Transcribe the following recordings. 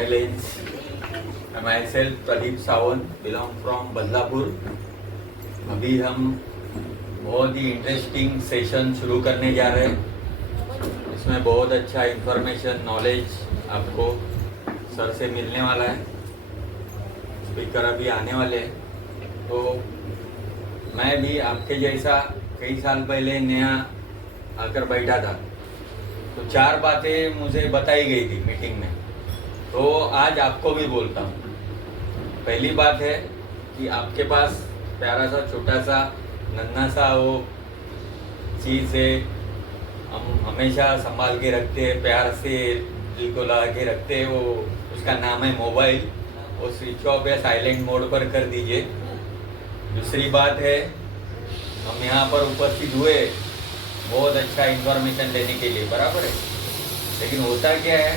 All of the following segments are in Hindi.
knowledge. I myself Pradeep Sawant belong from Badlapur. अभी हम बहुत ही इंटरेस्टिंग सेशन शुरू करने जा रहे हैं. इसमें बहुत अच्छा इंफॉर्मेशन नॉलेज आपको सर से मिलने वाला है. स्पीकर अभी आने वाले हैं. तो मैं भी आपके जैसा कई साल पहले नया आकर बैठा था, तो 4 बातें मुझे बताई गई थी मीटिंग में. तो आज आपको भी बोलता हूँ. पहली बात है कि आपके पास प्यारा सा छोटा सा नन्हा सा वो चीज़ है, हम हमेशा संभाल के रखते हैं, प्यार से दिल को लगा के रखते हैं. वो उसका नाम है मोबाइल. वो स्विच ऑफ या साइलेंट मोड पर कर दीजिए. दूसरी बात है, हम यहाँ पर उपस्थित हुए बहुत अच्छा इंफॉर्मेशन लेने के लिए, बराबर है. लेकिन होता क्या है,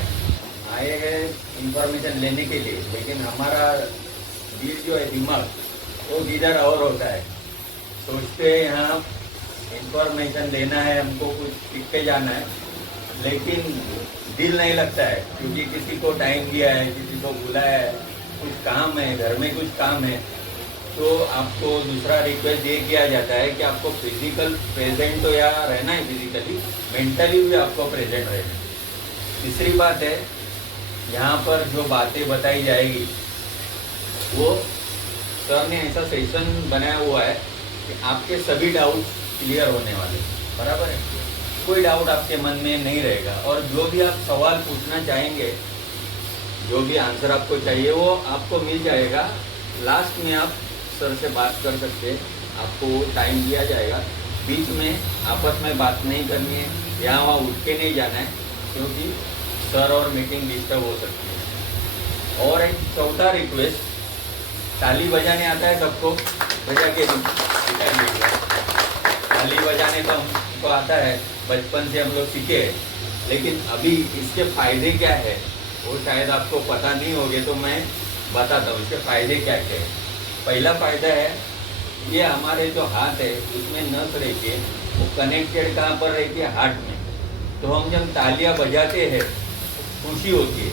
आए हैं इंफॉर्मेशन लेने के लिए, लेकिन हमारा दिल जो है, दिमाग, वो किधर और होता है. सोचते हैं यहाँ इंफॉर्मेशन लेना है, हमको कुछ सीख के जाना है, लेकिन दिल नहीं लगता है, क्योंकि किसी को टाइम दिया है, किसी को बुलाया है, कुछ काम है, घर में कुछ काम है. तो आपको दूसरा रिक्वेस्ट ये किया जाता है कि आपको फिजिकल प्रेजेंट तो यहाँ रहना है, फिजिकली मेंटली भी आपको प्रेजेंट रहना है. तीसरी बात है, यहाँ पर जो बातें बताई जाएगी वो सर ने ऐसा सेशन बनाया हुआ है कि आपके सभी डाउट क्लियर होने वाले, बराबर है. कोई डाउट आपके मन में नहीं रहेगा, और जो भी आप सवाल पूछना चाहेंगे, जो भी आंसर आपको चाहिए, वो आपको मिल जाएगा. लास्ट में आप सर से बात कर सकते हैं, आपको टाइम दिया जाएगा. बीच में आपस में बात नहीं करनी है, यहाँ वहाँ उठ के नहीं जाना है, क्योंकि सर और मीटिंग डिस्टर्ब हो सकती है. और एक चौथा रिक्वेस्ट, ताली बजाने आता है सबको? बजा के ताली बजाने तो हमको आता है, बचपन से हम लोग सीखे हैं. लेकिन अभी इसके फ़ायदे क्या है वो शायद आपको पता नहीं होंगे, तो मैं बताता हूँ इसके फ़ायदे क्या क्या है. पहला फ़ायदा है, ये हमारे जो हाथ है उसमें नस रहती है, वो कनेक्टेड कहाँ पर रहती है? हार्ट में. तो हम जब तालियां बजाते हैं खुशी होती है,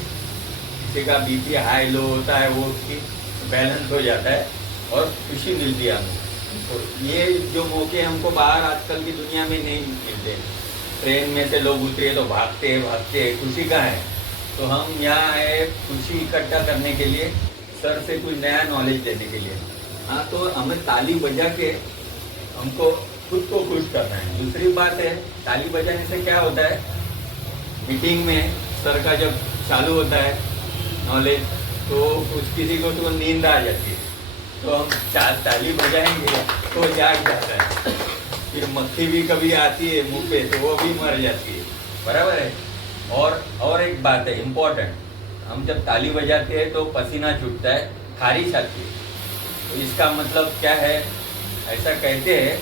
किसी का बीपी हाई लो होता है, वो उसकी बैलेंस हो जाता है और खुशी मिलती है हमें. तो ये जो मौके हमको बाहर आजकल की दुनिया में नहीं मिलते. ट्रेन में से लोग उतरे तो भागते हैं, खुशी कहाँ है? तो हम यहाँ है खुशी इकट्ठा करने के लिए, सर से कुछ नया नॉलेज देने के लिए. हाँ, तो हमें ताली बजा के हमको खुद को खुश करना है. दूसरी बात है, ताली बजाने से क्या होता है, मीटिंग में सर का जब चालू होता है नॉलेज, तो कुछ किसी को तो नींद आ जाती है, तो हम ताली बजाएंगे तो जाग जाता है. फिर मक्खी भी कभी आती है मुँह पे, तो वो भी मर जाती है, बराबर है. और एक बात है इम्पोर्टेंट, हम जब ताली बजाते हैं तो पसीना छूटता है, खारिश आती है. तो इसका मतलब क्या है, ऐसा कहते हैं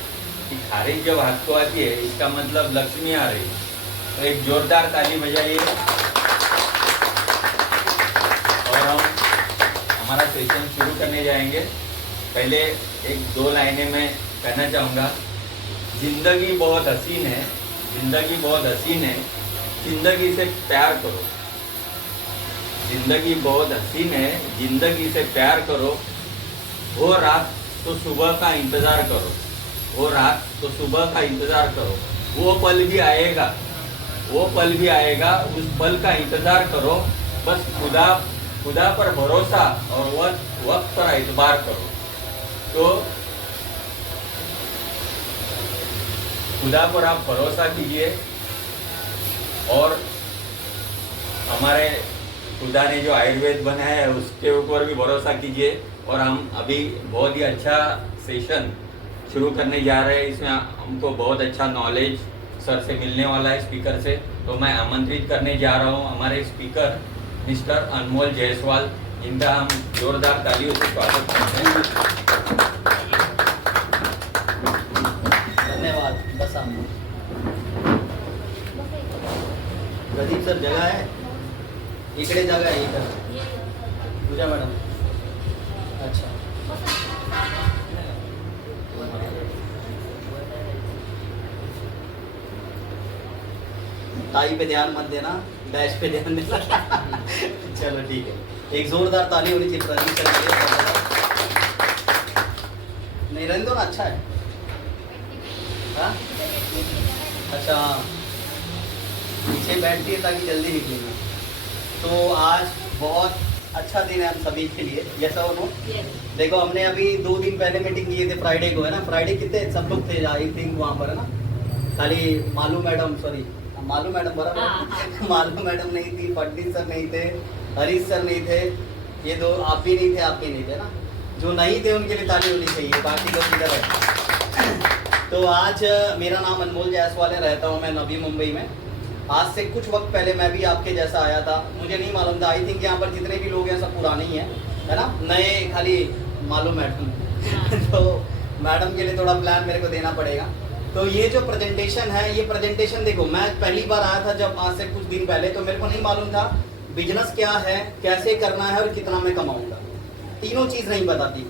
कि खारिश जब हाथ को आती है, इसका मतलब लक्ष्मी आ रही है. तो एक जोरदार ताली बजाइए. और हम हमारा सेशन शुरू करने जाएंगे. पहले 1-2 लाइनें मैं कहना चाहूँगा. जिंदगी बहुत हसीन है, जिंदगी बहुत हसीन है, जिंदगी से प्यार करो. जिंदगी बहुत हसीन है, जिंदगी से प्यार करो. वो रात तो सुबह का इंतज़ार करो, वो रात तो सुबह का इंतज़ार करो. वो पल भी आएगा, वो पल भी आएगा, उस पल का इंतज़ार करो. बस खुदा पर भरोसा और वक्त पर एतबार करो. तो खुदा पर आप भरोसा कीजिए, और हमारे खुदा ने जो आयुर्वेद बनाया है उसके ऊपर भी भरोसा कीजिए. और हम अभी बहुत ही अच्छा सेशन शुरू करने जा रहे हैं. इसमें हमको बहुत अच्छा नॉलेज सर से मिलने वाला है, स्पीकर से. तो मैं आमंत्रित करने जा रहा हूँ हमारे स्पीकर मिस्टर अनमोल जायसवाल, जिनका हम जोरदार तालियों से स्वागत करते हैं. धन्यवाद. बसा प्रदीप सर, जगह आहे इकडे, जगह आहे इकडे. पूजा मॅडम, अच्छा. टाई पे ध्यान मत देना, डैश पे ध्यान देना। चलो ठीक है, एक जोरदार ताली होनी चाहिए प्रदीप सर के लिए। नहीं रहने दो ना, अच्छा है। हाँ अच्छा, हाँ पीछे बैठती है ताकि जल्दी निकलेगी। तो आज बहुत अच्छा दिन है हम सभी के लिए, जैसा हो। देखो हमने अभी 2 दिन पहले मीटिंग किए थे, फ्राइडे को है ना। फ्राइडे कितने सब लोग थे आई थिंक वहाँ पर है ना, खाली Malu madam, sorry Malu madam बराबर, मालू मैडम नहीं थी, फडनीस सर नहीं थे, हरीश सर नहीं थे, ये दो आप भी नहीं थे, आप भी नहीं थे ना। जो नहीं थे उनके लिए ताली होनी चाहिए, बाकी लोग इधर है। तो आज मेरा नाम अनमोल जायसवाल है, रहता हूँ मैं नवी मुंबई में। आज से कुछ वक्त पहले मैं भी आपके जैसा आया था, मुझे नहीं मालूम था। आई थिंक यहाँ पर जितने भी लोग हैं सब पुराने ही हैं, है ना, नए खाली मालूम मैडम। तो मैडम के लिए थोड़ा प्लान मेरे को देना पड़ेगा। तो ये जो प्रेजेंटेशन है, ये प्रेजेंटेशन देखो, मैं पहली बार आया था जब आज से कुछ दिन पहले, तो मेरे को नहीं मालूम था बिजनेस क्या है, कैसे करना है और कितना मैं कमाऊंगा। तीनों चीज़ नहीं बताती,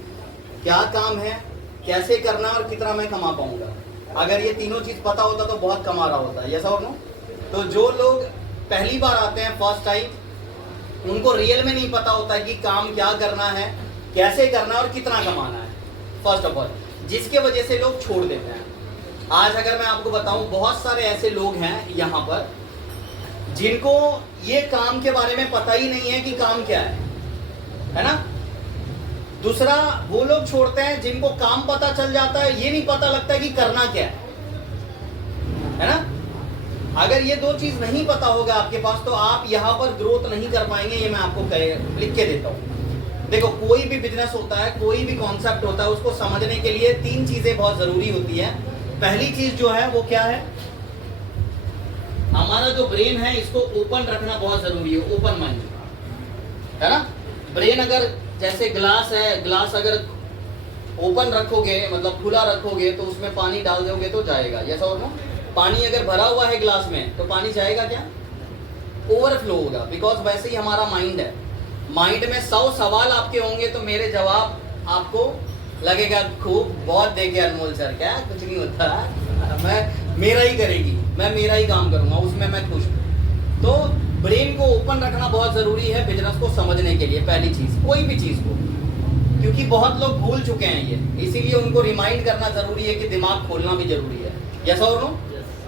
क्या काम है, कैसे करना और कितना मैं कमा पाऊंगा। अगर ये तीनों चीज़ पता होता तो बहुत कमा रहा होता है, ऐसा और नो। तो जो लोग पहली बार आते हैं फर्स्ट टाइम, उनको रियल में नहीं पता होता है कि काम क्या करना है, कैसे करना है और कितना कमाना है, फर्स्ट ऑफ ऑल, जिसके वजह से लोग छोड़ देते हैं। आज अगर मैं आपको बताऊं, बहुत सारे ऐसे लोग हैं यहाँ पर जिनको ये काम के बारे में पता ही नहीं है कि काम क्या है ना। दूसरा, वो लोग छोड़ते हैं जिनको काम पता चल जाता है, ये नहीं पता लगता है कि करना क्या है ना। अगर ये दो चीज नहीं पता होगा आपके पास, तो आप यहाँ पर ग्रोथ नहीं कर पाएंगे, ये मैं आपको लिख के देता हूँ। देखो, कोई भी बिजनेस होता है, कोई भी कॉन्सेप्ट होता है, उसको समझने के लिए 3 चीजें बहुत जरूरी होती है। पहली चीज जो है वो क्या है, हमारा जो ब्रेन है इसको ओपन रखना बहुत जरूरी है, ओपन माइंड, है ना। ब्रेन अगर जैसे ग्लास है, ग्लास अगर ओपन रखोगे, मतलब खुला रखोगे, तो उसमें पानी डाल दोगे तो जाएगा, ऐसा और ना। पानी अगर भरा हुआ है ग्लास में तो पानी जाएगा क्या, ओवरफ्लो होगा। बिकॉज वैसे ही हमारा माइंड है, माइंड में 100 सवाल आपके होंगे तो मेरे जवाब आपको लगेगा खूब, बहुत देखे अनमोल सर, क्या कुछ नहीं होता, मैं मेरा ही करेगी, मैं मेरा ही काम करूंगा, उसमें मैं खुश हूँ। तो ब्रेन को ओपन रखना बहुत जरूरी है बिजनेस को समझने के लिए, पहली चीज, कोई भी चीज को, क्योंकि बहुत लोग भूल चुके हैं ये, इसीलिए उनको रिमाइंड करना जरूरी है कि दिमाग खोलना भी जरूरी है, ऐसा और नो।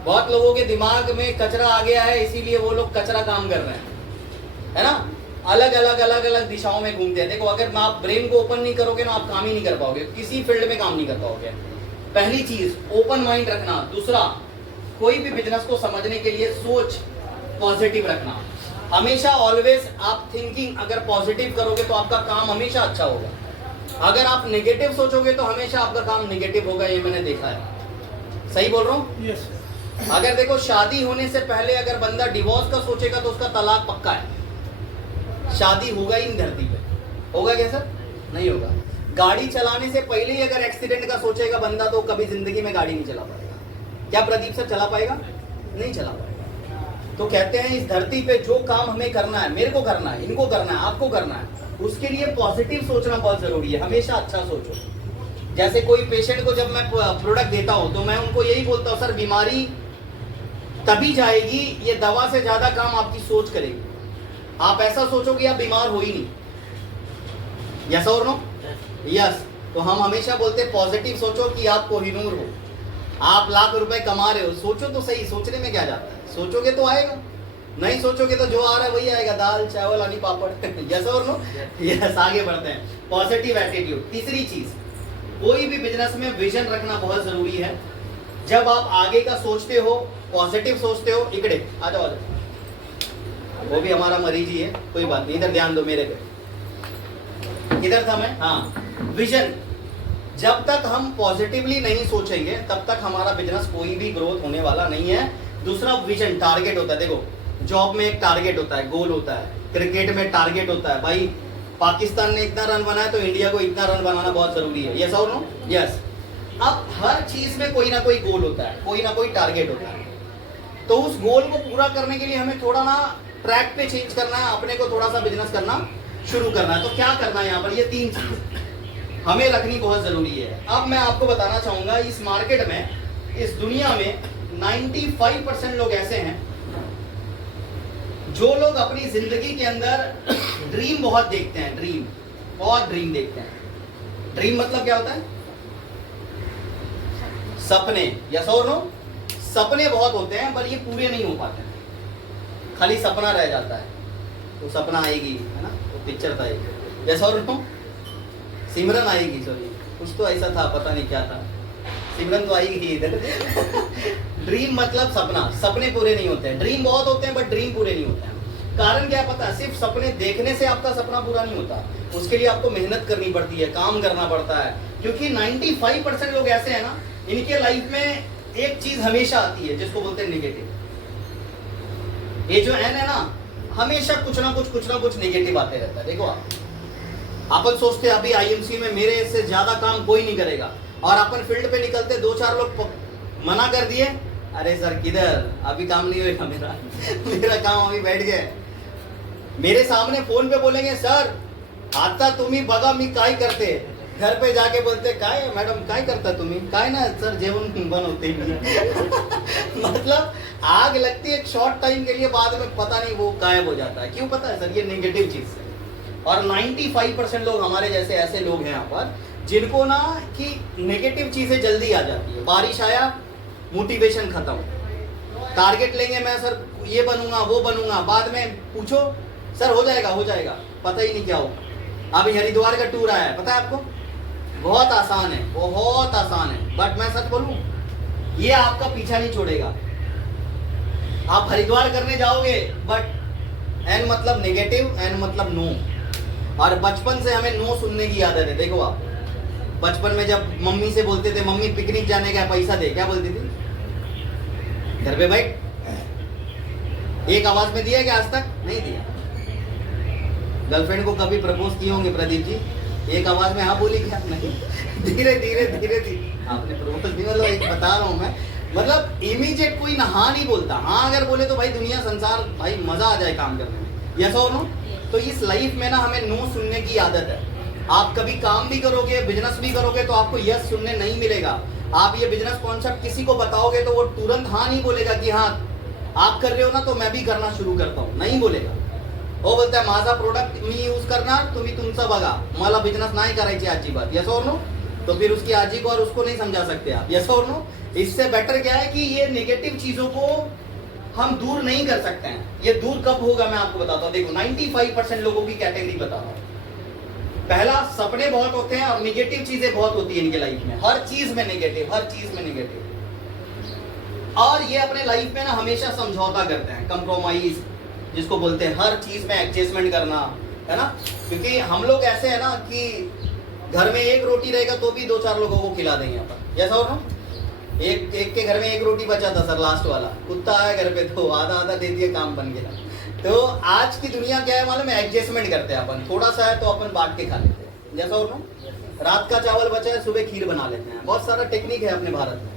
बहुत लोगों के दिमाग में कचरा आ गया है, इसीलिए वो लोग कचरा काम कर रहे हैं, है ना। अलग अलग दिशाओं में घूमते हैं। देखो, अगर आप ब्रेन को ओपन नहीं करोगे ना, आप काम ही नहीं कर पाओगे, किसी फील्ड में काम नहीं कर पाओगे। पहली चीज ओपन माइंड रखना। दूसरा, कोई भी बिजनेस को समझने के लिए सोच पॉजिटिव रखना। हमेशा ऑलवेज आप थिंकिंग अगर पॉजिटिव करोगे तो आपका काम हमेशा अच्छा होगा। अगर आप नेगेटिव सोचोगे तो हमेशा आपका काम नेगेटिव होगा, ये मैंने देखा है। सही बोल रहा हूँ? यस। अगर देखो, शादी होने से पहले अगर बंदा डिवोर्स का सोचेगा तो उसका तलाक पक्का है। शादी होगा ही नहीं धरती पे, होगा क्या सर? नहीं होगा। गाड़ी चलाने से पहले ही अगर एक्सीडेंट का सोचेगा बंदा तो कभी जिंदगी में गाड़ी नहीं चला पाएगा। क्या प्रदीप सर चला पाएगा? नहीं चला पाएगा। तो कहते हैं इस धरती पे जो काम हमें करना है, मेरे को करना है, इनको करना है, आपको करना है, उसके लिए पॉजिटिव सोचना बहुत जरूरी है। हमेशा अच्छा सोचो। जैसे कोई पेशेंट को जब मैं प्रोडक्ट देता हूं तो मैं उनको यही बोलता हूं, सर बीमारी तभी जाएगी, ये दवा से ज्यादा काम आपकी सोच करेगी। आप ऐसा सोचोगे आप बीमार हो ही नहीं, यस और नो? यस। तो हम हमेशा बोलते हैं पॉजिटिव सोचो कि आप कोहिनूर हो, आप लाख रुपए कमा रहे हो, सोचो तो सही। सोचने में क्या जाता है, सोचोगे तो आएगा, नहीं सोचोगे तो जो आ रहा है वही आएगा, दाल चावल आनी पापड़। यस और नो? यस। आगे बढ़ते हैं, पॉजिटिव एटीट्यूड। तीसरी चीज, कोई भी बिजनेस में विजन रखना बहुत जरूरी है। जब आप आगे का सोचते हो, पॉजिटिव सोचते हो, इकड़े आ जाओ, वो भी हमारा मरीज ही है, कोई बात नहीं, इधर ध्यान दो मेरे पे, इधर था मैं। हाँ, विजन। जब तक हम पॉजिटिवली नहीं सोचेंगे तब तक हमारा बिजनेस कोई भी ग्रोथ होने वाला नहीं है। दूसरा, विजन, टारगेट होता है। देखो, जॉब में एक टारगेट होता है, गोल होता है, क्रिकेट में टारगेट होता है। भाई पाकिस्तान ने इतना रन बनाया तो इंडिया को इतना रन बनाना बहुत जरूरी है, यस और नो? यस। अब हर चीज में कोई ना कोई गोल होता है, कोई ना कोई टारगेट होता है। तो उस गोल को पूरा करने के लिए हमें थोड़ा ना ट्रैक पे चेंज करना है, अपने को थोड़ा सा बिजनेस करना शुरू करना है। तो क्या करना है यहाँ पर, ये 3 चीज हमें रखनी बहुत जरूरी है। अब मैं आपको बताना चाहूंगा, इस मार्केट में, इस दुनिया में 95% लोग ऐसे हैं जो लोग अपनी जिंदगी के अंदर ड्रीम बहुत देखते हैं, ड्रीम बहुत ड्रीम देखते हैं। ड्रीम मतलब क्या होता है? सपने। यस और नो? सपने बहुत होते हैं पर ये पूरे नहीं हो पाते हैं, खाली सपना रह जाता है। तो सपना आएगी, है ना, तो पिक्चर था एक। यस और नो? सिमरन आएगी, सॉरी कुछ तो ऐसा था, पता नहीं क्या था, सिमरन तो आएगी इधर। ड्रीम मतलब सपना, सपने पूरे नहीं होते हैं। ड्रीम बहुत होते हैं बट ड्रीम पूरे नहीं होते हैं। कारण क्या पता है? सिर्फ सपने देखने से आपका सपना पूरा नहीं होता, उसके लिए आपको मेहनत करनी पड़ती है, काम करना पड़ता है। क्योंकि 95% लोग ऐसे हैं ना, इनके लाइफ में एक चीज हमेशा आती है जिसको बोलते हैं नेगेटिव। ये जो एन है ना, हमेशा कुछ ना कुछ नेगेटिव आते रहता है। देखो अपन सोचते हैं अभी आईएमसी में मेरे से ज्यादा काम कोई नहीं करेगा, और अपन फील्ड पे निकलते 2-4 लोग मना कर दिए, अरे सर किधर, अभी काम नहीं होगा मेरा। मेरा काम अभी बैठ गया। मेरे सामने फोन पे बोलेंगे सर आता तुम्ही बघा मी काय करते, घर पे जाके बोलते काय मैडम काय करता तुम्ही, काय ना सर जेवण बनवते। मतलब आग लगती है एक शॉर्ट टाइम के लिए, बाद में पता नहीं वो गायब हो जाता है। क्यों पता है सर? ये नेगेटिव चीज है। और 95% लोग हमारे जैसे ऐसे लोग हैं यहाँ पर जिनको ना कि नेगेटिव चीजें जल्दी आ जाती है। बारिश आया, मोटिवेशन खत्म, टारगेट लेंगे मैं सर ये बनूंगा वो बनूंगा, बाद में पूछो सर हो जाएगा, पता ही नहीं क्या हो। अभी हरिद्वार का टूर आया है, पता है आपको? बहुत आसान है, बहुत आसान है, बट मैं सच बोलूं ये आपका पीछा नहीं छोड़ेगा। आप हरिद्वार करने जाओगे बट एन मतलब नेगेटिव, एन मतलब नो। और बचपन से हमें नो सुनने की आदत है। देखो आप बचपन में जब मम्मी से बोलते थे मम्मी पिकनिक जाने का पैसा दे, क्या बोलती थी? घर पे बैठ। एक आवाज में दिया क्या आज तक? नहीं दिया। गर्लफ्रेंड को कभी प्रपोज किए होंगे प्रदीप जी? एक आवाज में हाँ बोली क्या? नहीं। धीरे धीरे आपने प्रपोज नहीं, मतलब एक बता रहा हूं मैं, मतलब इमीडिएट कोई ना हाँ नहीं बोलता। हाँ अगर बोले तो भाई दुनिया संसार भाई मजा आ जाए काम करने में। यस और नो? तो इस लाइफ में ना हमें नो सुनने की आदत है। आप कभी काम भी करोगे, बिजनेस भी करोगे तो आपको यस सुनने नहीं मिलेगा। आप ये बिजनेस कॉन्सेप्ट किसी को बताओगे तो वो तुरंत हाँ नहीं बोलेगा कि हाँ आप कर रहे हो ना तो मैं भी करना शुरू करता हूँ, नहीं बोलेगा। वो बोलता है माझा प्रोडक्ट मी यूज करणार, तुम्ही तुमचा बघा, मला बिजनेस नाही करायची अजिबात। यस और नो? तो फिर उसकी आजी को और उसको नहीं समझा सकते आप। यस और नो? इससे बेटर क्या है कि ये नेगेटिव चीजों को हम दूर नहीं कर सकते हैं। ये दूर कब होगा मैं आपको बताता हूँ। देखो 95% लोगों की कैटेगरी बता रहा हूँ। पहला, सपने बहुत होते हैं और नेगेटिव चीजें बहुत होती है इनके लाइफ में, हर चीज में नेगेटिव, हर चीज में नेगेटिव। और ये अपने लाइफ में ना हमेशा समझौता करते हैं, कंप्रोमाइज जिसको बोलते हैं, हर चीज में एडजस्टमेंट करना, है ना। क्योंकि हम लोग ऐसे है ना कि घर में एक रोटी रहेगा तो भी 2-4 लोगों को खिला देंगे अपन। जैसा हो ना, एक के घर में एक रोटी बचा था सर, लास्ट वाला कुत्ता आया घर पे तो आधा दे दिया, काम बन गया। तो आज की दुनिया क्या है मालूम है? एडजस्टमेंट करते हैं अपन, थोड़ा सा है तो अपन बांट के खा लेते हैं। जैसा हो ना, रात का चावल बचा है सुबह खीर बना लेते हैं। बहुत सारा टेक्निक है अपने भारत में।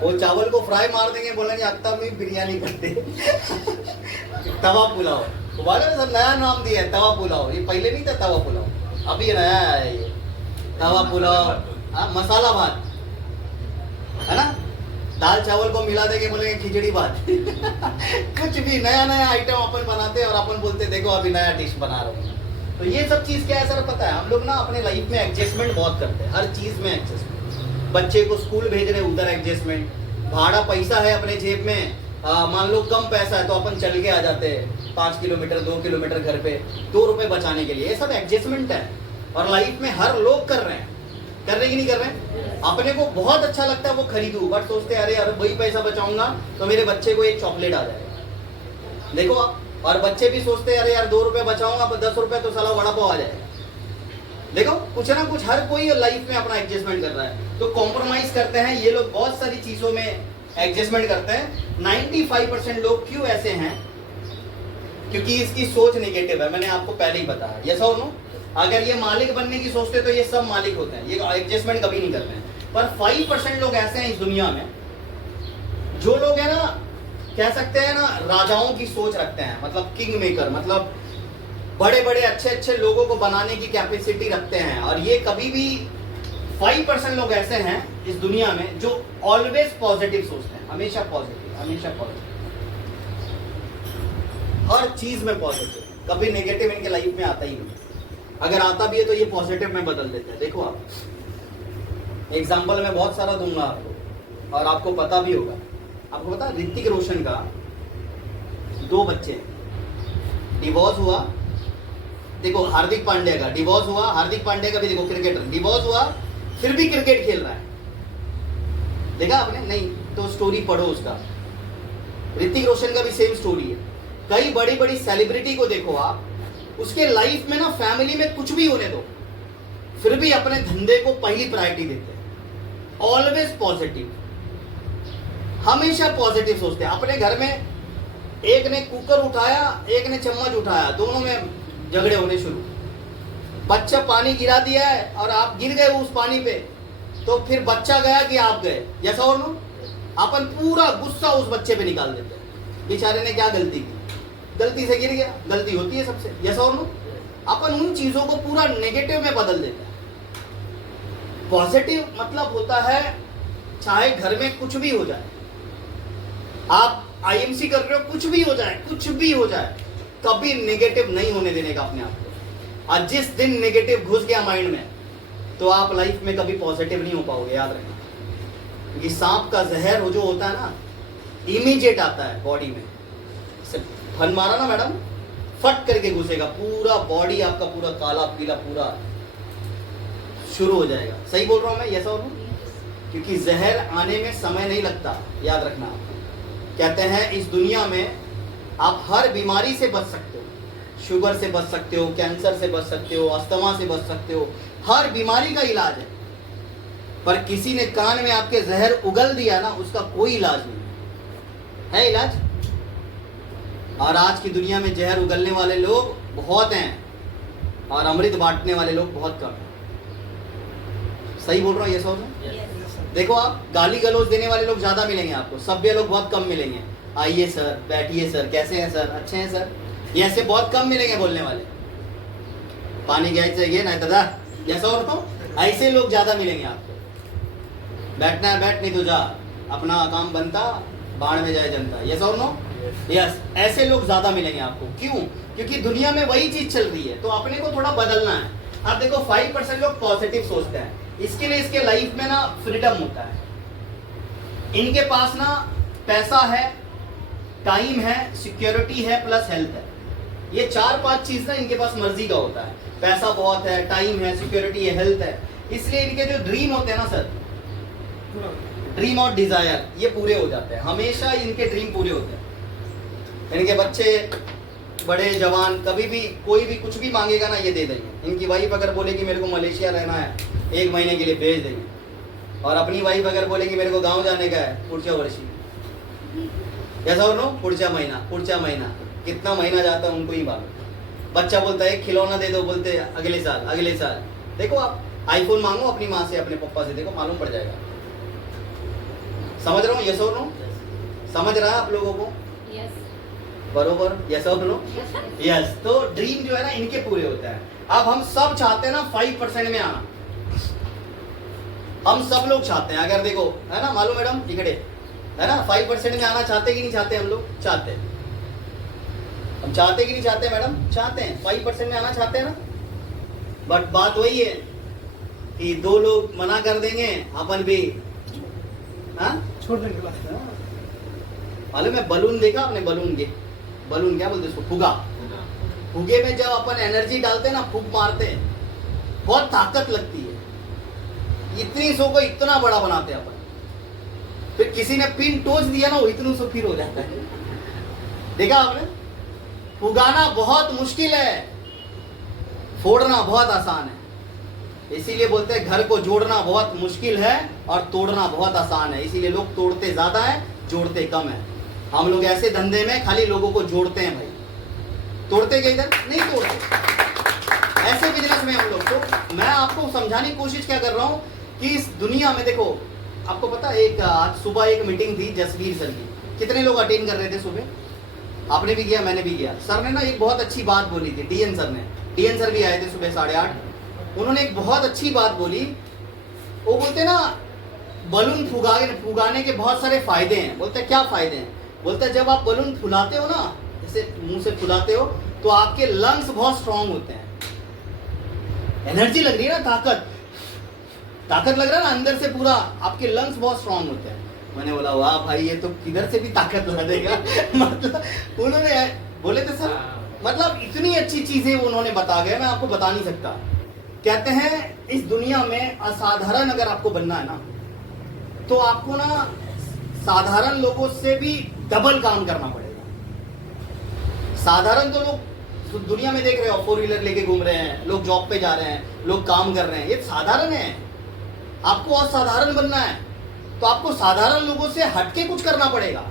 वो चावल को फ्राई मार देंगे, बोलेंगे अक्ता में बिरयानी करते। तवा पुलाव, तो बोले सर नया नाम दिया है तवा पुलाव, ये पहले नहीं था तवा पुलाव, अभी नया है ये तवा पुलाव। मसाला भात है ना, दाल चावल को मिला देंगे, बोलेंगे खिचड़ी भात। कुछ भी नया आइटम अपन बनाते हैं और अपन बोलते देखो अभी नया डिश बना रहा हूँ। तो ये सब चीज क्या है सर पता है? हम लोग ना अपने लाइफ में एडजस्टमेंट बहुत करते हैं, हर चीज में एडजस्टमेंट। बच्चे को स्कूल भेज रहे उधर एडजस्टमेंट, भाड़ा पैसा है अपने जेब में, मान लो कम पैसा है तो अपन चल के आ जाते हैं 5 किलोमीटर 2 किलोमीटर घर पे 2 रुपए बचाने के लिए। ये सब एडजस्टमेंट है और लाइफ में हर लोग कर रहे हैं। कर रहे कि नहीं कर रहे? अपने को बहुत अच्छा लगता है वो खरीदूं, बट सोचते हैं अरे यार वही पैसा बचाऊंगा तो मेरे बच्चे को एक चॉकलेट आ जाएगा। देखो आप, और बच्चे भी सोचते हैं अरे यार 2 रुपए बचाऊंगा तो 10 रुपए तो साला वड़ा पाव आ जाएगा। देखो कुछ ना कुछ हर कोई लाइफ में अपना एडजस्टमेंट कर रहा है, तो कॉम्प्रोमाइज करते हैं ये लोग, बहुत सारी चीजों में एडजस्टमेंट करते हैं। 95% लोग क्यों ऐसे हैं? क्योंकि इसकी सोच नेगेटिव है, मैंने आपको पहले ही बताया। यस और नो? अगर ये मालिक बनने की सोचते तो ये सब मालिक होते हैं, ये एडजस्टमेंट कभी नहीं करते हैं। पर 5% लोग ऐसे हैं इस दुनिया में, जो लोग है ना कह सकते हैं ना राजाओं की सोच रखते हैं, मतलब किंग मेकर, मतलब बड़े बड़े अच्छे लोगों को बनाने की कैपेसिटी रखते हैं। और ये कभी भी 5% लोग ऐसे हैं इस दुनिया में जो ऑलवेज पॉजिटिव सोचते हैं, हमेशा पॉजिटिव, हमेशा पॉजिटिव। हर चीज में पॉजिटिव, कभी नेगेटिव इनके लाइफ में आता ही नहीं। अगर आता भी है तो ये पॉजिटिव में बदल देते हैं। देखो आप एग्जाम्पल मैं बहुत सारा दूंगा आपको, और आपको पता भी होगा। आपको पता ऋतिक रोशन का 2 बच्चे हैं, डिवोर्स हुआ। देखो हार्दिक पांड्या का डिवोर्स हुआ, हार्दिक पांड्या का भी देखो क्रिकेटर, डिवोर्स हुआ फिर भी क्रिकेट खेल रहा है। देखा आपने? नहीं तो स्टोरी पढ़ो उसका। ऋतिक रोशन का भी सेम स्टोरी है। कई बड़ी बड़ी सेलिब्रिटी को देखो आप, उसके लाइफ में ना फैमिली में कुछ भी होने दो, फिर भी अपने धंधे को पहली प्रायोरिटी देते हैं। ऑलवेज पॉजिटिव, हमेशा पॉजिटिव सोचते हैं। अपने घर में एक ने कुकर उठाया, एक ने चम्मच उठाया, दोनों में झगड़े होने शुरू। बच्चा पानी गिरा दिया है और आप गिर गए उस पानी पे, तो फिर बच्चा गया कि आप गए? यस और नो? अपन पूरा गुस्सा उस बच्चे पे निकाल देते हैं। बेचारे ने क्या गलती की, गलती से गिर गया, गलती होती है सबसे। यस और नो? अपन उन चीजों को पूरा नेगेटिव में बदल देते हैं। पॉजिटिव मतलब होता है चाहे घर में कुछ भी हो जाए, आप आईएमसी कर रहे हो, कुछ भी हो जाए, कुछ भी हो जाए, कभी नेगेटिव नहीं होने देने का अपने आप को। और जिस दिन नेगेटिव घुस गया माइंड में, तो आप लाइफ में कभी पॉजिटिव नहीं हो पाओगे, याद रखना। क्योंकि सांप का जहर जो होता है ना, इमीडिएट आता है बॉडी में। फन मारा ना मैडम, फट करके घुसेगा, पूरा बॉडी आपका पूरा काला पीला पूरा शुरू हो जाएगा। सही बोल रहा हूं मैं? ऐसा बोलूं? क्योंकि जहर आने में समय नहीं लगता, याद रखना। कहते हैं इस दुनिया में आप हर बीमारी से बच सकते हो, शुगर से बच सकते हो, कैंसर से बच सकते हो, अस्थमा से बच सकते हो, हर बीमारी का इलाज है। पर किसी ने कान में आपके जहर उगल दिया ना, उसका कोई इलाज नहीं है। इलाज? और आज की दुनिया में जहर उगलने वाले लोग बहुत हैं और अमृत बांटने वाले लोग बहुत कम हैं। सही बोल रहा हूँ ये सोच? देखो आप गाली गलौज देने वाले लोग ज्यादा मिलेंगे आपको, सभ्य लोग बहुत कम मिलेंगे। आइए सर, बैठिए सर, कैसे हैं सर, अच्छे हैं सर, ये ऐसे बहुत कम मिलेंगे बोलने वाले। पानी गैस चाहिए ना दादा, जैसा और ऐसे लोग ज्यादा मिलेंगे आपको। बैठना है बैठ, नहीं तो जा, अपना काम बनता, बाढ़ में जाए जनता। यस और नो? यस, ऐसे लोग ज्यादा मिलेंगे आपको। क्यों? क्योंकि दुनिया में वही चीज चल रही है, तो अपने को थोड़ा बदलना है। आप देखो 5% लोग पॉजिटिव सोचते हैं, इसके लिए इसके लाइफ में ना फ्रीडम होता है। इनके पास ना पैसा है, टाइम है, सिक्योरिटी है, प्लस हेल्थ है। ये 4-5 चीज ना इनके पास मर्जी का होता है। पैसा बहुत है, टाइम है, सिक्योरिटी है, हेल्थ है, इसलिए इनके जो ड्रीम होते हैं ना सर, ड्रीम और डिजायर, ये पूरे हो जाते हैं। हमेशा इनके ड्रीम पूरे होते हैं। इनके बच्चे बड़े जवान कभी भी कोई भी कुछ भी मांगेगा ना, ये दे देंगे। इनकी वाइफ अगर बोलेगी मेरे को मलेशिया रहना है, 1 महीने के लिए भेज देंगे। और अपनी वाइफ अगर बोलेगी मेरे को गांव जाने का है, पुढच्या वर्षी, ऐसा और नो, पुढचा महीना, कितना महीना जाता है उनको ही मालूम। बच्चा बोलता है एक खिलौना दे दो, बोलते अगले साल। देखो आप आईफोन मांगो अपनी माँ से, अपने पापा से, देखो मालूम पड़ जाएगा। समझ रहा हूँ? यस और नो? समझ रहा है आप लोगों को? बरोबर? यस और नो? यस। तो ड्रीम जो है ना इनके पूरे होता है। अब हम सब चाहते हैं ना 5% में आना, हम सब लोग चाहते हैं। अगर देखो है ना, मालूम मैडम इकड़े है ना, 5% में आना चाहते कि नहीं चाहते? हम लोग चाहते हैं। हम चाहते कि नहीं चाहते मैडम? चाहते हैं, 5% में आना चाहते हैं ना। बट बात वही है कि 2 लोग मना कर देंगे, अपन भी छोड़ देंगे। मालूम है बलून देखा आपने? बलून क्या बोलते उसको? फुगा। फुगे में जब अपन एनर्जी डालते हैं ना, फूक मारते हैं, बहुत ताकत लगती है। इतनी सो को इतना बड़ा बनाते हैं अपन, फिर किसी ने पिन टोच दिया ना, वो इतनू सो फिर हो जाता है। देखा आपने? फुगाना बहुत मुश्किल है, फोड़ना बहुत आसान है। इसीलिए बोलते हैं घर को जोड़ना बहुत मुश्किल है और तोड़ना बहुत आसान है। इसीलिए लोग तोड़ते ज्यादा है, जोड़ते कम है। हम लोग ऐसे धंधे में खाली लोगों को जोड़ते हैं भाई, तोड़ते क्या इधर नहीं तोड़ते। ऐसे बिजनेस में हम लोग, तो मैं आपको समझाने की कोशिश क्या कर रहा हूँ कि इस दुनिया में देखो, आपको पता एक आज सुबह एक मीटिंग थी जसवीर सर की। कितने लोग अटेंड कर रहे थे सुबह? आपने भी किया, मैंने भी किया। सर ने ना एक बहुत अच्छी बात बोली थी, डीएन सर ने। डीएन सर भी आए थे सुबह 8:30। उन्होंने एक बहुत अच्छी बात बोली। वो बोलते ना बलून फुगाने के बहुत सारे फायदे हैं। बोलते क्या फायदे हैं? बोलते जब आप बलून फुलाते हो ना, से मुंह से फुलाते हो तो आपके लंग्स बहुत स्ट्रांग होते हैं। एनर्जी लग रही है ना, ताकत लग रहा है ना अंदर से, पूरा आपके लंग्स बहुत स्ट्रांग होते हैं। मैंने बोला वाह भाई ये तो किधर से भी ताकत ला देगा। मतलब उन्होंने बोले थे सर, मतलब इतनी अच्छी चीजें उन्होंने बता गए, मैं आपको बता नहीं सकता। कहते हैं इस दुनिया में असाधारण अगर आपको बनना है ना, तो आपको ना साधारण लोगों से भी डबल काम करना पड़ेगा। साधारण तो लोग दुनिया में देख रहे हो, 4 व्हीलर लेके घूम रहे हैं, लोग जॉब पे जा रहे हैं, लोग काम कर रहे हैं, ये साधारण है। आपको असाधारण बनना है तो आपको साधारण लोगों से हटके कुछ करना पड़ेगा।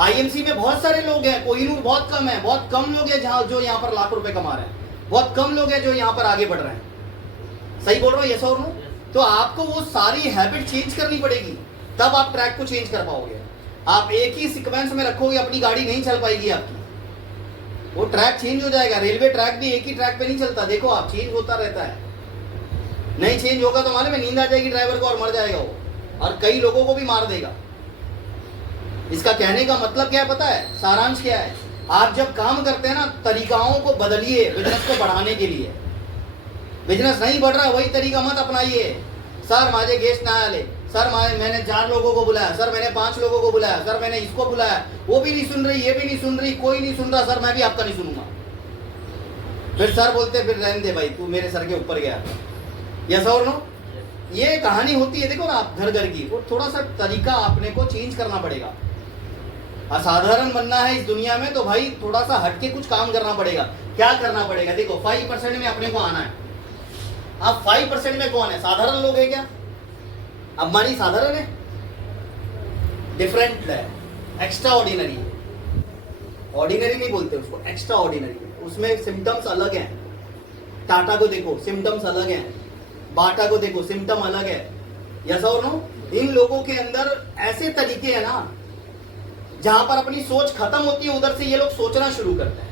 आईएमसी में बहुत सारे लोग हैं, कोहिनूर बहुत कम है, बहुत कम लोग हैं जहां जो यहाँ पर लाख रुपए कमा रहे हैं, बहुत कम लोग हैं जो यहाँ पर आगे बढ़ रहे हैं। सही बोल रहा हूँ यस और नो? तो आपको वो सारी हैबिट चेंज करनी पड़ेगी, तब आप ट्रैक को चेंज कर पाओगे। आप एक ही सीक्वेंस में रखोगे, अपनी गाड़ी नहीं चल पाएगी आपकी, वो ट्रैक चेंज हो जाएगा। रेलवे ट्रैक भी एक ही ट्रैक पे नहीं चलता, देखो आप, चेंज होता रहता है। नहीं चेंज होगा तो मालूम है नींद आ जाएगी ड्राइवर को और मर जाएगा वो, और कई लोगों को भी मार देगा। इसका कहने का मतलब क्या है पता है, सारांश क्या है? आप जब काम करते हैं ना, तरीकाओं को बदलिए बिजनेस को बढ़ाने के लिए। बिजनेस नहीं बढ़ रहा, वही तरीका मत अपनाइए। सर माझे गेस्ट ना आले, सर मैंने 4 लोगों को बुलाया, सर मैंने 5 लोगों को बुलाया, सर मैंने इसको बुलाया, वो भी नहीं सुन रही, ये भी नहीं सुन रही, कोई नहीं सुन रहा, सर मैं भी आपका नहीं सुनूंगा। फिर सर बोलते फिर रहने दे भाई, तू मेरे सर के ऊपर गया। यस और नो? ये कहानी होती है, देखो ना आप घर घर की। वो थोड़ा सा तरीका अपने को चेंज करना पड़ेगा। असाधारण बनना है इस दुनिया में तो भाई थोड़ा सा हटके कुछ काम करना पड़ेगा। क्या करना पड़ेगा? देखो 5% में अपने को आना है। अब 5% में कौन है? साधारण लोग है क्या? अंबानी साधारण है? डिफरेंट है, एक्स्ट्रा ऑर्डिनरी है। ऑर्डिनरी नहीं बोलते उसको, एक्स्ट्रा ऑर्डिनरी। उसमें सिम्टम्स अलग हैं। टाटा को देखो सिम्टम्स अलग हैं, बाटा को देखो सिम्टम अलग है। यस और नो? इन लोगों के अंदर ऐसे तरीके हैं ना, जहां पर अपनी सोच खत्म होती है उधर से ये लोग सोचना शुरू करते हैं,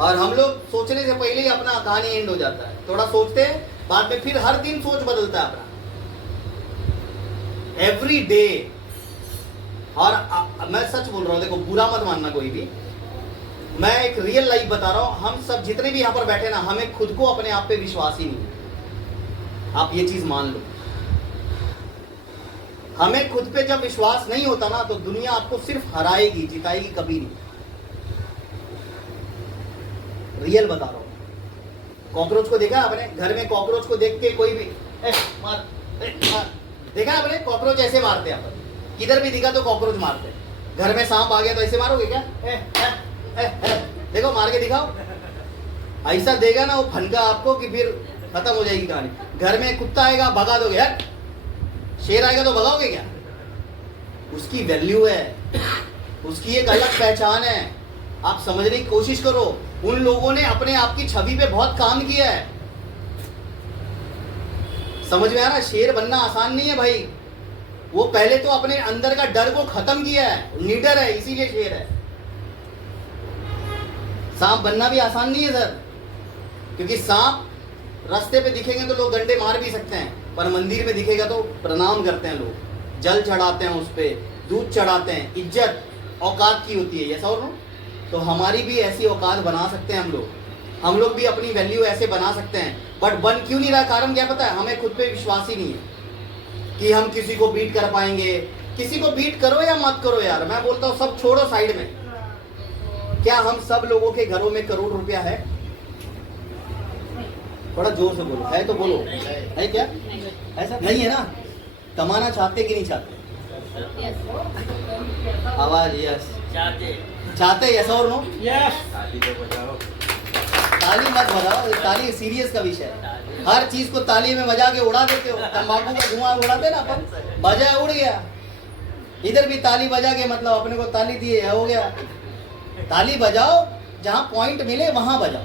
और हम लोग सोचने से पहले ही अपना कहानी एंड हो जाता है। थोड़ा सोचते हैं, बाद में फिर हर दिन सोच बदलता है अपना, एवरी डे। और मैं सच बोल रहा हूं, देखो बुरा मत मानना कोई भी, मैं एक रियल लाइफ बता रहा हूं। हम सब जितने भी यहां पर बैठे ना, हमें खुद को अपने आप पे विश्वास ही नहीं। आप ये चीज मान लो, हमें खुद पे जब विश्वास नहीं होता ना, तो दुनिया आपको सिर्फ हराएगी, जिताएगी कभी नहीं। रियल बता रहा हूं। कॉकरोच को देखा आपने? घर में कॉकरोच को देख के कोई भी मार, मार। देखा आपने? कॉकरोच ऐसे मारते हैं अपन, किधर भी दिखा तो कॉकरोच मारते हैं। घर में सांप आ गया तो ऐसे मारोगे क्या? देखो मार के दिखाओ। ऐसा देगा ना वो फनका आपको कि फिर खत्म हो जाएगी कहानी। घर में कुत्ता आएगा भगा दोगे, यार शेर आएगा तो भगाओगे क्या? उसकी वैल्यू है, उसकी एक अलग पहचान है। आप समझने की कोशिश करो। उन लोगों ने अपने आप की छवि पे बहुत काम किया है। समझ में आ रहा है? शेर बनना आसान नहीं है भाई। वो पहले तो अपने अंदर का डर को खत्म किया है, लीडर है इसीलिए शेर है। सांप बनना भी आसान नहीं है सर, क्योंकि सांप रास्ते पे दिखेंगे तो लोग डंडे मार भी सकते हैं, पर मंदिर में दिखेगा तो प्रणाम करते हैं लोग, जल चढ़ाते हैं, उस पे दूध चढ़ाते हैं। इज्जत औकात की होती है, ऐसा और नो? तो हमारी भी ऐसी औकात बना सकते हैं हम लोग भी अपनी वैल्यू ऐसे बना सकते हैं। बट बन क्यों नहीं रहा? कारण क्या पता है? हमें खुद पे विश्वास ही नहीं है कि हम किसी को बीट कर पाएंगे। किसी को बीट करो या मत करो यार, मैं बोलता हूँ सब छोड़ो साइड में। क्या हम सब लोगों के घरों में करोड़ रुपया है? थोड़ा जोर से बोलो, है तो बोलो, है क्या? ऐसा नहीं है ना? कमाना चाहते कि नहीं चाहते? आवाज यस चाहते, यस और नो? यस। ताली तो बजाओ। ताली मत बजाओ, ताली सीरियस का विषय है। हर चीज को ताली में बजा के उड़ा देते हो। तंबाकू का धुआं उड़ाते ना अपन, बजा उड़ गया। इधर भी ताली बजा के मतलब अपने को ताली दिए, हो गया। ताली बजाओ, जहां पॉइंट मिले वहां बजाओ।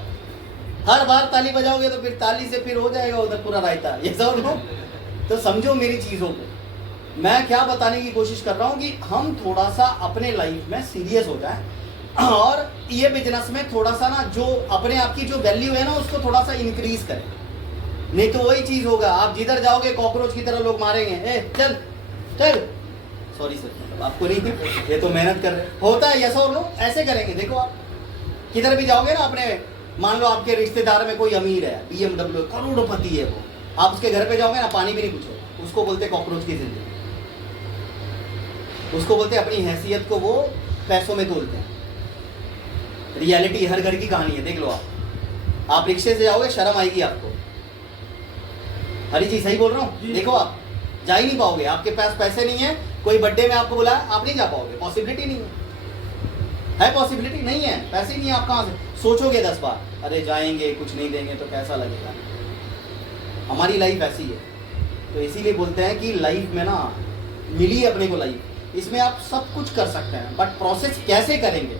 हर बार ताली बजाओगे तो फिर ताली से फिर हो जाएगा उधर पूरा रायता, ये सब लोग। तो समझो मेरी चीजों को। मैं क्या बताने की कोशिश कर रहा हूँ कि हम थोड़ा सा अपने लाइफ में सीरियस हो जाए, और ये बिजनेस में थोड़ा सा ना जो अपने आप की जो वैल्यू है ना, उसको थोड़ा सा इंक्रीज करें। नहीं तो वही चीज होगा, आप जिधर जाओगे कॉकरोच की तरह लोग मारेंगे। ए चल चल, सॉरी सर। मतलब आपको नहीं, ये तो मेहनत कर रहे होता है। यस और नो ऐसे करेंगे। देखो आप किधर भी जाओगे ना अपने, मान लो आपके रिश्तेदार में कोई अमीर है, BMW करोड़पति है वो, आप उसके घर पे जाओगे ना पानी भी नहीं पूछोगे, उसको बोलते कॉकरोच की जिंदगी, उसको बोलते अपनी हैसियत को वो पैसों में तोलते हैं। रियलिटी हर घर की कहानी है, देख लो आप रिक्शे से जाओगे शर्म आएगी आपको। हरी जी सही बोल रहा हूँ? देखो आप जा ही नहीं पाओगे, आपके पास पैसे नहीं है, कोई बर्थडे में आपको बुलाया आप नहीं जा पाओगे, पॉसिबिलिटी नहीं है पॉसिबिलिटी नहीं है, पैसे ही नहीं है, आप कहाँ से सोचोगे 10 बार, अरे जाएंगे कुछ नहीं देंगे तो कैसा लगेगा। हमारी लाइफ ऐसी है, तो इसीलिए बोलते हैं कि लाइफ में ना मिली अपने को लाइफ, इसमें आप सब कुछ कर सकते हैं, बट प्रोसेस कैसे करेंगे।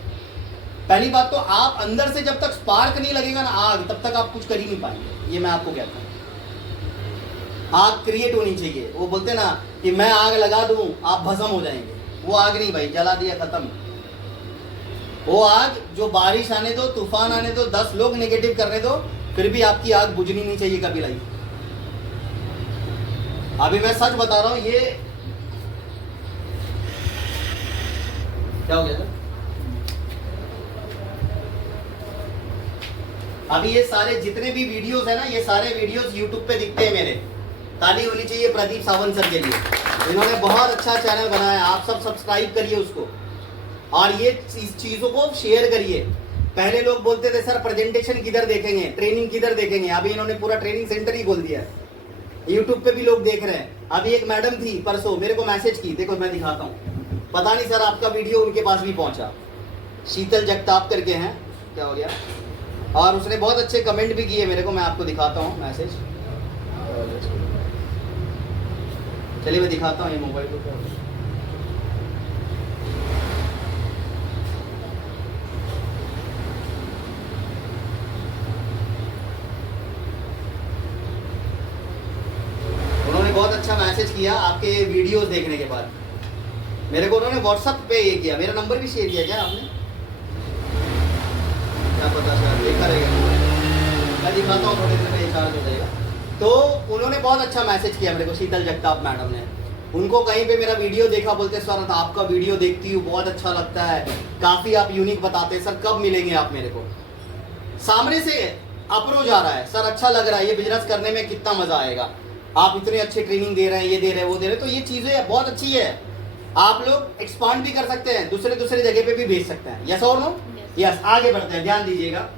पहली बात तो आप अंदर से जब तक स्पार्क नहीं लगेगा ना आग, तब तक आप कुछ कर ही नहीं पाएंगे। ये मैं आपको कहता हूँ, आग क्रिएट होनी चाहिए। वो बोलते हैं ना कि मैं आग लगा दूं आप भस्म हो जाएंगे, वो आग नहीं भाई, जला दिया खत्म। वो आग जो बारिश आने दो, तूफान आने दो, 10 लोग नेगेटिव करने दो, फिर भी आपकी आग बुझनी नहीं चाहिए कभी लाइफ। अभी मैं सच बता रहा हूं, ये क्या हो गया सर? अभी ये सारे जितने भी वीडियोस है ना, ये सारे वीडियोस यूट्यूब पे दिखते हैं मेरे। ताली होनी चाहिए प्रदीप सावंत सर के लिए, इन्होंने बहुत अच्छा चैनल बनाया, आप सब सब्सक्राइब करिए उसको और ये चीजों को शेयर करिए। पहले लोग बोलते थे सर प्रेजेंटेशन किधर देखेंगे, ट्रेनिंग किधर देखेंगे, अभी इन्होंने पूरा ट्रेनिंग सेंटर ही खोल दिया है, यूट्यूब पे भी लोग देख रहे हैं। अभी एक मैडम थी परसों मेरे को मैसेज की, देखो मैं दिखाता हूँ, पता नहीं सर आपका वीडियो उनके पास भी पहुंचा, शीतल जगताप करके हैं, क्या हो गया, और उसने बहुत अच्छे कमेंट भी किए मेरे को, मैं आपको दिखाता हूँ मैसेज। चलिए मैं दिखाता हूँ ये मोबाइल को क्या। उन्होंने बहुत अच्छा मैसेज किया आपके वीडियोस देखने के बाद मेरे को, उन्होंने व्हाट्सएप पे ये किया, मेरा नंबर भी शेयर किया क्या आपने, क्या पता सर देखा रहेगा, मैं दिखाता हूँ थोड़ी देर में रिचार्ज हो जाएगा। तो उन्होंने बहुत अच्छा मैसेज किया मेरे को, शीतल जगताप मैडम ने। उनको कहीं पे मेरा वीडियो देखा, बोलते सर आपका वीडियो देखती हूँ बहुत अच्छा लगता है, काफ़ी आप यूनिक बताते हैं, सर कब मिलेंगे आप मेरे को। सामने से अप्रोच आ रहा है, सर अच्छा लग रहा है, ये बिजनेस करने में कितना मजा आएगा, आप इतने अच्छे ट्रेनिंग दे रहे हैं, ये दे रहे हैं वो दे रहे हैं, तो ये चीज़ें बहुत अच्छी है। आप लोग एक्सपांड भी कर सकते हैं, दूसरे जगह पे भी भेज सकते हैं। यस और नो? यस। आगे बढ़ते हैं, ध्यान दीजिएगा।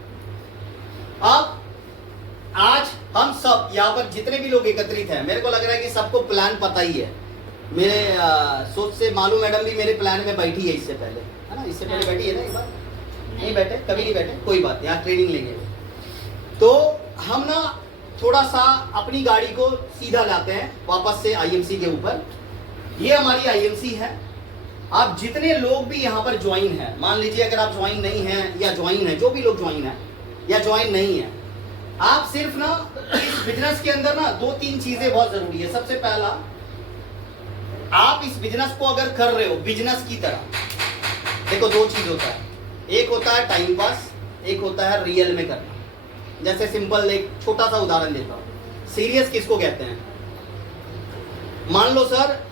अब आज हम सब यहाँ पर जितने भी लोग एकत्रित हैं, मेरे को लग रहा है कि सबको प्लान पता ही है। मेरे सोच से मालू मैडम भी मेरे प्लान में बैठी है इससे पहले, है ना, इससे पहले बैठी है ना एक बार? नहीं बैठे, कभी नहीं बैठे, कोई बात नहीं, यहाँ ट्रेनिंग लेंगे। तो हम ना थोड़ा सा अपनी गाड़ी को सीधा लाते हैं वापस से IMC के ऊपर। ये हमारी IMC है। आप जितने लोग भी यहाँ पर ज्वाइन है, मान लीजिए अगर आप ज्वाइन नहीं हैं या ज्वाइन है, जो भी लोग ज्वाइन है या ज्वाइन नहीं है, आप सिर्फ ना इस बिजनेस के अंदर ना 2-3 चीजें बहुत जरूरी है। सबसे पहला, आप इस बिजनेस को अगर कर रहे हो बिजनेस की तरह, देखो 2 चीज होता है, एक होता है टाइम पास, एक होता है रियल में करना। जैसे सिंपल एक छोटा सा उदाहरण देता हूं, सीरियस किसको कहते हैं। मान लो सर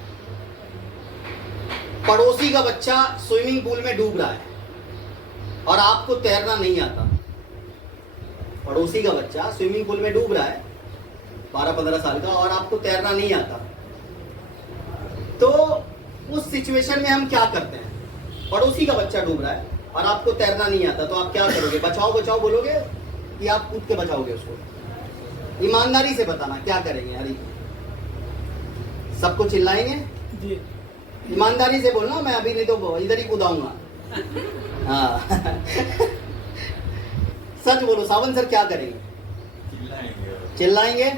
पड़ोसी का बच्चा स्विमिंग पूल में डूब रहा है और आपको तैरना नहीं आता। पड़ोसी का बच्चा स्विमिंग पूल में डूब रहा है 12-15 साल का और आपको तैरना नहीं आता, तो उस सिचुएशन में हम क्या करते हैं। पड़ोसी का बच्चा डूब रहा है और आपको तैरना नहीं आता, तो आप क्या करोगे? बचाओ बचाओ बोलोगे कि आप कूद के बचाओगे उसको? ईमानदारी से बताना क्या करेंगे। हरी सबको चिल्लाएंगे जी, ईमानदारी से बोलना, मैं अभी नहीं तो इधर ही कूदाऊंगा। हाँ सच बोलो सावन सर क्या करेंगे? चिल्लाएंगे।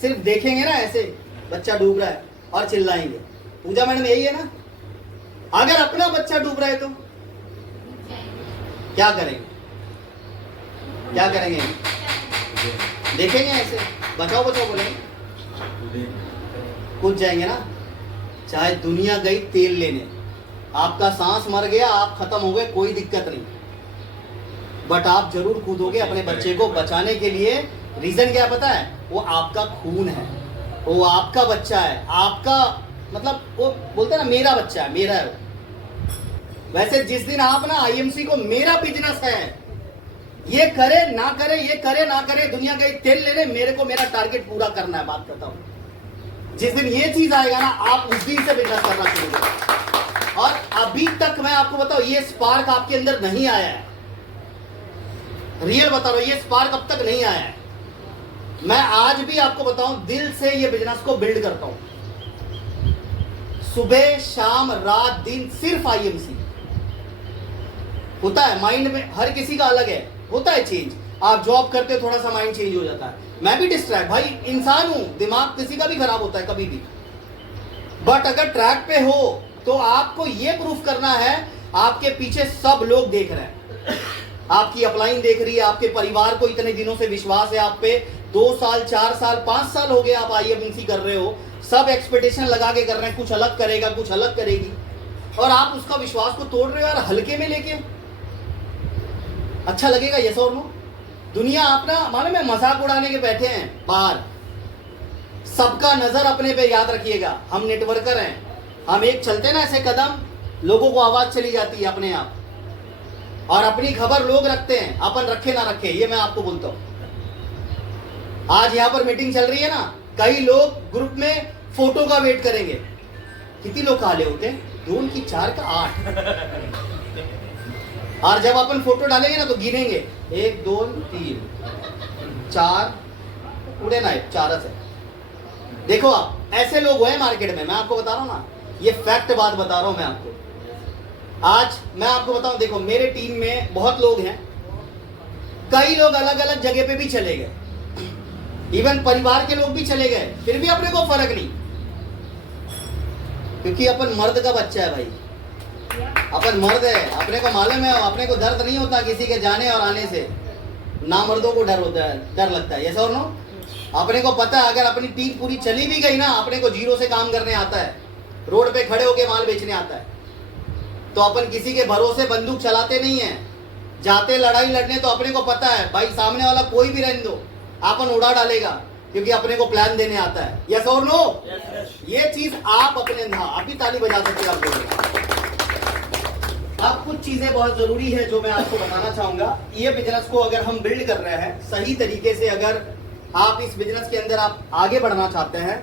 सिर्फ देखेंगे ना ऐसे बच्चा डूब रहा है और चिल्लाएंगे। पूजा मैडम यही है ना? अगर अपना बच्चा डूब रहा है तो क्या करेंगे? क्या करेंगे? देखेंगे ऐसे, बचाओ बचाओ बोलेंगे, कूद जाएंगे ना। चाहे दुनिया गई तेल लेने, आपका सांस मर गया, आप खत्म हो गए, कोई दिक्कत नहीं, बट आप जरूर कूदोगे अपने बच्चे को बचाने के लिए। रीजन क्या पता है? वो आपका खून है, वो आपका बच्चा है, आपका मतलब वो बोलते हैं ना मेरा बच्चा है, मेरा है। वैसे जिस दिन आप ना आईएमसी को मेरा बिजनेस है, ये करे ना करे, ये करे ना करे, दुनिया का तेल लेने, मेरे को मेरा टारगेट पूरा करना है, बात करता हूं। जिस दिन ये चीज आएगा ना, आप उस दिन से बिजनेस करना शुरू करें। और अभी तक मैं आपको बताऊं, ये स्पार्क आपके अंदर नहीं आया है, रियल बता रहा हूं, ये स्पार्क अब तक नहीं आया है। मैं आज भी आपको बताऊं, दिल से ये बिजनेस को बिल्ड करता हूं, सुबह शाम रात दिन सिर्फ आईएमसी। होता है माइंड में, हर किसी का अलग है, होता है चेंज। आप जॉब करते हो, थोड़ा सा माइंड चेंज हो जाता है, मैं भी डिस्ट्रैक्ट, भाई इंसान हूं, दिमाग किसी का भी खराब होता है कभी भी। बट अगर ट्रैक पे हो तो आपको ये प्रूफ करना है, आपके पीछे सब लोग देख रहे हैं, आपकी अपलाइन देख रही है, आपके परिवार को इतने दिनों से विश्वास है आप पे, 2 साल 4 साल 5 साल हो गए आप आईएमसी कर रहे हो, सब एक्सपेक्टेशन लगा के कर रहे हैं, कुछ अलग करेगा, कुछ अलग करेगी, और आप उसका विश्वास को तोड़ रहे हो यार, हल्के में लेके। अच्छा लगेगा यस और नो? दुनिया अपना मालूम है मजाक उड़ाने के बैठे हैं बाहर, सबका नजर अपने पे, याद रखिएगा। हम नेटवर्कर हैं, हम एक चलते ना ऐसे कदम, लोगों को आवाज चली जाती है अपने आप, और अपनी खबर लोग रखते हैं, अपन रखे ना रखे, ये मैं आपको बोलता हूं। आज यहां पर मीटिंग चल रही है ना, कई लोग ग्रुप में फोटो का वेट करेंगे। कितनी लोग काले होते हैं? 2 की 4 का 8। और जब अपन फोटो डालेंगे ना तो गिनेंगे, 1 2 3 4, उड़े ना 4 से। देखो आप ऐसे लोग हैं मार्केट में, मैं आपको बता रहा हूं ना, ये फैक्ट बात बता रहा हूं मैं आपको। आज मैं आपको बताऊं, देखो मेरे टीम में बहुत लोग हैं, कई लोग अलग अलग जगह पे भी चले गए, इवन परिवार के लोग भी चले गए, फिर भी अपने को फर्क नहीं, क्योंकि अपन मर्द का बच्चा है भाई, अपन मर्द है, अपने को मालूम है, अपने को दर्द नहीं होता किसी के जाने और आने से, ना मर्दों को डर होता है, डर लगता है, ये और नो? अपने को पता है अगर अपनी टीम पूरी चली भी गई ना, अपने को जीरो से काम करने आता है, रोड पे खड़े होके माल बेचने आता है, तो अपन किसी के भरोसे बंदूक चलाते नहीं है, जाते लड़ाई लड़ने तो अपने को पता है भाई सामने वाला कोई भी रहने दो, अपन उड़ा डालेगा, क्योंकि अपने को प्लान देने आता है, यस और नो? ये चीज आप अपने अंदर, आप भी ताली बजा सकते हैं आप। अब कुछ चीजें बहुत जरूरी है जो मैं आपको बताना चाहूंगा। ये बिजनेस को अगर हम बिल्ड कर रहे हैं सही तरीके से, अगर आप इस बिजनेस के अंदर आप आगे बढ़ना चाहते हैं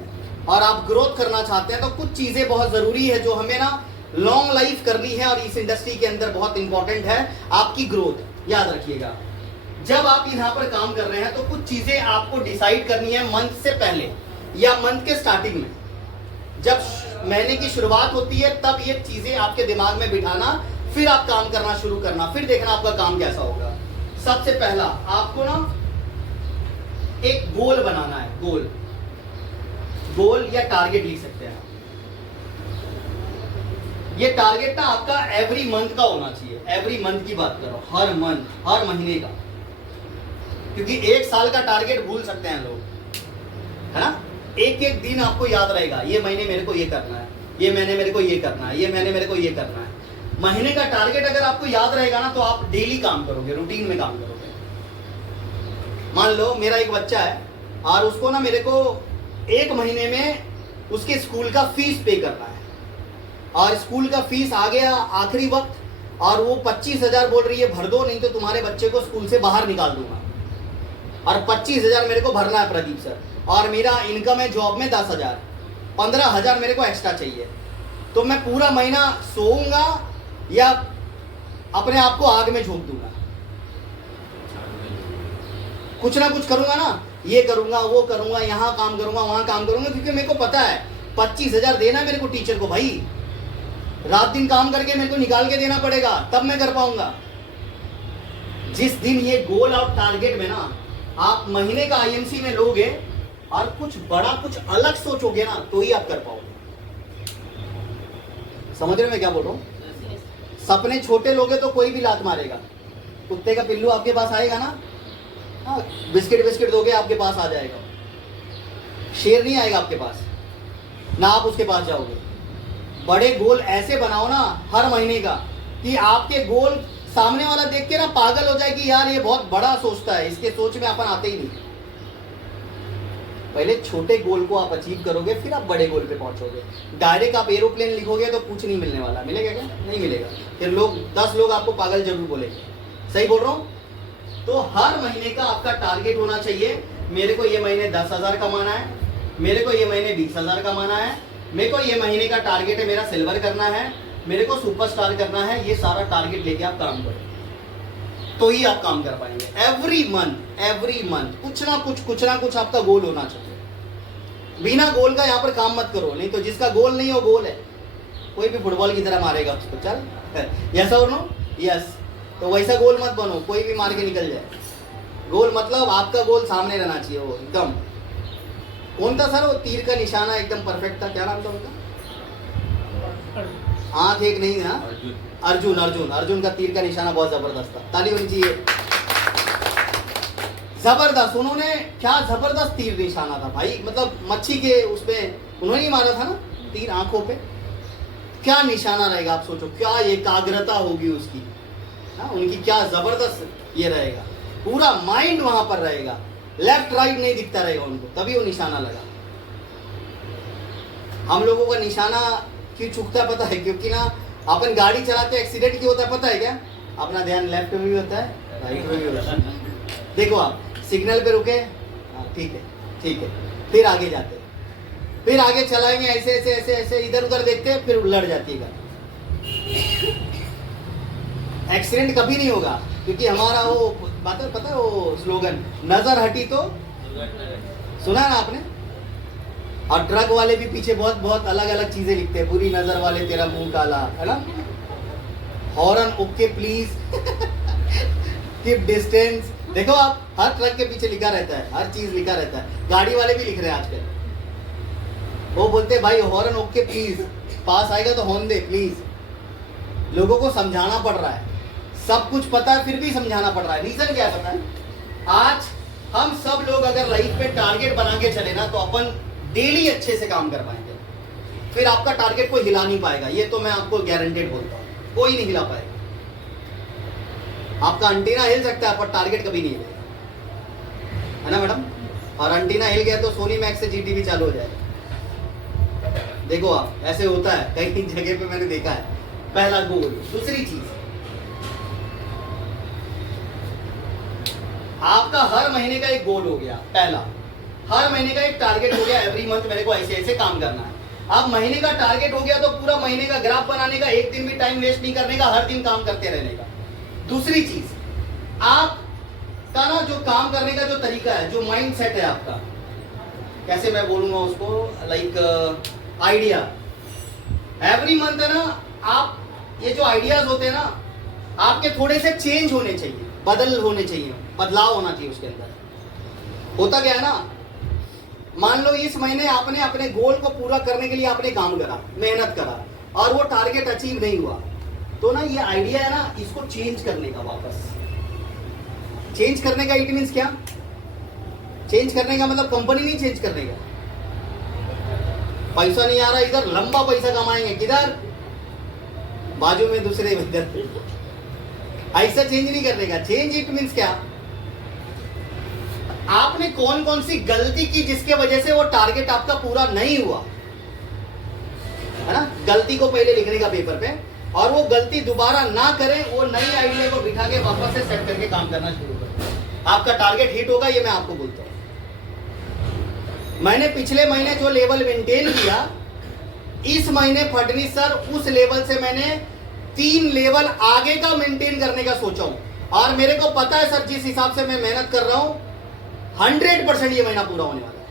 और आप ग्रोथ करना चाहते हैं, तो कुछ चीजें बहुत जरूरी है जो हमें ना लॉन्ग लाइफ करनी है, और इस इंडस्ट्री के अंदर बहुत इंपॉर्टेंट है आपकी ग्रोथ। याद रखिएगा, जब आप यहाँ पर काम कर रहे हैं तो कुछ चीजें आपको डिसाइड करनी है मंथ से पहले या मंथ के स्टार्टिंग में, जब महीने की शुरुआत होती है तब ये चीजें आपके दिमाग में बिठाना, फिर आप काम करना शुरू करना, फिर देखना आपका काम कैसा होगा। सबसे पहला आपको ना एक गोल बनाना है, गोल या टारगेट लिख सकते हैं। ये टारगेट ना आपका एवरी मंथ का होना चाहिए, एवरी मंथ की बात करो, हर मंथ, हर महीने का, क्योंकि 1 साल का टारगेट भूल सकते हैं लोग, है ना? एक एक दिन आपको याद रहेगा, ये महीने मेरे को ये करना है, ये महीने मेरे को ये करना है, ये महीने मेरे को ये करना है। महीने का टारगेट अगर आपको याद रहेगा ना, तो आप डेली काम करोगे, रूटीन में काम करोगे। मान लो मेरा एक बच्चा है और उसको ना मेरे को 1 महीने में उसके स्कूल का फीस पे करना है, और स्कूल का फीस आ गया आखिरी वक्त, और वो 25,000 बोल रही है भर दो, नहीं तो तुम्हारे बच्चे को स्कूल से बाहर निकाल दूंगा, और 25,000 मेरे को भरना है प्रदीप सर, और मेरा इनकम है जॉब में 10,000, 15,000 मेरे को एक्स्ट्रा चाहिए। तो मैं पूरा महीना सोऊंगा या अपने आप को आग में झोंक दूंगा? कुछ ना कुछ करूंगा ना, ये करूंगा, वो करूंगा, यहाँ काम करूंगा, वहां काम करूंगा, क्योंकि मेरे को पता है 25,000 देना मेरे को टीचर को भाई, रात दिन काम करके मेरे को निकाल के देना पड़ेगा, तब मैं कर पाऊंगा। जिस दिन ये गोल और टारगेट में ना आप महीने का आईएमसी में लोगे और कुछ बड़ा कुछ अलग सोचोगे ना, तो ही आप कर पाओगे। समझ रहे हो मैं क्या बोल रहा हूँ? सपने छोटे लोगे तो कोई भी लात मारेगा, कुत्ते का पिल्लू आपके पास आएगा ना, हाँ, बिस्किट दोगे आपके पास आ जाएगा, शेर नहीं आएगा आपके पास ना, आप उसके पास जाओगे। बड़े गोल ऐसे बनाओ ना हर महीने का, कि आपके गोल सामने वाला देख के ना पागल हो जाए कि यार ये बहुत बड़ा सोचता है, इसके सोच में अपन आते ही नहीं। पहले छोटे गोल को आप अचीव करोगे, फिर आप बड़े गोल पे पहुंचोगे। डायरेक्ट आप एरोप्लेन लिखोगे तो कुछ नहीं मिलने वाला। मिलेगा क्या? नहीं मिलेगा। फिर 10 लोग आपको पागल जरूर बोलेंगे। सही बोल रहा हूँ? तो हर महीने का आपका टारगेट होना चाहिए, मेरे को ये महीने 10,000 कमाना है, मेरे को ये महीने 20,000 कमाना है, मेरे को ये महीने का टारगेट है मेरा सिल्वर करना है, मेरे को सुपरस्टार करना है। ये सारा टारगेट लेके आप काम करो, तो ही आप काम कर पाएंगे। एवरी मंथ कुछ ना कुछ आपका गोल होना चाहिए। बिना गोल का यहाँ पर काम मत करो, नहीं तो जिसका गोल नहीं हो गोल है, कोई भी फुटबॉल की तरह मारेगा उसको। चल यस और नो? यस। तो वैसा गोल मत बनो, कोई भी मार के निकल जाए। गोल मतलब आपका गोल सामने रहना चाहिए, वो एकदम। कौन था सर वो तीर का निशाना एकदम परफेक्ट था? क्या नाम था उनका? आंख एक नहीं था। अर्जुन का तीर का निशाना बहुत जबरदस्त था। ताली होनी चाहिए। जबरदस्त, उन्होंने क्या जबरदस्त तीर निशाना था भाई। मतलब मच्छी के उसमें उन्होंने ही मारा था ना तीर, आंखों पे। क्या निशाना रहेगा आप सोचो, क्या एकाग्रता होगी उसकी। हाँ, उनकी क्या जबरदस्त ये रहेगा। पूरा माइंड वहां पर रहेगा, लेफ्ट राइट नहीं दिखता रहेगा उनको, तभी वो निशाना लगा। हम लोगों का निशाना क्यों चूकता पता है? क्योंकि ना अपन गाड़ी चलाते एक्सीडेंट क्यों होता है पता है क्या? अपना ध्यान लेफ्ट में भी होता है, राइट में भी होता है। देखो आप सिग्नल पे रुके, ठीक है, फिर आगे जाते हैं, फिर आगे चलाएंगे ऐसे ऐसे ऐसे ऐसे, इधर उधर देखते हैं, फिर उलट जाती है गाड़ी। एक्सीडेंट कभी नहीं होगा, क्योंकि हमारा वो बात है, पता है वो स्लोगन, नजर हटी तो सुना है ना आपने? और ट्रक वाले भी पीछे बहुत बहुत अलग अलग चीजें लिखते हैं, बुरी नजर वाले तेरा मुंह काला, है ना? Horn okay please, keep distance. देखो आप, हर ट्रक के पीछे लिखा रहता है, हर चीज लिखा रहता है। गाड़ी वाले भी लिख रहे हैं आजकल। वो बोलते हैं भाई हॉर्न ओके प्लीज, पास आएगा तो हॉर्न दे प्लीज। लोगों को समझाना पड़ रहा है, सब कुछ पता है फिर भी समझाना पड़ रहा है। रीजन क्या पता है? आज हम सब लोग अगर लाइफ में टारगेट बना के चले ना, तो अपन डेली अच्छे से काम कर पाएंगे। फिर आपका टारगेट कोई हिला नहीं पाएगा, ये तो मैं आपको गारंटेड बोलता हूँ, कोई नहीं हिला पाएगा। आपका अंटीना हिल सकता है पर टारगेट कभी नहीं हिलेगा, है ना मैडम? और अंटीना हिल गया तो सोनी मैक्स से जीटीवी चालू हो जाएगा। देखो आप, ऐसे होता है कई जगह पे, मैंने देखा है। पहला गोल। दूसरी चीज, आपका हर महीने का एक गोल हो गया। पहला, हर महीने का एक टारगेट हो गया, एवरी मंथ मेरे को ऐसे ऐसे काम करना है। अब महीने का टारगेट हो गया तो पूरा महीने का ग्राफ बनाने का, एक दिन भी टाइम वेस्ट नहीं करने का, हर दिन काम करते रहने का। दूसरी चीज, आप का ना जो काम करने का जो तरीका है, जो माइंड सेट है आपका, कैसे मैं बोलूंगा उसको, लाइक आइडिया। एवरी मंथ है ना, आप ये जो आइडियाज होते हैं ना, आपके थोड़े से चेंज होने चाहिए, बदल होने चाहिए, बदलाव होना चाहिए उसके अंदर। होता क्या है ना, मान लो इस महीने आपने अपने गोल को पूरा करने के लिए आपने काम करा, मेहनत करा, और वो टारगेट अचीव नहीं हुआ, तो ना ये आइडिया है ना, इसको चेंज करने का, वापस चेंज करने का। इट मीन्स क्या? चेंज करने का मतलब कंपनी नहीं चेंज करने का। पैसा नहीं आ रहा इधर, लंबा पैसा कमाएंगे किधर? बाजू में दूसरे इधर। ऐसा चेंज नहीं करने का। चेंज इट मीन्स क्या? आपने कौन कौन सी गलती की जिसके वजह से वो टारगेट आपका पूरा नहीं हुआ, है ना? गलती को पहले लिखने का पेपर पे, और वो गलती दोबारा ना करें, वो नई आइडिया को बिठा के वापस से सेट करके काम करना शुरू करें। आपका टारगेट हिट होगा, ये मैं आपको बोलता हूं। मैंने पिछले महीने जो लेवल मेंटेन किया, इस महीने फडनीस सर उस लेवल से मैंने 3 लेवल आगे का मेंटेन करने का सोचा हूं, और मेरे को पता है सर जिस हिसाब से मैं मेहनत कर रहा हूं 100% ये महीना पूरा होने वाला है।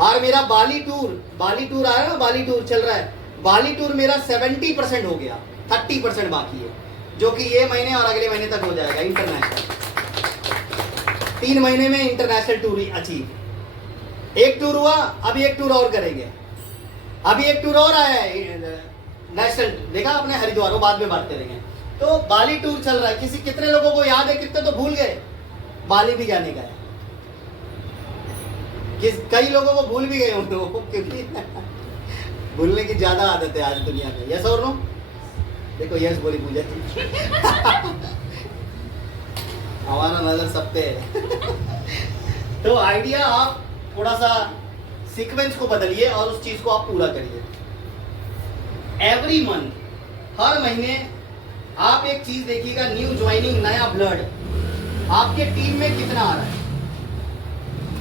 और मेरा बाली टूर आया ना, बाली टूर चल रहा है, बाली टूर मेरा 70% हो गया, 30% बाकी है, जो कि ये महीने और अगले महीने तक हो जाएगा इंटरनेशनल। 3 महीने में इंटरनेशनल टूर अचीव। एक टूर हुआ, अभी एक टूर और करेंगे, अभी एक टूर और आया है नेशनल, देखा आपने हरिद्वार, वो बाद में बात करेंगे। तो बाली टूर चल रहा है, कितने लोगों को याद है, कितने तो भूल गए, बाली भी जाने का है। कई लोगों को भूल भी गए होंगे वो, क्योंकि भूलने की ज्यादा आदत है आज दुनिया में। यस और नो? देखो यस बोली पूजा हमारा नजर सब पे है। तो आइडिया आप थोड़ा सा सीक्वेंस को बदलिए और उस चीज को आप पूरा करिए। एवरी मंथ, हर महीने आप एक चीज देखिएगा, न्यू ज्वाइनिंग, नया ब्लड आपके टीम में कितना आ रहा है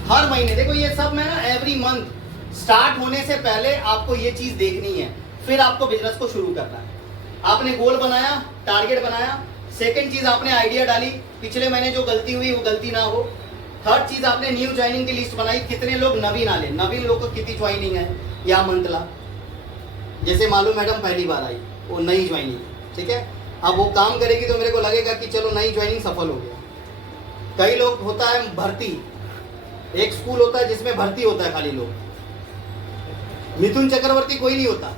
हर महीने। देखो ये सब मैं ना एवरी मंथ स्टार्ट होने से पहले आपको ये चीज देखनी है, फिर आपको बिजनेस को शुरू करना है। आपने गोल बनाया, टारगेट बनाया, सेकंड चीज आपने आइडिया डाली, पिछले महीने जो गलती हुई वो गलती ना हो। थर्ड चीज आपने न्यू ज्वाइनिंग की लिस्ट बनाई, कितने लोग नवीन आले, नवीन लोग को कितनी ज्वाइनिंग है या मंथला। जैसे मालूम मैडम पहली बार आई, वो नई ज्वाइनिंग, ठीक है, अब वो काम करेगी तो मेरे को लगेगा कि चलो नई ज्वाइनिंग सफल हो गया। कई लोग होता है भर्ती, एक स्कूल होता है जिसमें भर्ती होता है खाली लोग, मिथुन चक्रवर्ती कोई नहीं होता,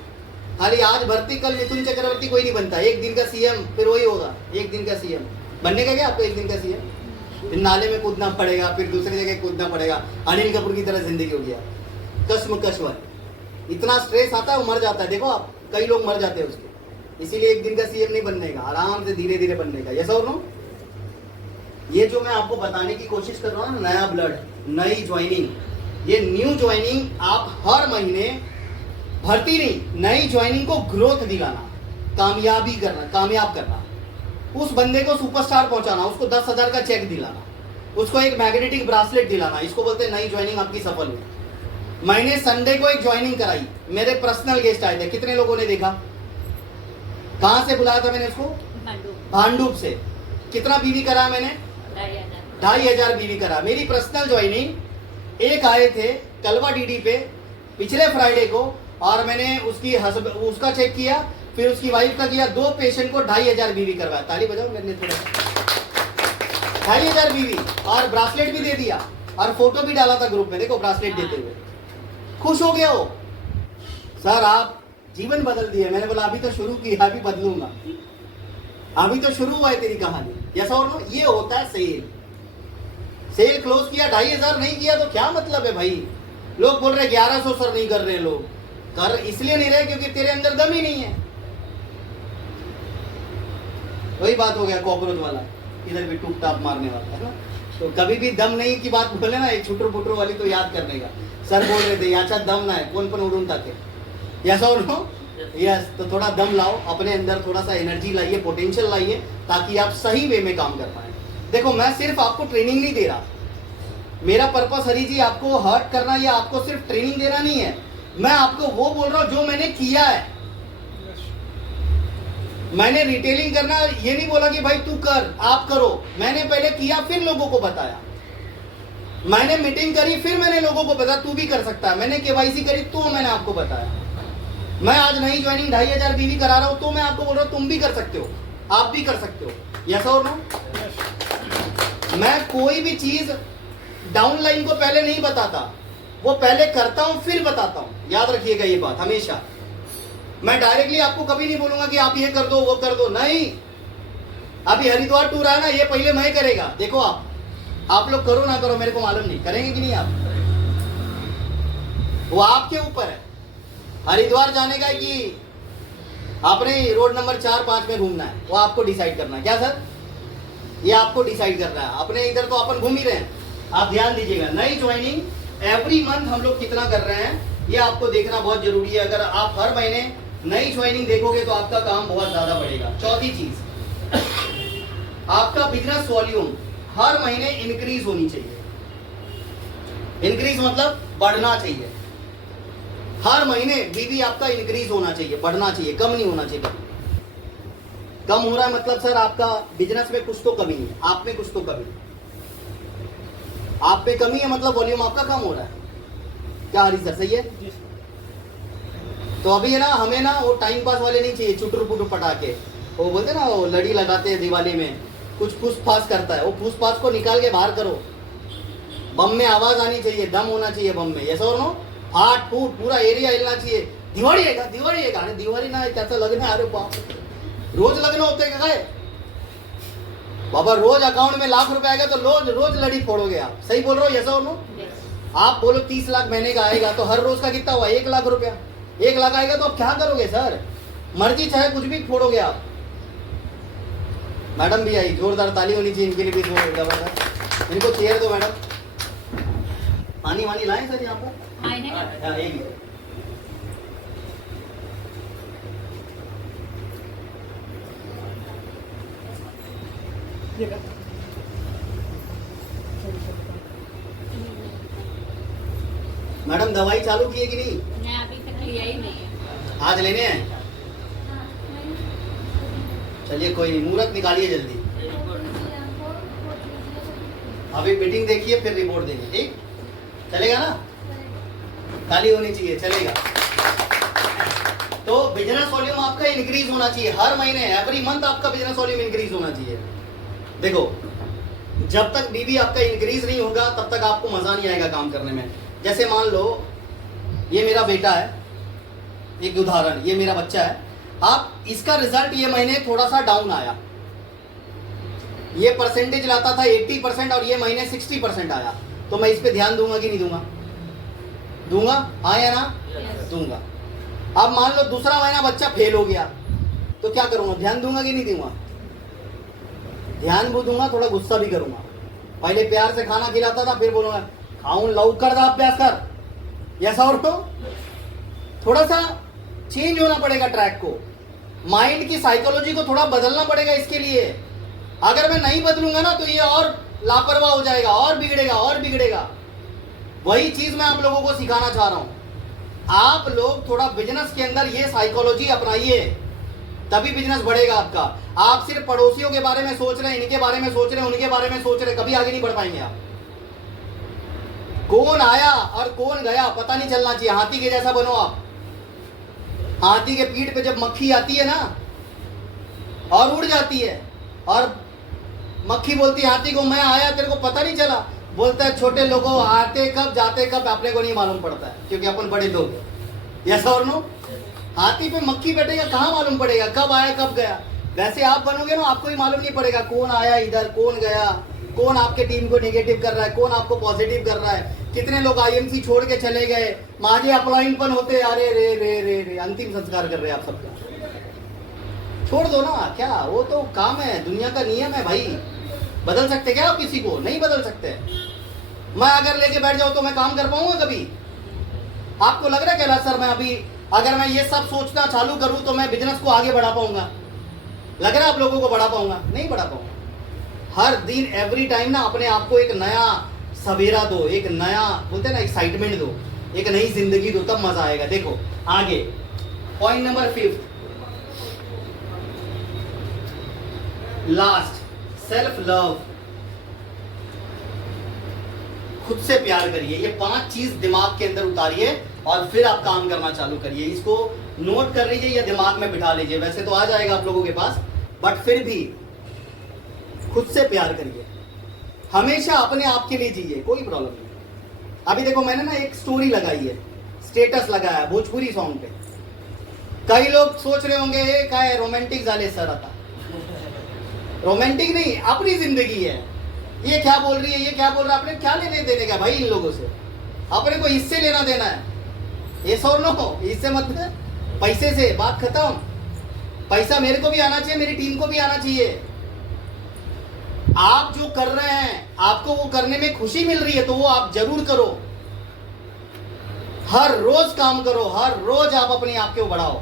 खाली आज भर्ती कल मिथुन चक्रवर्ती कोई नहीं बनता। एक दिन का सीएम फिर वही होगा, एक दिन का सीएम बनने का क्या आपको, एक दिन का सीएम, फिर नाले में कूदना पड़ेगा, फिर दूसरी जगह कूदना पड़ेगा, अनिल कपूर की तरह जिंदगी हो गया, कश्मकश वाली, इतना स्ट्रेस आता है वो मर जाता है। देखो आप, कई लोग मर जाते हैं उसके, इसीलिए एक दिन का सीएम नहीं बनने का, आराम से धीरे धीरे बनने का। यस और नो? ये जो मैं आपको बताने की कोशिश कर रहा हूँ, नया ब्लड, नई ज्वाइनिंग, ये न्यू ज्वाइनिंग आप हर महीने, भर्ती नहीं, नई ज्वाइनिंग को ग्रोथ दिलाना, कामयाबी करना, कामयाब करना, उस बंदे को सुपरस्टार पहुंचाना, उसको 10,000 का चेक दिलाना, उसको एक मैग्नेटिक ब्रासलेट दिलाना, इसको बोलते हैं नई ज्वाइनिंग आपकी सफल हुई। मैंने संडे को एक ज्वाइनिंग कराई, मेरे पर्सनल गेस्ट आए थे, कितने लोगों ने देखा? कहां से बुलाया था मैंने उसको? भांडुप से। कितना बीवी करा मैंने? 2,500 बीवी करा। मेरी पर्सनल ज्वाइनिंग, एक आए थे कलवा डीडी पे पिछले फ्राइडे को, और मैंने उसका चेक किया, फिर उसकी वाइफ का किया, 2 पेशेंट को 2,500 बीवी करवाया। ताली बजाओ मैंने थोड़ा, 2,500 बीवी, और ब्रासलेट भी दे दिया, और फोटो भी डाला था ग्रुप में, देखो ब्रासलेट देते हुए, खुश हो गया वो। सर आप जीवन बदल दिए। मैंने बोला अभी तो शुरू किया, अभी बदलूंगा, अभी तो शुरू हुआ है तेरी कहानी। यस और नो? ये होता है सेल। सेल क्लोज किया, 2,500 नहीं किया तो क्या मतलब है भाई? लोग बोल रहे 1100 सर नहीं कर रहे, लोग कर इसलिए नहीं रहे क्योंकि तेरे अंदर दम ही नहीं है। वही बात हो गया कॉकरोच वाला, इधर भी टूक टाप मारने वाला है ना। तो कभी भी दम नहीं की बात बोले ना, एक छुटर पुटर वाली तो याद करने का। सर बोल रहे थे याचा दम ना है, कौन पण उड़ून ताके। यस और नो? यस। तो थोड़ा दम लाओ अपने अंदर, थोड़ा सा एनर्जी लाइए, पोटेंशियल लाइए, ताकि आप सही वे में काम कर पाए। देखो मैं सिर्फ आपको ट्रेनिंग नहीं दे रहा, मेरा पर्पस हरी जी आपको हर्ट करना या आपको सिर्फ ट्रेनिंग देना नहीं है। मैं आपको वो बोल रहा हूं जो मैंने किया है। मैंने रिटेलिंग करना ये नहीं बोला कि भाई तू कर, आप करो। मैंने पहले किया, फिर लोगों को बताया। मैंने मीटिंग करी, फिर मैंने लोगों को बताया तू भी कर सकता है। मैंने केवाईसी करी तो मैंने आपको बताया। मैं आज नई ज्वाइनिंग 2,500 बीवी करा रहा हूं तो मैं आपको बोल रहा हूं तुम भी कर सकते हो, आप भी कर सकते हो। यस और नो? मैं कोई भी चीज डाउनलाइन को पहले नहीं बताता, वो पहले करता हूं फिर बताता हूं। याद रखिएगा ये बात हमेशा। मैं डायरेक्टली आपको कभी नहीं बोलूंगा कि आप ये कर दो वो कर दो, नहीं। अभी हरिद्वार टूर है ना, ये पहले मैं करेगा। देखो आप लोग करो ना करो मेरे को मालूम नहीं, करेंगे कि नहीं आप, वो आपके ऊपर है। हरिद्वार जाने का कि आपने रोड नंबर 4-5 में घूमना है, वो आपको डिसाइड करना है। क्या सर? ये आपको डिसाइड करना है। अपने इधर तो अपन घूम ही रहे हैं। आप ध्यान दीजिएगा, नई ज्वाइनिंग एवरी मंथ हम लोग कितना कर रहे हैं ये आपको देखना बहुत जरूरी है। अगर आप हर महीने नई ज्वाइनिंग देखोगे तो आपका काम बहुत ज्यादा बढ़ेगा। चौथी चीज, आपका बिजनेस वॉल्यूम हर महीने इंक्रीज होनी चाहिए। इंक्रीज मतलब बढ़ना चाहिए। हर महीने बीबी आपका इंक्रीज होना चाहिए, बढ़ना चाहिए, कम नहीं होना चाहिए। कम हो रहा है मतलब सर आपका बिजनेस में कुछ तो कमी है, आप में कुछ तो कमी है। आप पे कमी है मतलब वॉल्यूम आपका कम हो रहा है। क्या हरी सर सही है? तो अभी है ना, हमें ना वो टाइम पास वाले नहीं चाहिए, चुटर पुटर पटाके। वो बोलते ना, वो लड़ी लगाते हैं दिवाली में, कुछ फूस फास करता है, वो फूस फास को निकाल के बाहर करो। बम में आवाज आनी चाहिए, दम होना चाहिए बम में। यस और नो? फाट फूट पूरा एरिया हिलना चाहिए। दिवाळी आहे का? दिवाळी आहे का? अरे दिवाळी नाही, त्याचं लग्न आहे। अरे बाप, रोज लग्न होते का काय बाबा? रोज अकाउंट में लाख रुपए आएगा तो रोज रोज लड़ी फोड़ोगे आप। सही बोल रहे हो? यस और नो? आप बोलो 30 लाख महीने का आएगा तो हर रोज का कितना हुआ? 1 लाख रुपया। 1 लाख आएगा तो आप क्या करोगे सर? मर्जी चाहे कुछ भी फोड़ोगे आप। मैडम भी आई, जोरदार ताली होनी चाहिए इनके लिए भी। इनको चेयर दो मैडम। पानी वानी लाए सर यहाँ पर? हाँ, एक ही। मैडम दवाई चालू की है कि नहीं? मैं अभी तक लिया ही नहीं है। आज लेने हैं? चलिए कोई नहीं, मुहूर्त निकालिए जल्दी। अभी मीटिंग देखिए फिर रिपोर्ट देंगे, ठीक चलेगा ना? खाली होनी चाहिए, चलेगा। तो बिजनेस वॉल्यूम आपका इंक्रीज होना चाहिए हर महीने, एवरी मंथ आपका बिजनेस वॉल्यूम इंक्रीज होना चाहिए। देखो जब तक बीबी आपका इंक्रीज नहीं होगा तब तक आपको मजा नहीं आएगा काम करने में। जैसे मान लो ये मेरा बेटा है, एक उदाहरण, ये मेरा बच्चा है, आप इसका रिजल्ट ये महीने थोड़ा सा डाउन आया, ये परसेंटेज लाता था 80% और ये महीने 60% आया, तो मैं इस पे ध्यान दूंगा कि नहीं दूंगा? दूंगा, हाँ या ना? दूंगा। अब मान लो दूसरा महीना बच्चा फेल हो गया, तो क्या करूंगा? ध्यान दूंगा कि नहीं दूंगा? ध्यान भी दूंगा, थोड़ा गुस्सा भी करूंगा। पहले प्यार से खाना खिलाता था, फिर बोलूंगा खाऊं लवकर दा अभ्यास कर, ऐसा और तो थोड़ा सा चेंज होना पड़ेगा ट्रैक को, माइंड की साइकोलॉजी को थोड़ा बदलना पड़ेगा इसके लिए। अगर मैं नहीं बदलूंगा ना तो ये और लापरवाह हो जाएगा और बिगड़ेगा और बिगड़ेगा। वही चीज मैं आप लोगों को सिखाना चाह रहा हूं। आप लोग थोड़ा बिजनेस के अंदर ये साइकोलॉजी अपनाइए, तभी बिजनेस बढ़ेगा आपका। आप सिर्फ पड़ोसियों के बारे में सोच रहे हैं, इनके बारे में सोच रहे हैं, उनके बारे में सोच रहे हैं, कभी आगे नहीं बढ़ पाएंगे आप। कौन आया और कौन गया पता नहीं चलना चाहिए। हाथी के जैसा बनो आप। हाथी के पीठ पे जब मक्खी आती है ना और उड़ जाती है, और मक्खी बोलती है हाथी को मैं आया तेरे को पता नहीं चला, बोलता है छोटे लोगों आते कब जाते कब अपने को नहीं मालूम पड़ता है, क्योंकि अपन बड़े लोग। यस और नो? हाथी पे मक्खी बैठेगा, कहाँ मालूम पड़ेगा कब आया कब गया। वैसे आप बनोगे ना, आपको ही मालूम नहीं पड़ेगा कौन आया इधर, कौन गया, कौन आपके टीम को नेगेटिव कर रहा है, कौन आपको पॉजिटिव कर रहा है। कितने लोग आईएमसी छोड़ के चले गए, माझे अपलाइनपन होते, अरे रे रे रे रे, अंतिम संस्कार कर रहे हैं आप सबका। छोड़ दो ना, क्या वो तो काम है, दुनिया का नियम है भाई। बदल सकते क्या आप किसी को? नहीं बदल सकते। मैं अगर लेके बैठ जाऊं तो मैं काम कर पाऊंगा कभी? आपको लग रहा है कैलाश सर मैं अभी अगर मैं ये सब सोचना चालू करूं तो मैं बिजनेस को आगे बढ़ा पाऊंगा? लग रहा है आप लोगों को बढ़ा पाऊंगा? नहीं बढ़ा पाऊंगा। हर दिन एवरी टाइम ना अपने आप को एक नया सवेरा दो, एक नया बोलते हैं ना एक्साइटमेंट दो, एक नई जिंदगी दो, तब मजा आएगा। देखो आगे point number 5 last, self love. खुद से प्यार करिए। ये 5 चीज दिमाग के अंदर उतारिए और फिर आप काम करना चालू करिए। इसको नोट कर लीजिए या दिमाग में बिठा लीजिए, वैसे तो आ जाएगा आप लोगों के पास, बट फिर भी खुद से प्यार करिए। हमेशा अपने आप के लिए जिए, कोई प्रॉब्लम नहीं। अभी देखो मैंने ना एक स्टोरी लगाई है, स्टेटस लगाया है भोजपुरी सॉन्ग पे। कई लोग सोच रहे होंगे ये क्या है, रोमांटिक जाले सर आता। रोमांटिक नहीं, अपनी जिंदगी है। ये क्या बोल रही है, ये क्या बोल रहा है, अपने क्या लेने देने का भाई इन लोगों से? अपने को इससे लेना देना है, ये सो नो, इससे मत, पैसे से बात खत्म। पैसा मेरे को भी आना चाहिए, मेरी टीम को भी आना चाहिए। आप जो कर रहे हैं आपको वो करने में खुशी मिल रही है तो वो आप जरूर करो। हर रोज काम करो, हर रोज आप अपने आप को बढ़ाओ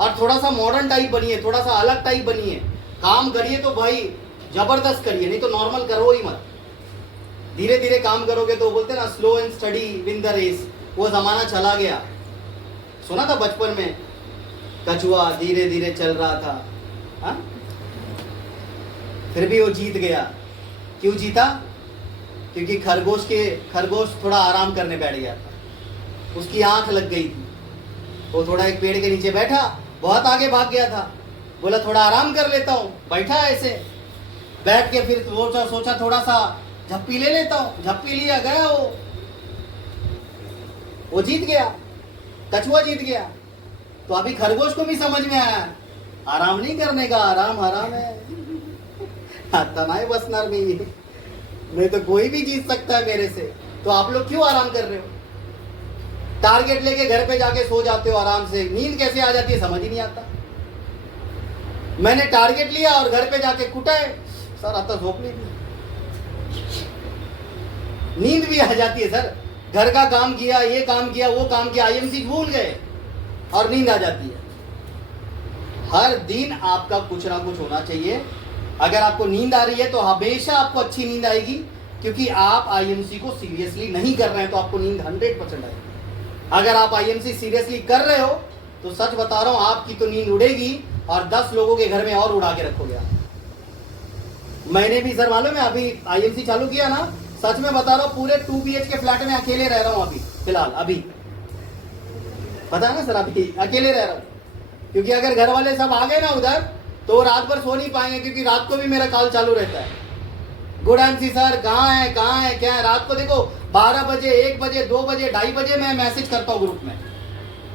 और थोड़ा सा मॉडर्न टाइप बनिए, थोड़ा सा अलग टाइप बनिए। काम करिए तो भाई जबरदस्त करिए, नहीं तो नॉर्मल करो ही मत। धीरे धीरे काम करोगे तो बोलते ना slow and steady win the race, वो जमाना चला गया। सुना था बचपन में, कछुआ धीरे धीरे चल रहा था, हा? फिर भी वो जीत गया। क्यों जीता? क्योंकि खरगोश थोड़ा आराम करने बैठ गया था, उसकी आंख लग गई थी। वो थोड़ा एक पेड़ के नीचे बैठा, बहुत आगे भाग गया था, बोला थोड़ा आराम कर लेता हूँ, बैठा ऐसे बैठ के फिर सोचा थोड़ा सा झप्पी ले लेता हूँ, झप्पी लिया, गया वो जीत गया, कछुआ जीत गया। तो अभी खरगोश को भी समझ में आया आराम नहीं करने का, आराम हराम है। तनाए बसनार में तो कोई भी जीत सकता है मेरे से, तो आप लोग क्यों आराम कर रहे हो? टारगेट लेके घर पे जाके सो जाते हो आराम से, नींद कैसे आ जाती है समझ ही नहीं आता। मैंने टारगेट लिया और घर पे जाके कुटाए, सर आता झोंक ली, नींद भी आ जाती है सर। घर का काम किया, ये काम किया, वो काम किया, आईएमसी भूल गए और नींद आ जाती है। हर दिन आपका कुछ ना कुछ होना चाहिए। अगर आपको नींद आ रही है तो हमेशा आपको अच्छी नींद आएगी, क्योंकि आप आईएमसी को सीरियसली नहीं कर रहे हैं, तो आपको नींद 100% आएगी। अगर आप आईएमसी सीरियसली कर रहे हो तो सच बता रहा हूं, आपकी तो नींद उड़ेगी और 10 लोगों के घर में और उड़ा के रखोगे आप। मैंने भी सर मालूम है, अभी आईएमसी चालू किया ना, सच में बता रहा हूं, पूरे 2 BH के फ्लैट में अकेले रह रहा हूं अभी फिलहाल। अभी पता है ना सर, अभी अकेले रह रहा हूं, क्योंकि अगर घर वाले सब आ गए ना उधर तो रात भर सो नहीं पाएंगे, क्योंकि रात को भी मेरा कॉल चालू रहता है। गुड एमसी सर कहाँ है क्या है। रात को देखो 12 बजे, 1 बजे, 2 बजे, 2:30 बजे मैं मैसेज करता हूँ ग्रुप में।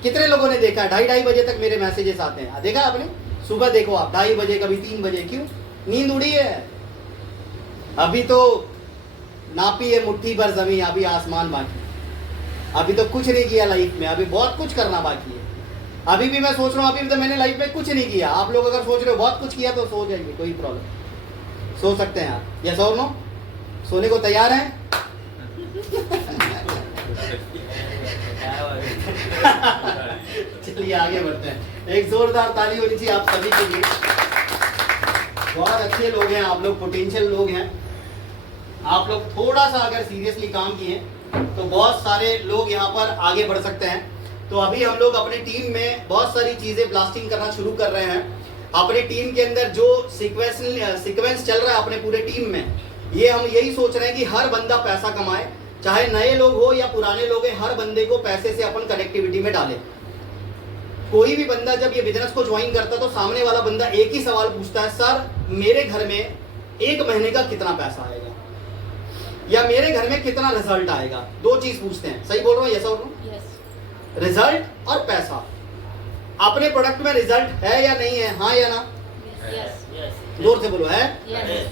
कितने लोगों ने देखा है 2:30 बजे तक मेरे मैसेजेस आते हैं? देखा आपने? सुबह देखो आप 2:30 बजे, कभी 3 बजे। क्यों? नींद उड़ी है। अभी तो नापी है मुट्ठी भर जमीन, अभी आसमान बाकी। अभी तो कुछ नहीं किया लाइफ में, अभी बहुत कुछ करना बाकी है। अभी भी मैं सोच रहा हूँ, अभी तो मैंने लाइफ में कुछ नहीं किया। आप लोग अगर सोच रहे हो बहुत कुछ किया तो सो जाइए, कोई प्रॉब्लम, सो सकते हैं आप। यस और नो? सोने को तैयार हैं? चलिए आगे बढ़ते हैं। एक जोरदार ताली होनी चाहिए आप सभी के लिए। बहुत अच्छे लोग हैं आप लोग, पोटेंशियल लोग हैं आप लोग। थोड़ा सा अगर सीरियसली काम किए तो बहुत सारे लोग यहाँ पर आगे बढ़ सकते हैं। तो अभी हम लोग अपने टीम में बहुत सारी चीजें ब्लास्टिंग करना शुरू कर रहे हैं। अपने टीम के अंदर जो सीक्वेंस चल रहा है अपने पूरे टीम में, ये हम यही सोच रहे हैं कि हर बंदा पैसा कमाए, चाहे नए लोग हो या पुराने लोग हैं, हर बंदे को पैसे से अपन कनेक्टिविटी में डाले। कोई भी बंदा जब ये बिजनेस को ज्वाइन करता है तो सामने वाला बंदा एक ही सवाल पूछता है, सर मेरे घर में 1 महीने का कितना पैसा आएगा, या मेरे घर में कितना रिजल्ट आएगा। 2 चीज पूछते हैं। सही बोल रहा हूँ? यस और नो? रिजल्ट और पैसा। अपने प्रोडक्ट में रिजल्ट है या नहीं है? हाँ या ना? जोर से बोलो। है?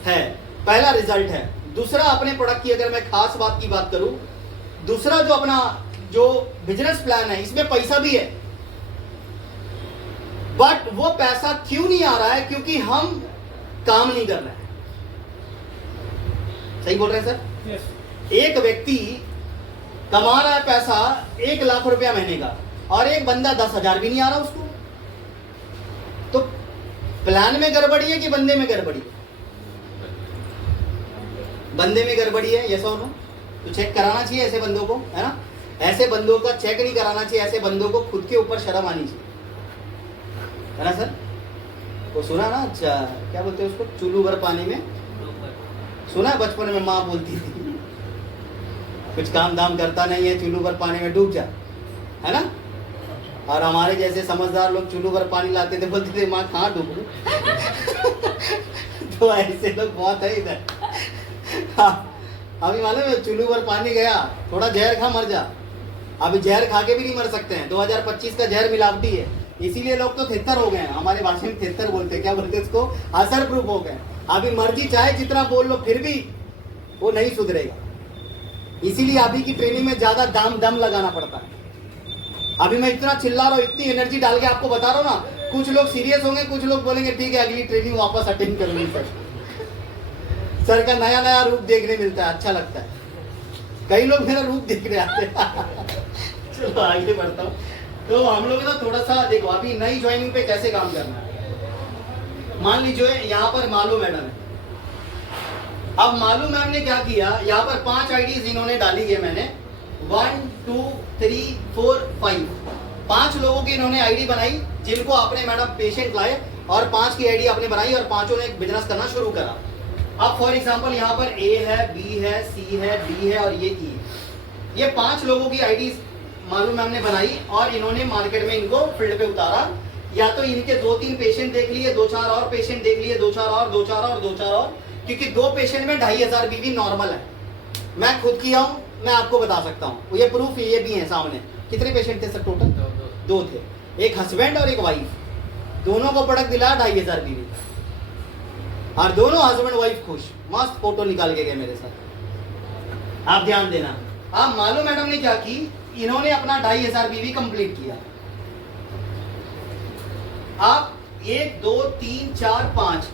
है। पहला रिजल्ट है। दूसरा, अपने प्रोडक्ट की अगर मैं खास बात की बात करूं, दूसरा जो अपना जो बिजनेस प्लान है इसमें पैसा भी है, बट वो पैसा क्यों नहीं आ रहा है? क्योंकि हम काम नहीं कर रहे हैं। सही बोल रहे हैं सर? एक व्यक्ति कमा रहा है पैसा 1 लाख रुपया महीने का, और एक बंदा 10,000 भी नहीं आ रहा उसको। तो प्लान में गड़बड़ी है कि बंदे में गड़बड़ी है? बंदे में गड़बड़ी है। यस और नो? तो चेक कराना चाहिए ऐसे बंदों को, है ना? ऐसे बंदों का चेक नहीं कराना चाहिए। ऐसे बंदों को खुद के ऊपर शर्म आनी चाहिए, है ना सर? वो सुना ना, क्या बोलते हैं उसको, चुल्लू भर पानी में, सुना है बचपन में माँ बोलती थी, कुछ काम दाम करता नहीं है, चुल्लू भर पानी में डूब जा, है ना? और हमारे जैसे समझदार लोग चुल्लू भर पानी लाते थे, बोलते थे माँ कहाँ डूबूं। तो ऐसे लोग बहुत है इधर। अभी मालूम है, चुल्लू भर पानी गया, थोड़ा जहर खा मर जा। अभी जहर खा के भी नहीं मर सकते हैं, 2025 का जहर मिलावटी है, इसीलिए लोग तो थेत्तर हो गए हैं। हमारे भाषा में थेत्तर बोलते हैं, क्या बोलते हैं इसको, असर प्रूफ हो गए। अभी मर्जी चाहे जितना बोल लो फिर भी वो नहीं सुधरेगा। इसीलिए अभी की ट्रेनिंग में ज्यादा दम लगाना पड़ता है। अभी मैं इतना चिल्ला रहा हूँ, इतनी एनर्जी डाल के आपको बता रहा हूँ ना, कुछ लोग सीरियस होंगे, कुछ लोग बोलेंगे ठीक है अगली ट्रेनिंग वापस अटेंड करूंगी। सर का नया नया रूप देखने मिलता है, अच्छा लगता है। कई लोग मेरा रूप देखने आते हैं। चलो आगे बढ़ता हूँ। तो हम लोग ना थोड़ा सा देखो, अभी नई ज्वाइनिंग पे कैसे काम करना है। मान लीजिए यहाँ पर मालू मैडम है। अब मालू मैम ने क्या किया, यहाँ पर 5 आईडीज इन्होंने डाली है। मैंने 1 2 3 4 5 5 लोगों की इन्होंने आईडी बनाई, जिनको आपने मैडम पेशेंट लाए और 5 की आईडी आपने बनाई और 5 ने बिजनेस करना शुरू करा। अब फॉर एग्जांपल यहाँ पर ए है, बी है, सी है, डी है और ये ई है। ये 5 लोगों की आईडी मालूम मैम ने बनाई और इन्होंने मार्केट में इनको फील्ड पे उतारा। या तो इनके 2-3 पेशेंट देख लिए, 2-4 और पेशेंट देख लिए, 2-4 और 2-4 और 2-4 और, क्योंकि 2 पेशेंट में 2,500 बीवी नॉर्मल है। मैं खुद किया हूँ, मैं आपको बता सकता हूँ, ये प्रूफ ये भी है सामने। कितने पेशेंट थे सर टोटल? 2 थे, एक हस्बैंड और एक वाइफ। दोनों को प्रोडक्ट दिलाया 2,500 बीवी, और दोनों हस्बैंड वाइफ खुश, मस्त फोटो निकाल के गए मेरे साथ। आप ध्यान देना। आप मालूम मैडम ने क्या की, इन्होंने अपना 2,500 बीवी कंप्लीट किया। आप 1 2 3 4 5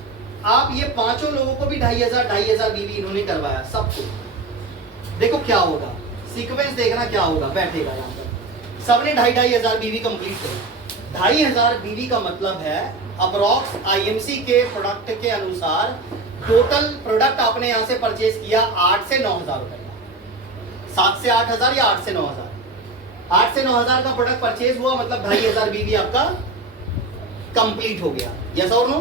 आप ये 5 लोगों को भी 2,500 बीवी इन्होंने करवाया सबको। देखो क्या होगा, सीक्वेंस देखना क्या होगा, बैठेगा यहाँ पर। सबने 2,500 बीवी कंप्लीट करी। 2,500 बीवी का मतलब है अप्रॉक्स आईएमसी के प्रोडक्ट के अनुसार टोटल प्रोडक्ट आपने यहाँ से परचेज किया 8 से 9,000 रुपए का, 7 से 8,000 या 8 से 9,000। 8 से 9,000 का प्रोडक्ट परचेज हुआ, मतलब 2,500 बीवी आपका कंप्लीट हो गया। यस और नो?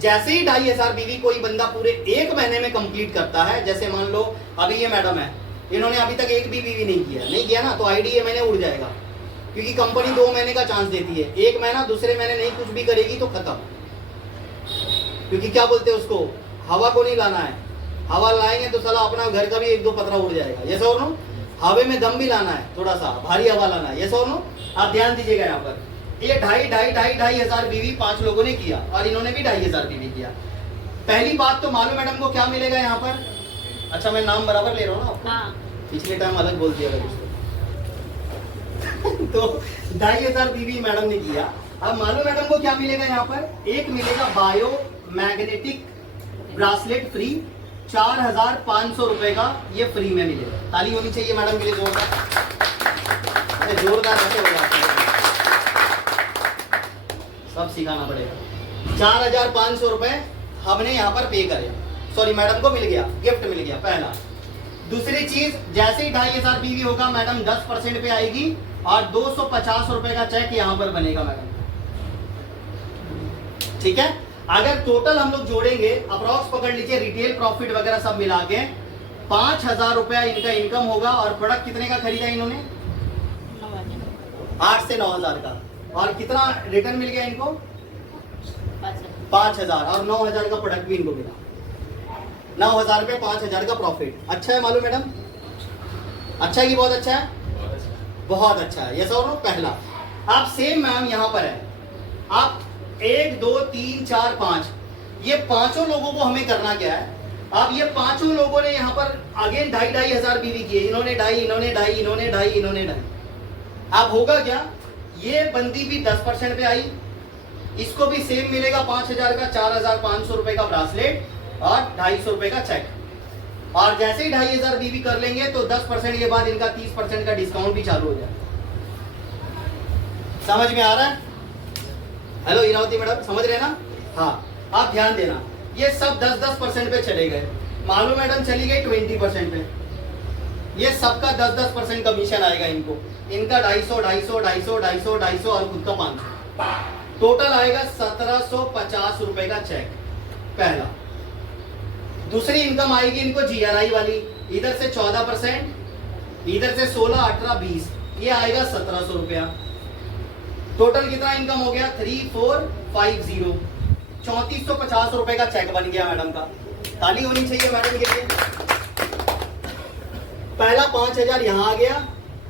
जैसे ही 2,500 बीवी कोई बंदा पूरे 1 महीने में कंप्लीट करता है, जैसे मान लो अभी ये मैडम है, इन्होंने अभी तक एक भी बीवी नहीं किया ना, तो आईडी ये महीने उड़ जाएगा, क्योंकि कंपनी 2 महीने का चांस देती है। 1 महीना दूसरे महीने नहीं कुछ भी करेगी तो खत्म, क्योंकि क्या बोलते हैं उसको, हवा को नहीं लाना है। हवा लाएंगे तो साला अपना घर का भी 1-2 पतरा उड़ जाएगा। यस और नो? हवे में दम भी लाना है, थोड़ा सा भारी हवा लाना है। यस और नो? आप ध्यान दीजिएगा यहाँ पर, ये 2,500 बीवी 5 लोगों ने किया और इन्होंने भी 2,500 बीवी किया। पहली बात तो मालूम मैडम को क्या मिलेगा यहाँ पर? अच्छा मैं नाम बराबर ले रहा हूँ ना आपको, हाँ। पिछले टाइम अलग बोल दिया तो 2,500 बीवी मैडम ने किया। अब मालूम मैडम को क्या मिलेगा यहाँ पर? एक मिलेगा बायो मैग्नेटिक ब्रासलेट फ्री, 4,500 रुपए का ये फ्री में मिलेगा। ताली होनी चाहिए मैडम के लिए जोरदार। जोरदार ऐसे होगा, सब सिखाना पड़ेगा। 4,500 रुपए हमने यहाँ पर पे करे, सॉरी मैडम को मिल गया, गिफ्ट मिल गया पहला। दूसरी चीज, जैसे ही 2,500 बीवी होगा मैडम 10% पे आएगी और 250 रुपए का चेक यहाँ पर बनेगा मैडम। ठीक है? अगर टोटल हम लोग जोड़ेंगे, अप्रॉक्स पकड़ लीजिए, रिटेल प्रॉफिट वगैरह सब मिला के 5,000 रुपया इनका इनकम होगा। और प्रोडक्ट कितने का खरीदा इन्होंने? 8 से 9,000 का। और कितना रिटर्न मिल गया इनको? 5,000। और 9,000 का प्रोडक्ट भी इनको मिला। 9,000 पे 5,000 का प्रॉफिट। अच्छा है मालूम मैडम? अच्छा है कि बहुत अच्छा है? बहुत अच्छा है। यस और नो? पहला। आप सेम मैम यहाँ पर है, आप 1 2 3 4 5 ये पांचों लोगों को हमें करना क्या है? अब ये पांचों लोगों ने यहाँ पर अगेन 2,500 बीवी किए, इन्होंने 2,500, इन्होंने 2,500, इन्होंने 2,500, इन्होंने 2,500। अब होगा क्या? ये बंदी भी 10% पे आई, इसको भी सेम मिलेगा 5,000 का, 4,500 रुपए का ब्रासलेट और 250 रुपए का चेक। और जैसे ही 2,500 बीवी कर लेंगे तो 10% के बाद इनका 30% का डिस्काउंट भी चालू हो जाए। समझ में आ रहा है? हेलो इरावती मैडम, समझ रहे ना? हाँ, आप ध्यान देना, ये सब 10-10% पे चले गए। मालूम मैडम चली गई 20% पे। ये सबका 10-10% कमीशन आएगा इनको। इनका 250 और खुद का 500, टोटल आएगा 1,750 रुपए का चेक पहला। दूसरी इनकम आएगी इनको GRI वाली, इधर से 14%, इधर से 16, 18, 20, ये आएगा 1,700 रुपया। टोटल कितना इनकम हो गया? 3,450, 3,450 रुपए का चेक बन गया मैडम का। ताली होनी चाहिए मैडम के लिए। पहला 5,000 यहाँ आ गया।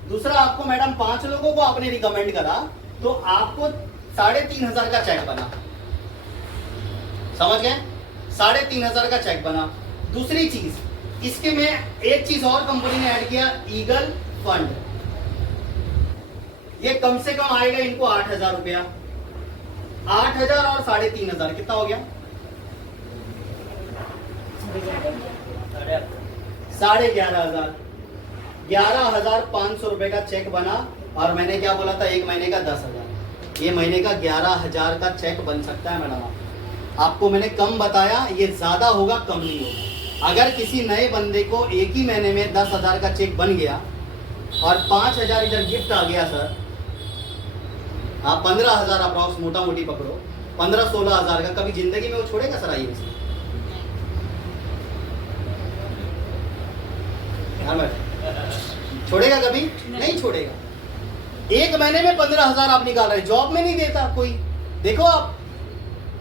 दूसरा आपको मैडम 5 लोगों को आपने रिकमेंड करा तो आपको 3,500 का चेक बना। समझ गए? 3,500 का चेक बना। दूसरी चीज, इसके में एक चीज और कंपनी ने ऐड किया, ईगल फंड। ये कम से कम आएगा इनको 8,000 रुपया। 8,000 और 3,500 कितना हो गया? 11,500। 11,500 रुपए का चेक बना। और मैंने क्या बोला था? 1 महीने का 10,000। ये महीने का 11,000 का चेक बन सकता है मैडम। आपको मैंने कम बताया, ये ज्यादा होगा कम नहीं होगा। अगर किसी नए बंदे को एक ही महीने में 10,000 का चेक बन गया और 5,000 इधर गिफ्ट आ गया सर, आप 15,000 अप्रॉक्स मोटा मोटी पकड़ो, 15-16,000 का, कभी जिंदगी में वो छोड़ेगा सर? आइए छोड़ेगा कभी? नहीं छोड़ेगा। 1 महीने में 15,000 आप निकाल रहे हैं, जॉब में नहीं देता कोई। देखो आप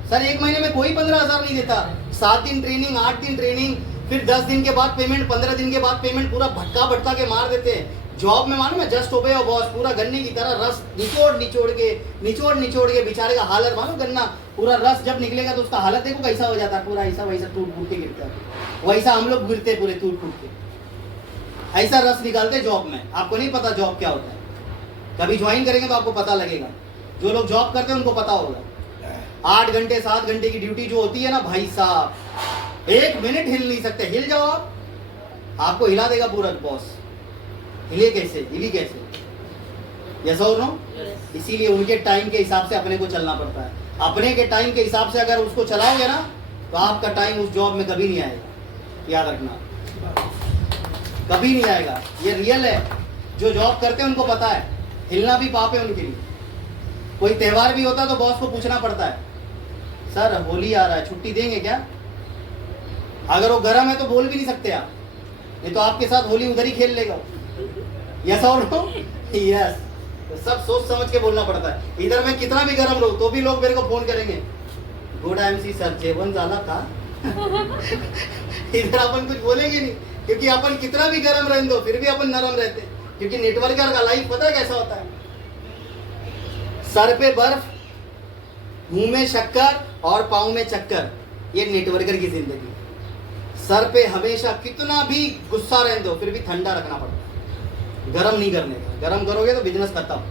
सर, 1 महीने में कोई 15,000 नहीं देता। 7 दिन ट्रेनिंग, 8 दिन ट्रेनिंग, फिर 10 दिन के बाद पेमेंट, 15 दिन के बाद पेमेंट, पूरा भटका भटका के मार देते हैं। जॉब में मालूम है, जस्ट ओबे योर बॉस, पूरा गन्ने की तरह रस निचोड़ के बेचारे का हालत मालूम, गन्ना पूरा रस जब निकलेगा तो उसका हालत देखो कैसा हो जाता है, पूरा ऐसा वैसा टूट फूट के गिरता है। वैसा हम लोग गिरते पूरे टूट फूट के, ऐसा रस निकालते जॉब में। आपको नहीं पता जॉब क्या होता है, कभी ज्वाइन करेंगे तो आपको पता लगेगा। जो लोग जॉब करते हैं उनको पता होगा। 8 घंटे 7 घंटे की ड्यूटी जो होती है ना भाई साहब, 1 मिनट हिल नहीं सकते। हिल जाओ आप, आपको हिला देगा पूरा बॉस। हिले कैसे, हिली कैसे? यस और नो? इसीलिए उनके टाइम के हिसाब से अपने को चलना पड़ता है। अपने के टाइम के हिसाब से अगर उसको चलाओगे ना तो आपका टाइम उस जॉब में कभी नहीं आएगा, याद रखना, कभी नहीं आएगा। ये रियल है, जो जॉब करते हैं उनको पता है, हिलना भी पाप है उनके लिए। कोई त्योहार भी होता है तो बॉस को पूछना पड़ता है, सर होली आ रहा है, छुट्टी देंगे क्या? अगर वो गर्म है तो बोल भी नहीं सकते आप, नहीं तो आपके साथ होली उधर ही खेल लेगा। यस और नो? यस। तो सब सोच समझ के बोलना पड़ता है। इधर मैं कितना भी गर्म रहूं तो भी लोग मेरे को फोन करेंगे, गुड MC सर जेवन झाला था। इधर अपन कुछ बोलेंगे नहीं, क्योंकि अपन कितना भी गर्म रहने दो फिर भी अपन नरम रहते हैं, क्योंकि नेटवर्कर का लाइफ पता है कैसा होता है। सर पे बर्फ, मुंह में शक्कर और पाँव में चक्कर, ये नेटवर्कर की जिंदगी। सर पे हमेशा कितना भी गुस्सा रहने दो फिर भी ठंडा रखना पड़ता है, गरम नहीं करने का। गरम करोगे तो बिजनेस खत्म।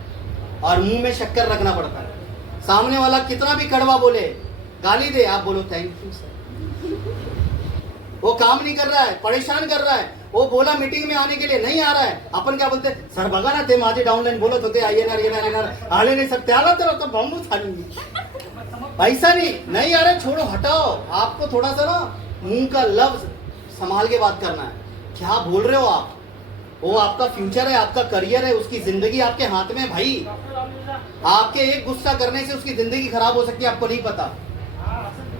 और मुंह में शक्कर रखना पड़ता है। सामने वाला कितना भी कड़वा बोले, गाली दे, आप बोलो थैंक यू सर। वो काम नहीं कर रहा है, परेशान कर रहा है, वो बोला मीटिंग में आने के लिए नहीं आ रहा है, अपन क्या बोलते, सर बघा ना ते माझे डाउनलाइन बोलत होते INR आले नहीं सकते, आला तो बम्बू थानी। ऐसा नहीं आ रहे, छोड़ो हटाओ। आपको थोड़ा सा ना मुंह का लफ्ज संभाल के बात करना है। क्या बोल रहे हो आप? वो आपका फ्यूचर है, आपका करियर है, उसकी जिंदगी आपके हाथ में है भाई। आपके एक गुस्सा करने से उसकी जिंदगी खराब हो सकती है, आपको नहीं पता।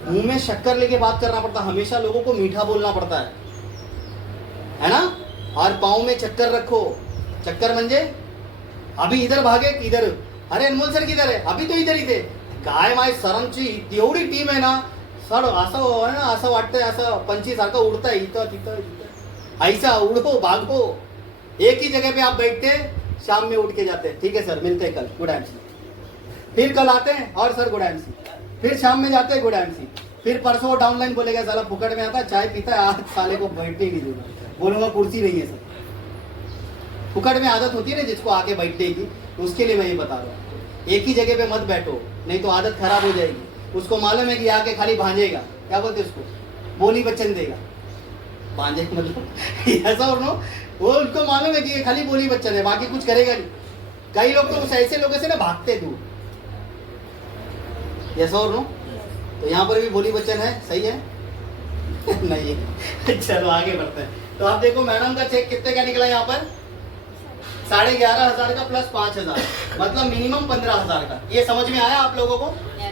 मुंह में शक्कर लेके बात करना पड़ता है, हमेशा लोगों को मीठा बोलना पड़ता है ना। और पाँव में चक्कर रखो। चक्कर म्हणजे अभी इधर भागे इधर, अरे अनमोल सर किधर है, अभी तो इधर ही थे। काय माय सरांची एवढी टीम आहे ना सर, असं ना असं वाटतंय, असं पंछीसारखं उडताय इथं तिथं, ऐसा उड़ो भागो। एक ही जगह पे आप बैठते हैं, शाम में उठ के जाते हैं, ठीक है सर मिलते हैं कल, गुड MC। फिर कल आते हैं और सर गुड MC, फिर शाम में जाते हैं गुड MC, फिर परसों डाउनलाइन बोलेगा साला फुकट में आता है, चाय पीता है, आज साले को बैठने ही नहीं दूंगा, बोलूंगा कुर्सी नहीं है सर। फुकट में आदत होती है ना जिसको आके बैठने की, उसके लिए मैं ये बता रहा हूँ। एक ही जगह पे मत बैठो, नहीं तो आदत खराब हो जाएगी। उसको मालूम है कि आके खाली भांजेगा, क्या बोलते उसको, बोली बच्चन देगा। भांजे मतलब ऐसा और नो, वो उनको मालूम है कि ये खाली बोली बच्चन है, बाकी कुछ करेगा नहीं। कई लोग तो उस ऐसे लोगों से ना भागते दूर। यस और नो? तो यहाँ पर भी बोली बच्चन है, सही है? नहीं है। चलो आगे बढ़ते हैं। तो आप देखो मैडम का चेक कितने का निकला यहाँ पर, 11,500 का प्लस 5,000, मतलब मिनिमम 15,000 का। ये समझ में आया आप लोगों को?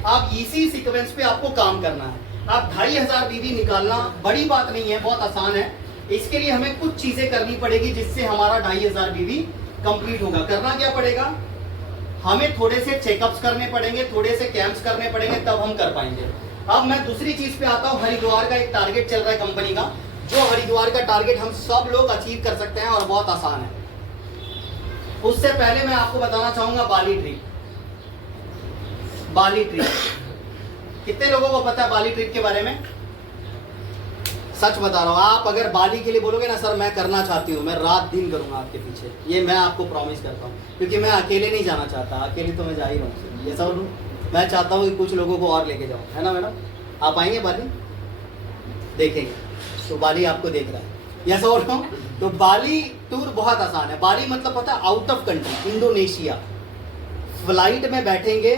आप इसी सीक्वेंस पे आपको काम करना है। आप 2,500 BV निकालना बड़ी बात नहीं है, बहुत आसान है। इसके लिए हमें कुछ चीजें करनी पड़ेगी जिससे हमारा 2,500 BV कंप्लीट होगा। करना क्या पड़ेगा, हमें थोड़े से चेकअप्स करने पड़ेंगे, थोड़े से कैंप्स करने पड़ेंगे, तब हम कर पाएंगे। अब मैं दूसरी चीज पे आता हूँ। हरिद्वार का एक टारगेट चल रहा है कंपनी का, जो हरिद्वार का टारगेट हम सब लोग अचीव कर सकते हैं और बहुत आसान है। उससे पहले मैं आपको बताना चाहूंगा बाली ट्रिप। बाली ट्रिप कितने लोगों को पता है बाली ट्रिप के बारे में? सच बता रहा हूँ, आप अगर बाली के लिए बोलोगे ना सर मैं करना चाहती हूँ, मैं रात दिन करूंगा आपके पीछे, ये मैं आपको प्रॉमिस करता हूँ। क्योंकि मैं अकेले नहीं जाना चाहता, अकेले तो मैं जा ही रहा हूँ, ये सब मैं चाहता हूँ कि कुछ लोगों को और लेके जाऊँ, है ना मैडम? आप आएंगे बाली? देखेंगे तो बाली आपको देख रहा है, यस और नो? तो बाली टूर बहुत आसान है। बाली मतलब पता है, out of country, Indonesia. Flight में बैठेंगे,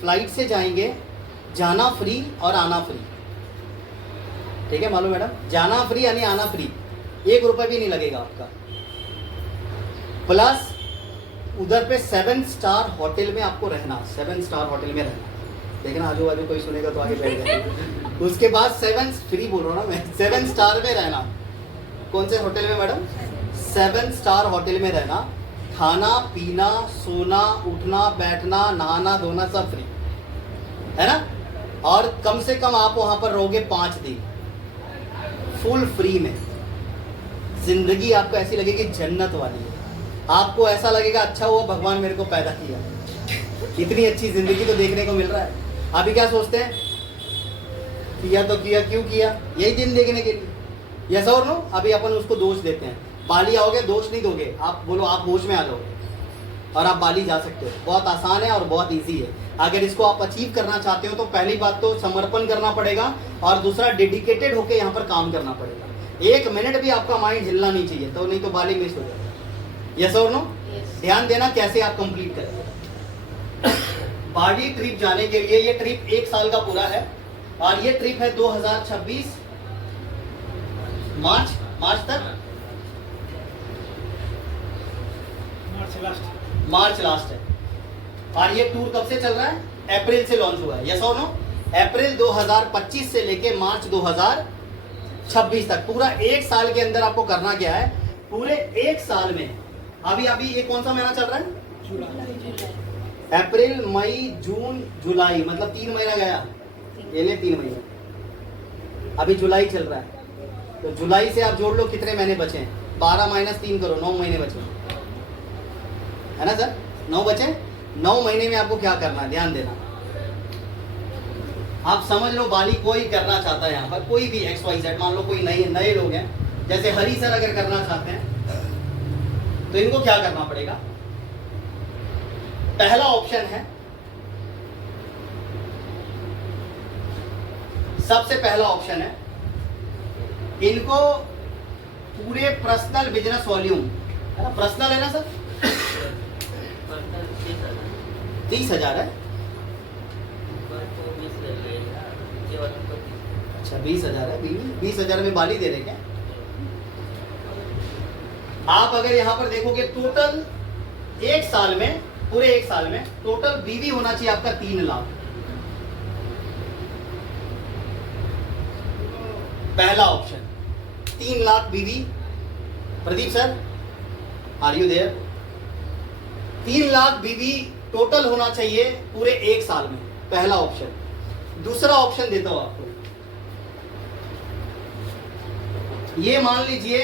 फ्लाइट से जाएंगे, जाना फ्री और आना फ्री, ठीक है मालूम मैडम? जाना फ्री यानी आना फ्री, 1 रुपये भी नहीं लगेगा आपका। प्लस उधर पे 7 स्टार होटल में आपको रहना, 7 स्टार होटल में रहना। देखना आजू बाजू कोई सुनेगा तो आगे बैठ जाएगा। उसके बाद 7 फ्री बोल रहा हूँ ना मैं, 7 स्टार में रहना। कौन से होटल में मैडम? 7 स्टार होटल में रहना। खाना पीना सोना उठना बैठना नहाना धोना सब फ्री, है ना? और कम से कम आप वहां पर रहोगे 5 दिन फुल फ्री में। जिंदगी आपको ऐसी लगेगी जन्नत वाली है। आपको ऐसा लगेगा अच्छा हुआ भगवान मेरे को पैदा किया, इतनी अच्छी जिंदगी तो देखने को मिल रहा है। अभी क्या सोचते हैं, किया तो किया, क्यों किया? यही दिन देखने के लिए, यस और नो? अभी अपन उसको दोष देते हैं। बाली आओगे दोष नहीं दोगे, आप बोलो आप होश में आ जाओगे और आप बाली जा सकते हो। बहुत आसान है और बहुत इजी है। अगर इसको आप अचीव करना चाहते हो तो पहली बात तो समर्पण करना पड़ेगा और दूसरा डेडिकेटेड होकर यहाँ पर काम करना पड़ेगा। 1 मिनट भी आपका माइंड हिलना नहीं चाहिए, तो नहीं तो बाली मिस हो जाएगा। यस और नो? Yes. ध्यान देना कैसे आप कंप्लीट करें। बाली ट्रिप जाने के लिए ये ट्रिप 1 साल का पूरा है और ये ट्रिप है 2026 मार्च तक, मार्च लास्ट है। और ये टूर कब से चल रहा है? अप्रैल से लॉन्च हुआ है। यस और नो? अप्रैल 2025 से लेके मार्च 2026 तक पूरा 1 साल के अंदर आपको करना क्या है? पूरे 1 साल में अभी ये कौन सा महीना चल रहा है? अप्रैल, मई, जून, जुलाई, मतलब 3 महीना गया, ये ले 3 महीने। अभी जुलाई चल रहा है, तो जुलाई से आप जोड़ लो कितने महीने बचे हैं। 12 माइनस 3 करो, 9 महीने बचे, है ना सर? 9 बचे। 9 महीने में आपको क्या करना है, ध्यान देना। आप समझ लो बाली कोई करना चाहता है यहाँ पर, कोई भी XYZ, मान लो कोई नए लोग हैं, जैसे हरी सर अगर करना चाहते हैं तो इनको क्या करना पड़ेगा? पहला ऑप्शन है, सबसे पहला ऑप्शन है, इनको पूरे पर्सनल बिजनेस वॉल्यूम, है ना? पर्सनल है ना सर? 30,000 है। अच्छा 20,000 है। 20,000 में बाली दे रहे क्या? आप अगर यहां पर देखोगे टोटल 1 साल में, पूरे 1 साल में टोटल बीवी होना चाहिए आपका 3 लाख। पहला ऑप्शन 3 लाख बीवी। Pradeep sir are you there? 3 lakh बीवी टोटल होना चाहिए पूरे 1 साल में, पहला ऑप्शन। दूसरा ऑप्शन देता हूं आपको, ये मान लीजिए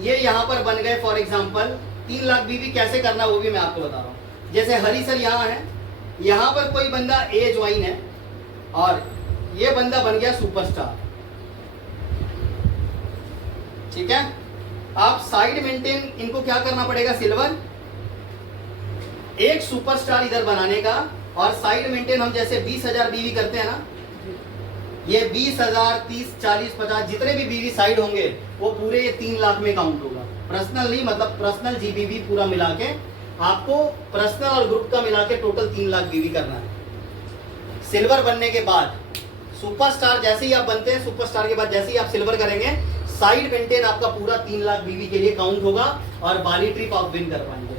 ये यहां पर बन गए फॉर एग्जांपल 3 लाख बीवी। कैसे करना है वो भी मैं आपको बता रहा हूं। जैसे हरी सर यहां है, यहां पर कोई बंदा ए ज्वाइन है और ये बंदा बन गया सुपरस्टार, ठीक है? आप साइड मेंटेन इनको क्या करना पड़ेगा? सिल्वर। एक सुपरस्टार इधर बनाने का और साइड मेंटेन हम जैसे 20,000 बीवी करते हैं ना, ये 20,000, 30, 40, 50 जितने भी बीवी साइड होंगे वो पूरे ये 3 लाख में काउंट होगा। पर्सनल नहीं, मतलब पर्सनल जीबीवी पूरा मिला के आपको पर्सनल और ग्रुप का मिला के टोटल 3 लाख बीवी करना है। सिल्वर बनने के बाद सुपरस्टार जैसे ही आप बनते हैं, सुपरस्टार के बाद जैसे ही आप सिल्वर करेंगे, साइड मेंटेन आपका पूरा 3 लाख बीवी के लिए काउंट होगा और बाली ट्रिप आप विन कर पाएंगे,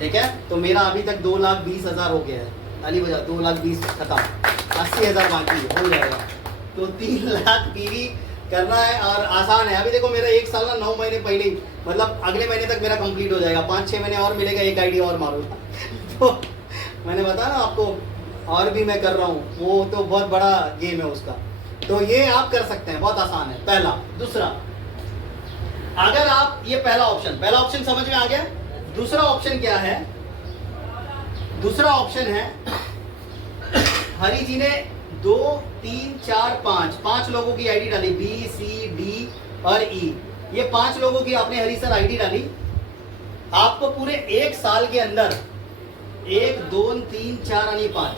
ठीक है? तो मेरा अभी तक 2,20,000 हो गया है। ताली बजा, 2,20,000 खत्म, 80,000 बाकी हो जाएगा। तो 3 लाख बीवी करना है और आसान है। अभी देखो मेरा 1 साल ना 9 महीने पहले ही, मतलब अगले महीने तक मेरा कंप्लीट हो जाएगा। 5-6 महीने और मिलेगा, एक आईडी और मारूंगा। तो मैंने बताया ना आपको, और भी मैं कर रहा हूँ, वो तो बहुत बड़ा गेम है उसका। तो ये आप कर सकते हैं, बहुत आसान है। पहला। दूसरा, अगर आप ये पहला ऑप्शन समझ में आ गया। दूसरा ऑप्शन क्या है? दूसरा ऑप्शन है, हरी जी ने 2, 3, 4, 5 लोगों की आईडी डाली, B, C, D और E। ये 5 लोगों की आपने हरी सर आईडी डाली। आपको पूरे 1 साल के अंदर 1, 2, 3, 4 यानी 5,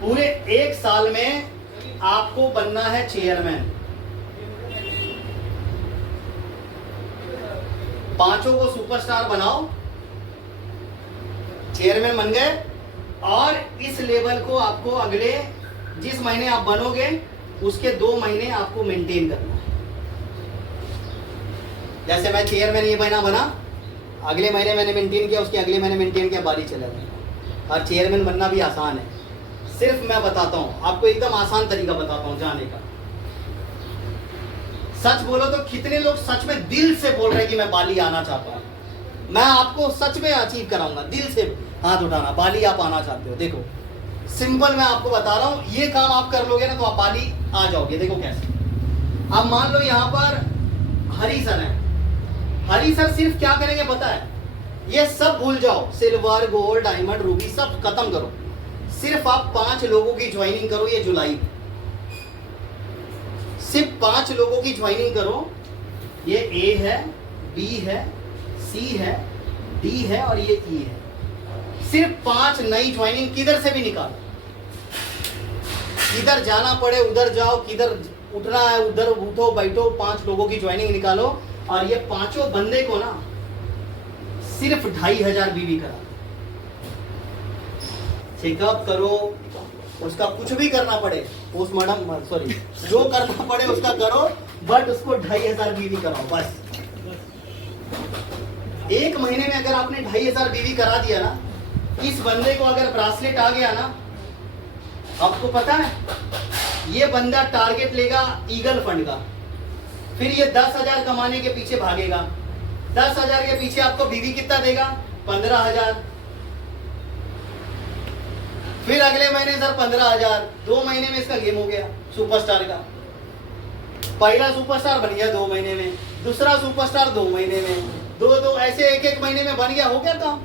पूरे 1 साल में आपको बनना है चेयरमैन। 5 को सुपरस्टार बनाओ, चेयरमैन बन गए, और इस लेवल को आपको अगले जिस महीने आप बनोगे उसके 2 महीने आपको मेंटेन करना है। जैसे मैं चेयरमैन ये महीना बना, अगले महीने मैंने मेंटेन किया, उसके अगले महीने मेंटेन किया, बाली चला गया। और चेयरमैन बनना भी आसान है, सिर्फ मैं बताता हूँ आपको, एकदम आसान तरीका बताता हूँ जाने का। सच बोलो तो कितने लोग सच में दिल से बोल रहे हैं कि मैं बाली आना चाहता हूँ? मैं आपको सच में अचीव कराऊंगा। दिल से हाथ उठाना, बाली आप आना चाहते हो। देखो सिंपल मैं आपको बता रहा हूँ, ये काम आप कर लोगे ना तो आप बाली आ जाओगे। देखो कैसे। अब मान लो यहाँ पर हरी सर है, हरी सर सिर्फ क्या करेंगे पता है? ये सब भूल जाओ, सिल्वर, गोल्ड, डायमंड, रूबी सब खत्म करो। सिर्फ आप 5 लोगों की ज्वाइनिंग करो ये जुलाई, सिर्फ 5 लोगों की ज्वाइनिंग करो। ये A है, B है, C है, D है और ये E है। सिर्फ 5 नई ज्वाइनिंग किधर से भी निकालो, किधर जाना पड़े उधर जाओ, किधर उठना है उधर उठो बैठो, 5 लोगों की ज्वाइनिंग निकालो और ये पांचों बंदे को ना सिर्फ 2500 बीवी करा। चेकअप करो, उसका कुछ भी करना पड़े, पोस्टमार्टम सॉरी जो करना पड़े उसका करो, बट उसको 2500 बीवी कराओ बस। एक महीने में अगर आपने 2500 बीवी करा दिया ना, इस बंदे को अगर ब्रासलेट आ गया ना, आपको पता है ये बंदा टारगेट लेगा ईगल फंड का, फिर ये 10,000 कमाने के पीछे भागेगा। 10,000 के पीछे आपको बीवी कितना देगा? 15,000। फिर अगले महीने सर 15,000। 2 महीने में इसका गेम हो गया सुपरस्टार का। पहला सुपरस्टार बन गया 2 महीने में, दूसरा सुपरस्टार 2 महीने में, दो ऐसे एक महीने में बन गया। हो गया काम,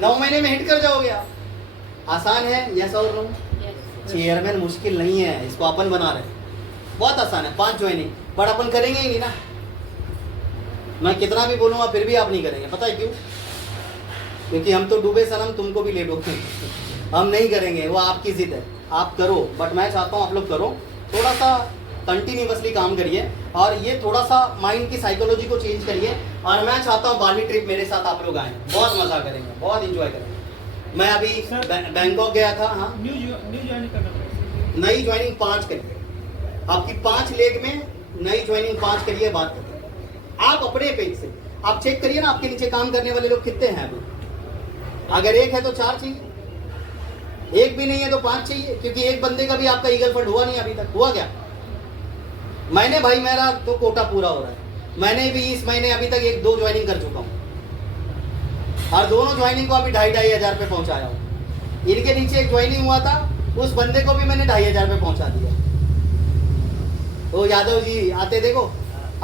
9 महीने में हिट कर जाओगे आप। आसान है, यस और नो? चेयरमैन मुश्किल नहीं है, इसको अपन बना रहे हैं, बहुत आसान है। 5 ज्वाइनिंग, बट अपन करेंगे ही नहीं ना। मैं कितना भी बोलूंगा फिर भी आप नहीं करेंगे, पता है क्यों? क्योंकि हम तो डूबे सनम, तुमको भी ले डूबे। हम नहीं करेंगे, वो आपकी जिद है, आप करो। बट मैं चाहता हूँ आप लोग करो, थोड़ा सा कंटिन्यूअसली काम करिए और ये थोड़ा सा माइंड की साइकोलॉजी को चेंज करिए। और मैं चाहता हूँ बाली ट्रिप मेरे साथ आप लोग आए, बहुत मजा करेंगे, बहुत इंजॉय करेंगे। मैं अभी बैंकॉक गया था। हाँ, न्यू ज्वाइन करना पड़ेगा। नई ज्वाइनिंग 5 करिए, आपकी 5 लेग में नई ज्वाइनिंग 5 करिए। बात करिए आप अपने पेज से, आप चेक करिए ना आपके नीचे काम करने वाले लोग कितने हैं अभी। अगर 1 है तो 4 चाहिए, 1 भी नहीं है तो 5 चाहिए, क्योंकि एक बंदे का भी आपका ईगल फंड हुआ नहीं अभी तक। हुआ क्या? मैंने भाई, मेरा तो कोटा पूरा हो रहा है, मैंने भी इस महीने अभी तक 1-2 ज्वाइनिंग कर चुका हूँ और दोनों ज्वाइनिंग को अभी 2,500 पे पहुंचाया हूँ। इनके नीचे एक ज्वाइनिंग हुआ था, उस बंदे को भी मैंने 2,500 पे पहुंचा दिया। तो यादव जी आते देखो,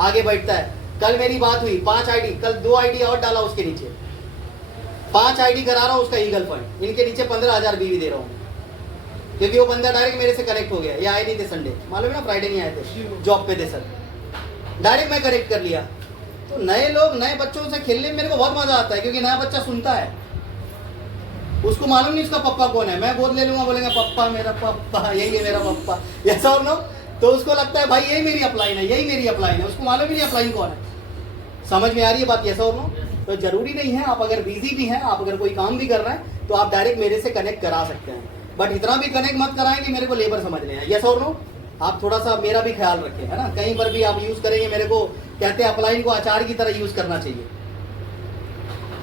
आगे बैठता है। कल मेरी बात हुई, 5 आईडी, कल 2 आईडी और डाला उसके नीचे, 5 आईडी करा रहा हूँ उसका ईगल फंड। इनके नीचे 15,000 बीवी दे रहा हूँ, क्योंकि वो बंदा डायरेक्ट मेरे से कनेक्ट हो गया। ये आए नहीं थे संडे, मालूम है ना, फ्राइडे नहीं आए थे, जॉब पे थे सर। डायरेक्ट मैं कनेक्ट कर लिया। तो नए लोग, नए बच्चों से खेलने में मेरे को बहुत मजा आता है, क्योंकि नया बच्चा सुनता है, उसको मालूम नहीं उसका पप्पा कौन है। मैं गोद ले लूंगा, बोलेगा पप्पा मेरा पप्पा, यही है मेरा पप्पा, ऐसा और नो। तो उसको लगता है भाई यही मेरी अपलाइन है, यही मेरी अपलाइन है, उसको मालूम ही नहीं अपलाइन कौन है। समझ में आ रही है बात, ऐसा और नो? तो जरूरी नहीं है, आप अगर बिजी भी हैं, आप अगर कोई काम भी कर रहे हैं, तो आप डायरेक्ट मेरे से कनेक्ट करा सकते हैं। बट इतना भी कनेक्ट मत कराएं कि मेरे को लेबर समझ लें, यस और नो? आप थोड़ा सा मेरा भी ख्याल रखें, है ना। कहीं पर भी आप यूज करेंगे, मेरे को कहते हैं अपलाइन को अचार की तरह यूज करना चाहिए।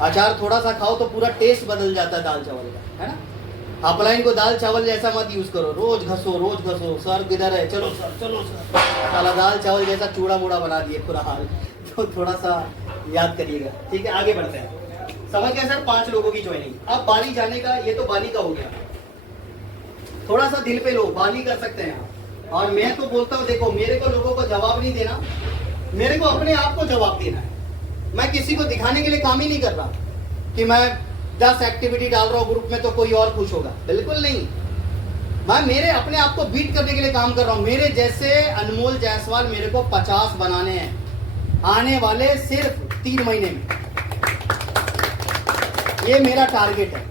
अचार थोड़ा सा खाओ तो पूरा टेस्ट बदल जाता है दाल चावल का, है ना। अपलाइन को दाल चावल जैसा मत यूज करो, रोज घसो, सर किधर है, चलो सर। साला दाल चावल जैसा चूड़ा मूड़ा बना दिए पूरा हाल। तो थोड़ा सा याद करिएगा, ठीक है। आगे बढ़ते हैं। समझ गए सर, 5 लोगों की ज्वाइनिंग। अब बाली जाने का, ये तो बाली का हो गया। थोड़ा सा दिल पे लो, बाली कर सकते हैं आप। और मैं तो बोलता हूँ, देखो मेरे को लोगों को जवाब नहीं देना, मेरे को अपने आप को जवाब देना है। मैं किसी को दिखाने के लिए काम ही नहीं कर रहा कि मैं 10 एक्टिविटी डाल रहा हूँ ग्रुप में तो कोई और खुश होगा, बिल्कुल नहीं। मैं मेरे अपने आप को बीट करने के लिए काम कर रहा हूँ। मेरे जैसे अनमोल जायसवाल मेरे को 50 बनाने हैं आने वाले सिर्फ 3 महीने में। ये मेरा टारगेट है,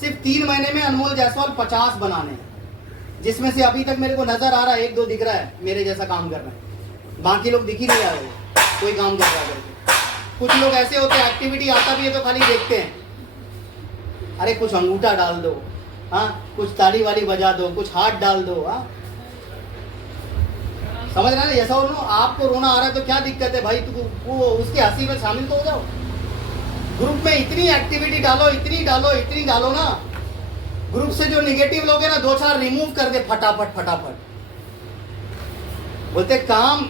सिर्फ 3 महीने में अनमोल जायसवाल 50 बनाने हैं, जिसमें से अभी तक मेरे को नजर आ रहा है 1-2 दिख रहा है मेरे जैसा काम कर रहा है, बाकी लोग दिख ही नहीं आ रहे कोई काम कर रहा है करके। कुछ लोग ऐसे होते हैं, एक्टिविटी आता भी है तो खाली देखते हैं, अरे कुछ अंगूठा डाल दो, हाँ कुछ ताली वाली बजा दो, कुछ हाथ डाल दो, हाँ समझ रहे ना। ऐसा हो, आपको रोना आ रहा है तो क्या दिक्कत है भाई, तू वो उसकी हंसी में शामिल तो हो जाओ। ग्रुप में इतनी एक्टिविटी डालो, इतनी डालो ना, ग्रुप से जो निगेटिव लोग हैं ना 2-4 रिमूव कर दे फटाफट। बोलते काम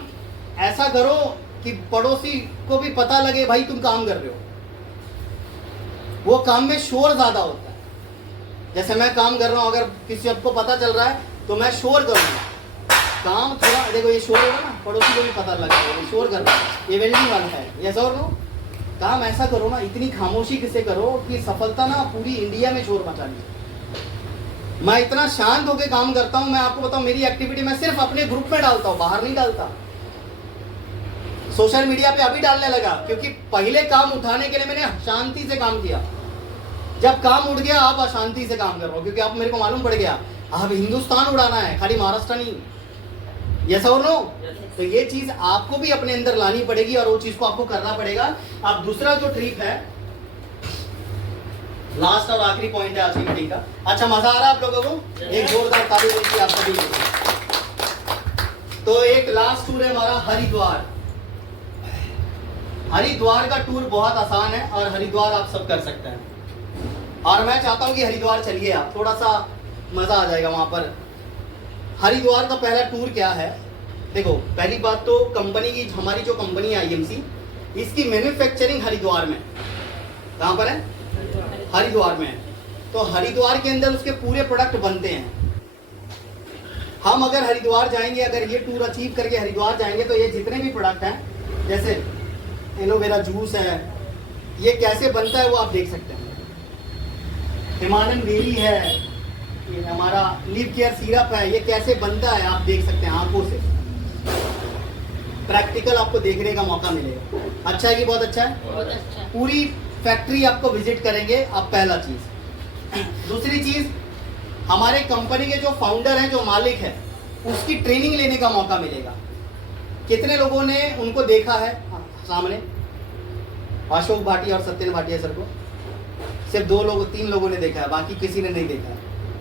ऐसा करो कि पड़ोसी को भी पता लगे भाई तुम काम कर रहे हो। वो काम में शोर ज्यादा होता है। जैसे मैं काम कर रहा हूं, अगर किसी सबको पता चल रहा है तो मैं शोर करूंगा। काम थोड़ा देखो, ये शोर होगा ना, पड़ोसी को भी पता लगेगा ये शोर कर रहा है, ये वेल्डिंग वाला है, ये शोर नो। काम ऐसा करो ना, इतनी खामोशी किसे करो कि सफलता ना पूरी इंडिया में शोर मचानी। मैं इतना शांत होकर काम करता हूं, मैं आपको बताऊं मेरी एक्टिविटी मैं सिर्फ अपने ग्रुप में डालता हूं, बाहर नहीं डालता। सोशल मीडिया पे अभी डालने लगा, क्योंकि पहले काम उठाने के लिए मैंने शांति से काम किया। जब काम उठ गया आप अशांति से काम कर रहे हो, क्योंकि आप मेरे को मालूम पड़ गया अब हिंदुस्तान उड़ाना है, खाली महाराष्ट्र नहीं। यस और नो? तो ये चीज आपको भी अपने अंदर लानी पड़ेगी और वो चीज को आपको करना पड़ेगा। अब दूसरा जो ट्रिप है, लास्ट और आखिरी पॉइंट है आज की मीटिंग का। अच्छा, मजा आ रहा है आप लोगों को? एक जोरदार ताली होगी आप सभी को। तो एक लास्ट टूर है हमारा हरिद्वार। हरिद्वार का टूर बहुत आसान है और हरिद्वार आप सब कर सकते हैं। और मैं चाहता हूं कि हरिद्वार चलिए आप, थोड़ा सा मजा आ जाएगा वहां पर। हरिद्वार का पहला टूर क्या है? देखो, पहली बात तो कंपनी की, हमारी जो कंपनी है आईएमसी, इसकी मैन्युफैक्चरिंग हरिद्वार में। कहां पर है? हरिद्वार में है। तो हरिद्वार के अंदर उसके पूरे प्रोडक्ट बनते हैं। हम अगर हरिद्वार जाएंगे, अगर ये टूर अचीव करके हरिद्वार जाएंगे, तो ये जितने भी प्रोडक्ट हैं, जैसे एलोवेरा जूस है, ये कैसे बनता है वो आप देख सकते हैं। हिमालयन बेरी है, ये हमारा लिव केयर सिरप है, ये कैसे बनता है आप देख सकते हैं आंखों से। प्रैक्टिकल आपको देखने का मौका मिलेगा। अच्छा है कि बहुत अच्छा है? बहुत अच्छा। पूरी फैक्ट्री आपको विजिट करेंगे आप, पहला चीज। दूसरी चीज, हमारे कंपनी के जो फाउंडर हैं, जो मालिक है, उसकी ट्रेनिंग लेने का मौका मिलेगा। कितने लोगों ने उनको देखा है सामने? अशोक भाटिया और सत्यन भाटिया सर को सिर्फ 3 लोगों ने देखा है, बाकी किसी ने नहीं देखा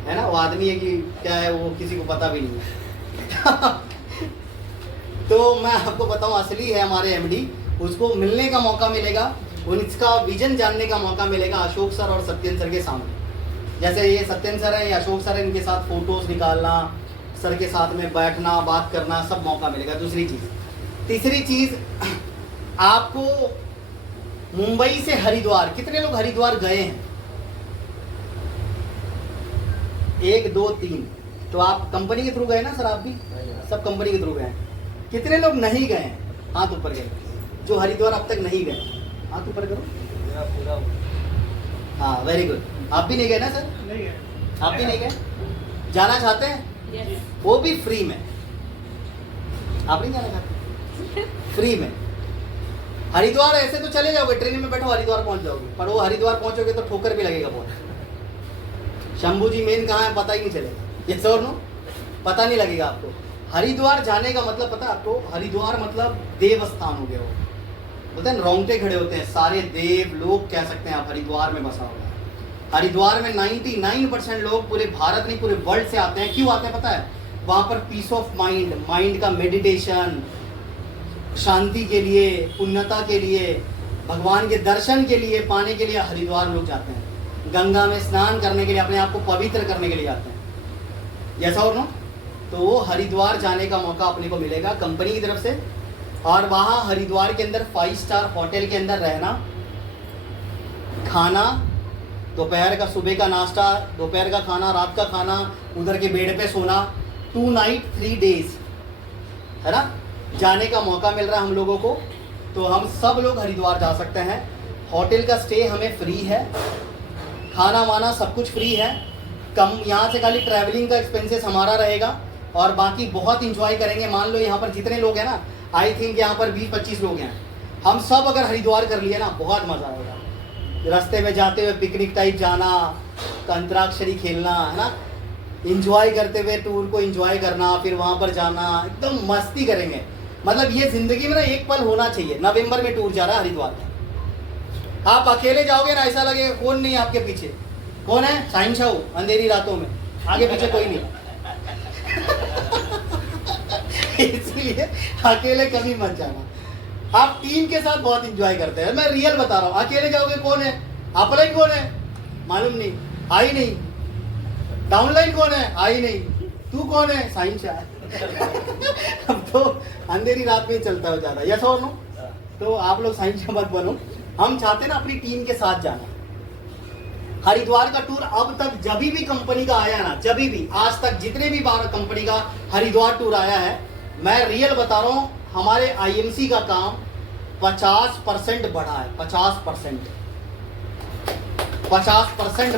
है ना? वो आदमी है कि क्या है वो किसी को पता भी नहीं है। तो मैं आपको बताऊं, असली है हमारे एमडी, उसको मिलने का मौका मिलेगा, उनका विजन जानने का मौका मिलेगा अशोक सर और सत्यन सर के सामने। जैसे ये सत्यन सर है, ये अशोक सर है, इनके साथ फोटोज निकालना, सर के साथ में बैठना, बात करना, सब मौका मिलेगा। दूसरी चीज। तीसरी चीज, आपको मुंबई से हरिद्वार, कितने लोग हरिद्वार गए हैं? 1 2 3। तो आप कंपनी के थ्रू गए ना सर? आप भी सब कंपनी के थ्रू गए हैं। कितने लोग नहीं गए हैं? हाथ ऊपर गए जो हरिद्वार अब तक नहीं गए, हाथ ऊपर करो। हाँ, वेरी गुड। आप भी नहीं गए ना सर? नहीं है। आप भी नहीं गए? जाना चाहते हैं? Yes. वो भी फ्री में। आप नहीं जाना चाहते? फ्री में। हरिद्वार ऐसे तो चले जाओगे, ट्रेन में बैठो हरिद्वार पहुंच जाओगे, पर वो हरिद्वार पहुंचोगे तो ठोकर भी लगेगा बहुत। शंभू जी मेन कहाँ है पता ही नहीं चलेगा। ये सर नो पता नहीं लगेगा आपको। हरिद्वार जाने का मतलब पता है आपको? हरिद्वार मतलब देव स्थान हो गया। वो बोलते हैं रोंगटे खड़े होते हैं, सारे देव लोग कह सकते हैं आप हरिद्वार में बसा हुआ है। हरिद्वार में 99% लोग पूरे भारत नहीं पूरे वर्ल्ड से आते हैं। क्यों आते हैं पता है? वहाँ पर पीस ऑफ माइंड, माइंड का मेडिटेशन, शांति के लिए, पुण्यता के लिए, भगवान के दर्शन के लिए पाने के लिए हरिद्वार लोग जाते हैं। गंगा में स्नान करने के लिए, अपने आप को पवित्र करने के लिए जाते हैं। जैसा और नो? तो वो हरिद्वार जाने का मौका अपने को मिलेगा कंपनी की तरफ से। और वहाँ हरिद्वार के अंदर 5 स्टार होटल के अंदर रहना, खाना, दोपहर का, सुबह का नाश्ता, दोपहर का खाना, रात का खाना, उधर के बेड पे सोना, 2 नाइट 3 डेज, है ना? जाने का मौका मिल रहा है हम लोगों को। तो हम सब लोग हरिद्वार जा सकते हैं। होटल का स्टे हमें फ्री है, खाना वाना सब कुछ फ्री है। कम यहाँ से खाली ट्रैवलिंग का एक्सपेंसेस हमारा रहेगा और बाकी बहुत इंजॉय करेंगे। मान लो यहाँ पर जितने लोग हैं ना, आई थिंक यहाँ पर 20-25 लोग हैं, हम सब अगर हरिद्वार कर लिए ना, बहुत मज़ा आएगा। रास्ते में जाते हुए पिकनिक टाइप जाना, अंतराक्षरी खेलना, है ना, इंजॉय करते हुए टूर को इंजॉय करना, फिर वहाँ पर जाना, एकदम मस्ती करेंगे। मतलब ये जिंदगी में ना एक पल होना चाहिए। नवंबर में टूर जा रहा है हरिद्वार का। आप अकेले जाओगे ना, ऐसा लगेगा कौन नहीं आपके पीछे। कौन है? साइन शाहू, अंधेरी रातों में, आगे पीछे कोई नहीं। इसलिए अकेले कभी मत जाना। आप टीम के साथ बहुत इंजॉय करते हैं, मैं रियल बता रहा हूँ। अकेले जाओगे कौन है? अपलाइन कौन है? मालूम नहीं, आई नहीं। डाउनलाइन कौन है? आई नहीं। तू कौन है? साइन शाह। अब तो अंधेरी रात में चलता हो ज्यादा। यस और नो? तो आप लोग साइन शाह मत बनो। हम चाहते हैं ना अपनी टीम के साथ जाना। हरिद्वार का टूर अब तक जब भी कंपनी का आया ना, जब भी आज तक जितने भी बार कंपनी का हरिद्वार टूर आया है, मैं रियल बता रहा हूँ, हमारे आईएमसी का काम 50% बढ़ा है। 50%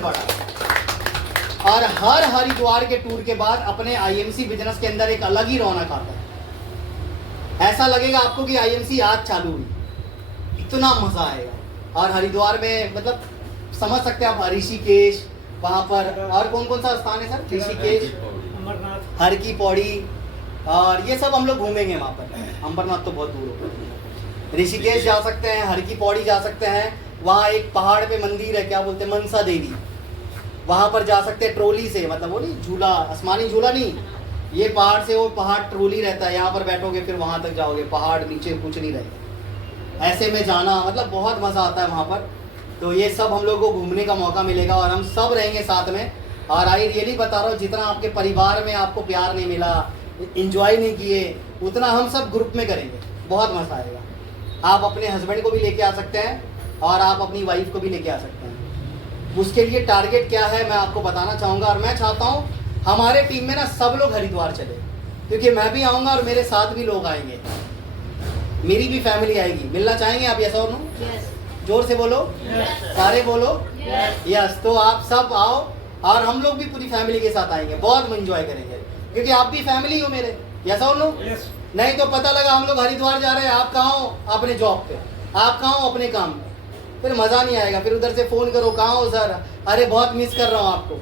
बढ़ा है। और हर हरिद्वार के टूर के बाद अपने आईएमसी बिजनेस के अंदर एक अलग ही रौनक आता है। ऐसा लगेगा आपको कि आईएमसी आज चालू हुई, इतना मजा आएगा। और हरिद्वार में मतलब समझ सकते हैं आप, ऋषिकेश, वहाँ पर और कौन कौन सा स्थान है सर? ऋषिकेश, अमरनाथ, हर की पौड़ी, और ये सब हम लोग घूमेंगे वहाँ पर। अम्बरनाथ तो बहुत दूर होगा। ऋषिकेश जा सकते हैं, हर की पौड़ी जा सकते हैं, वहाँ एक पहाड़ पे मंदिर है, क्या बोलते हैं, मनसा देवी, वहाँ पर जा सकते हैं ट्रोली से, मतलब वो नहीं झूला, आसमानी झूला नहीं, ये पहाड़ से वो पहाड़ ट्रोली रहता है, यहाँ पर बैठोगे फिर वहाँ तक जाओगे, पहाड़ नीचे कुछ नहीं रहेगा, ऐसे में जाना, मतलब बहुत मज़ा आता है वहाँ पर। तो ये सब हम लोग को घूमने का मौका मिलेगा और हम सब रहेंगे साथ में। और आई रियली बता रहा हूँ, जितना आपके परिवार में आपको प्यार नहीं मिला, इंजॉय नहीं किए, उतना हम सब ग्रुप में करेंगे, बहुत मज़ा आएगा। आप अपने हस्बैंड को भी लेके आ सकते हैं और आप अपनी वाइफ को भी लेके आ सकते हैं। उसके लिए टारगेट क्या है मैं आपको बताना चाहूँगा, और मैं चाहता हूँ हमारे टीम में ना सब लोग हरिद्वार चले, क्योंकि मैं भी आऊँगा और मेरे साथ भी लोग आएंगे, मेरी भी फैमिली आएगी। मिलना चाहेंगे आप? यस और नो? जोर से बोलो, सारे बोलो यस। तो आप सब आओ और हम लोग भी पूरी फैमिली के साथ आएंगे, बहुत एंजॉय करेंगे, क्योंकि आप भी फैमिली हो मेरे। यस और नो? नहीं तो पता लगा हम लोग हरिद्वार जा रहे हैं, आप कहाँ हो? अपने जॉब पे, आप कहाँ हो? अपने काम पे, फिर मज़ा नहीं आएगा। फिर उधर से फ़ोन करो, कहाँ हो सर? अरे बहुत मिस कर रहा हूँ आपको।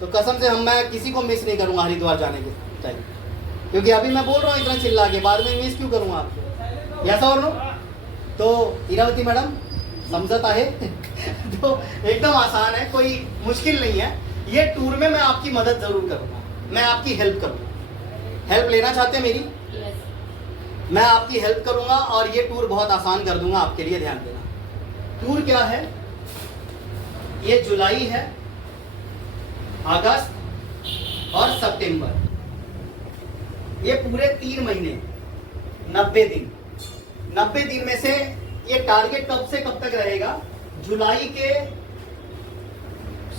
तो कसम से मैं किसी को मिस नहीं करूँगा हरिद्वार जाने के टाइम, क्योंकि अभी मैं बोल रहा हूँ इतना चिल्ला के, बाद में मिस क्यों करूँगा आपको? यस और नो? तो इरावती मैडम समझता है तो एकदम आसान है, कोई मुश्किल नहीं है। ये टूर में मैं आपकी मदद ज़रूर करूँगा, मैं आपकी हेल्प करूँगा। हेल्प लेना चाहते हैं मेरी? मैं आपकी हेल्प करूँगा और ये टूर बहुत आसान कर दूँगा आपके लिए। ध्यान देना, टूर क्या है, ये जुलाई है, अगस्त और सितंबर, ये पूरे 3 महीने 90 दिन। 90 दिन में से ये टारगेट कब से कब तक रहेगा? जुलाई के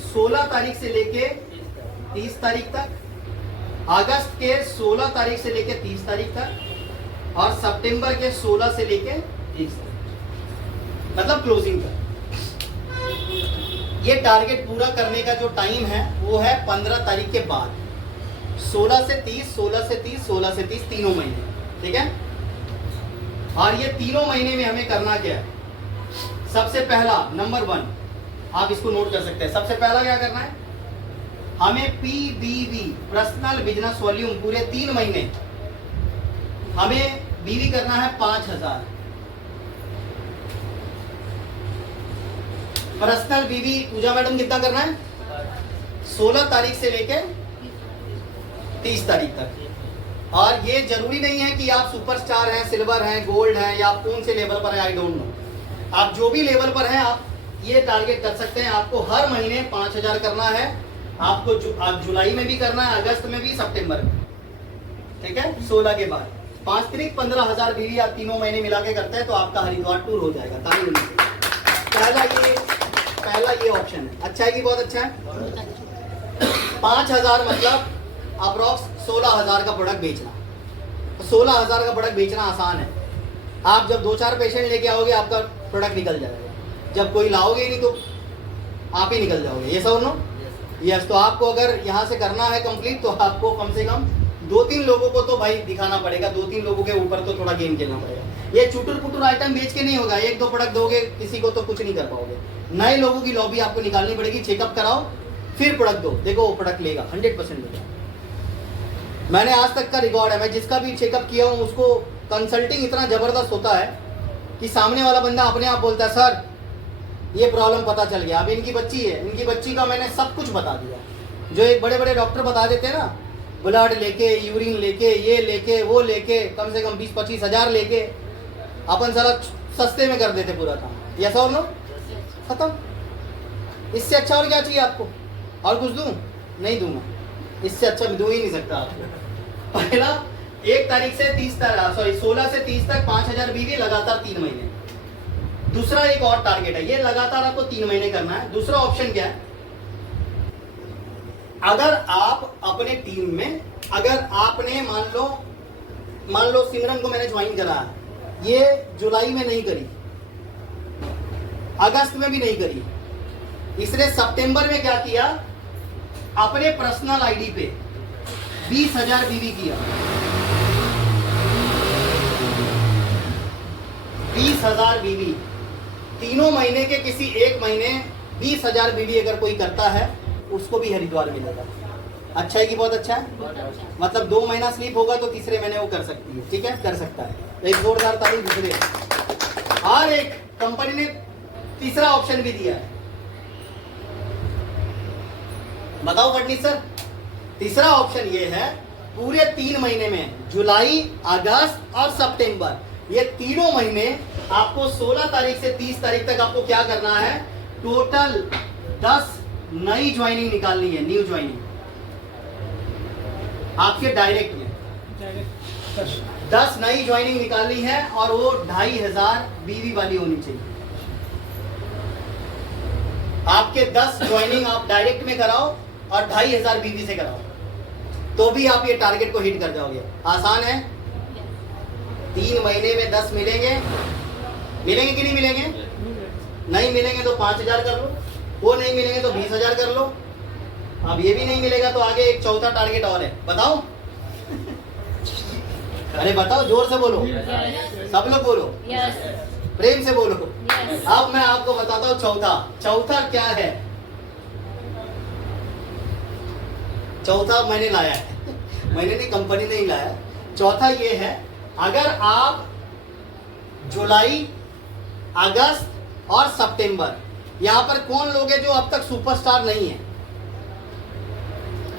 16 तारीख से लेके 30 तारीख तक, अगस्त के 16 तारीख से लेके 30 तारीख तक, और सितंबर के 16 से लेके 30 तारीख, मतलब क्लोजिंग तक। ये टारगेट पूरा करने का जो टाइम है वो है 15 तारीख के बाद, 16 से 30, 16 से 30, 16 से 30, तीनों महीने, ठीक है। और ये तीनों महीने में हमें करना क्या है? सबसे पहला, नंबर 1, आप इसको नोट कर सकते हैं। सबसे पहला क्या करना है, हमें PBV पर्सनल बिजनेस वॉल्यूम पूरे 3 महीने हमें बीवी करना है 5000 पर्सनल बीवी। पूजा मैडम कितना करना है? 16 तारीख से लेके 30 तारीख तक। और ये जरूरी नहीं है कि आप सुपरस्टार हैं, सिल्वर हैं, गोल्ड हैं, या आप कौन से लेवल पर हैं, आई डोंट नो। आप जो भी लेवल पर हैं आप ये टारगेट कर सकते हैं। आपको हर महीने 5000 करना है। आपको जुलाई में भी करना है, अगस्त में भी, सितंबर में, ठीक है। 16 के बाद 5 तारीख 15,000 बीवी आप तीनों महीने मिला के करते हैं तो आपका हरिद्वार टूर हो जाएगा। पहला ये ऑप्शन है। अच्छा है कि बहुत अच्छा है। 5000 मतलब अप्रॉक्स 16,000 का प्रोडक्ट बेचना। तो 16,000 का प्रोडक्ट बेचना आसान है। आप जब 2-4 पेशेंट लेके आओगे आपका प्रोडक्ट निकल जाएगा। जब कोई लाओगे ही नहीं तो आप ही निकल जाओगे। ये सब नो? यस। तो आपको अगर यहाँ से करना है कंप्लीट तो आपको कम से कम 2-3 लोगों को तो भाई दिखाना पड़ेगा। 2-3 लोगों के ऊपर तो थोड़ा गेम खेलना पड़ेगा। ये चुटुर पुटुर आइटम बेच के नहीं होगा। 1-2 प्रोडक्ट दोगे किसी को तो कुछ नहीं कर पाओगे। नए लोगों की लॉबी आपको निकालनी पड़ेगी। चेकअप कराओ फिर प्रोडक्ट दो, देखो वो प्रोडक्ट लेगा 100% लेगा। मैंने आज तक का रिकॉर्ड है, मैं जिसका भी चेकअप किया हूँ उसको कंसल्टिंग इतना ज़बरदस्त होता है कि सामने वाला बंदा अपने आप बोलता है सर ये प्रॉब्लम पता चल गया। अब इनकी बच्ची है, इनकी बच्ची का मैंने सब कुछ बता दिया। जो एक बड़े बड़े डॉक्टर बता देते हैं ना, ब्लड लेके, यूरिन लेके, ये लेके, वो लेके, कम से कम 20-25 हज़ार लेके अपन सारा सस्ते में कर देते पूरा काम। यस और नो? खत्म। इससे अच्छा और क्या चाहिए आपको? और कुछ दूं? नहीं दूंगा। इससे अच्छा भी दू ही नहीं सकता आपको। पहला 1 तारीख से 16 से 30 तक 5000 बीवी लगातार 3 महीने। दूसरा एक और टारगेट है, ये लगातार आपको 3 महीने करना है। दूसरा ऑप्शन क्या है, अगर आप अपने टीम में, अगर आपने मान लो सिमरन को मैंने ज्वाइन करा, ये जुलाई में नहीं करी, अगस्त में भी नहीं करी, इसने सितंबर में क्या किया, अपने पर्सनल आईडी पे 20,000 बीवी किया। 20,000 बीवी तीनों महीने के किसी एक महीने 20,000 बीवी अगर कोई करता है उसको भी हरिद्वार मिलेगा। अच्छा है कि बहुत अच्छा है? बहुत अच्छा। मतलब 2 महीना स्लीप होगा तो तीसरे महीने वो कर सकती है, ठीक है, कर सकता है। एक जोरदार ताली दूसरे। और एक कंपनी ने तीसरा ऑप्शन भी दिया है, बताओ फडनीस सर। तीसरा ऑप्शन ये है, पूरे 3 महीने में जुलाई, अगस्त और सितंबर, ये तीनों महीने आपको 16 तारीख से 30 तारीख तक आपको क्या करना है, टोटल 10 नई ज्वाइनिंग निकालनी है, न्यू ज्वाइनिंग आपके डायरेक्ट में। डायरेक्ट 10 नई ज्वाइनिंग निकालनी है और वो 2500 बीवी वाली होनी चाहिए। आपके 10 ज्वाइनिंग आप डायरेक्ट में कराओ और 2500 बीवी से कराओ, तो भी आप ये टारगेट को हिट कर जाओगे। आसान है। 3 महीने में 10 मिलेंगे, मिलेंगे कि नहीं मिलेंगे? नहीं मिलेंगे तो 5000 कर लो, वो नहीं मिलेंगे तो 20000 कर लो। अब ये भी नहीं मिलेगा तो आगे एक चौथा टारगेट और है, बताओ। अरे बताओ, जोर से बोलो, सब लोग बोलो, यस प्रेम से बोलो। यस। अब मैं आपको बताता हूँ चौथा क्या है। चौथा मैंने लाया है, मैंने नहीं, कंपनी ने ही लाया। चौथा ये है, अगर आप जुलाई, अगस्त और सितंबर, यहाँ पर कौन लोग हैं जो अब तक सुपरस्टार नहीं है?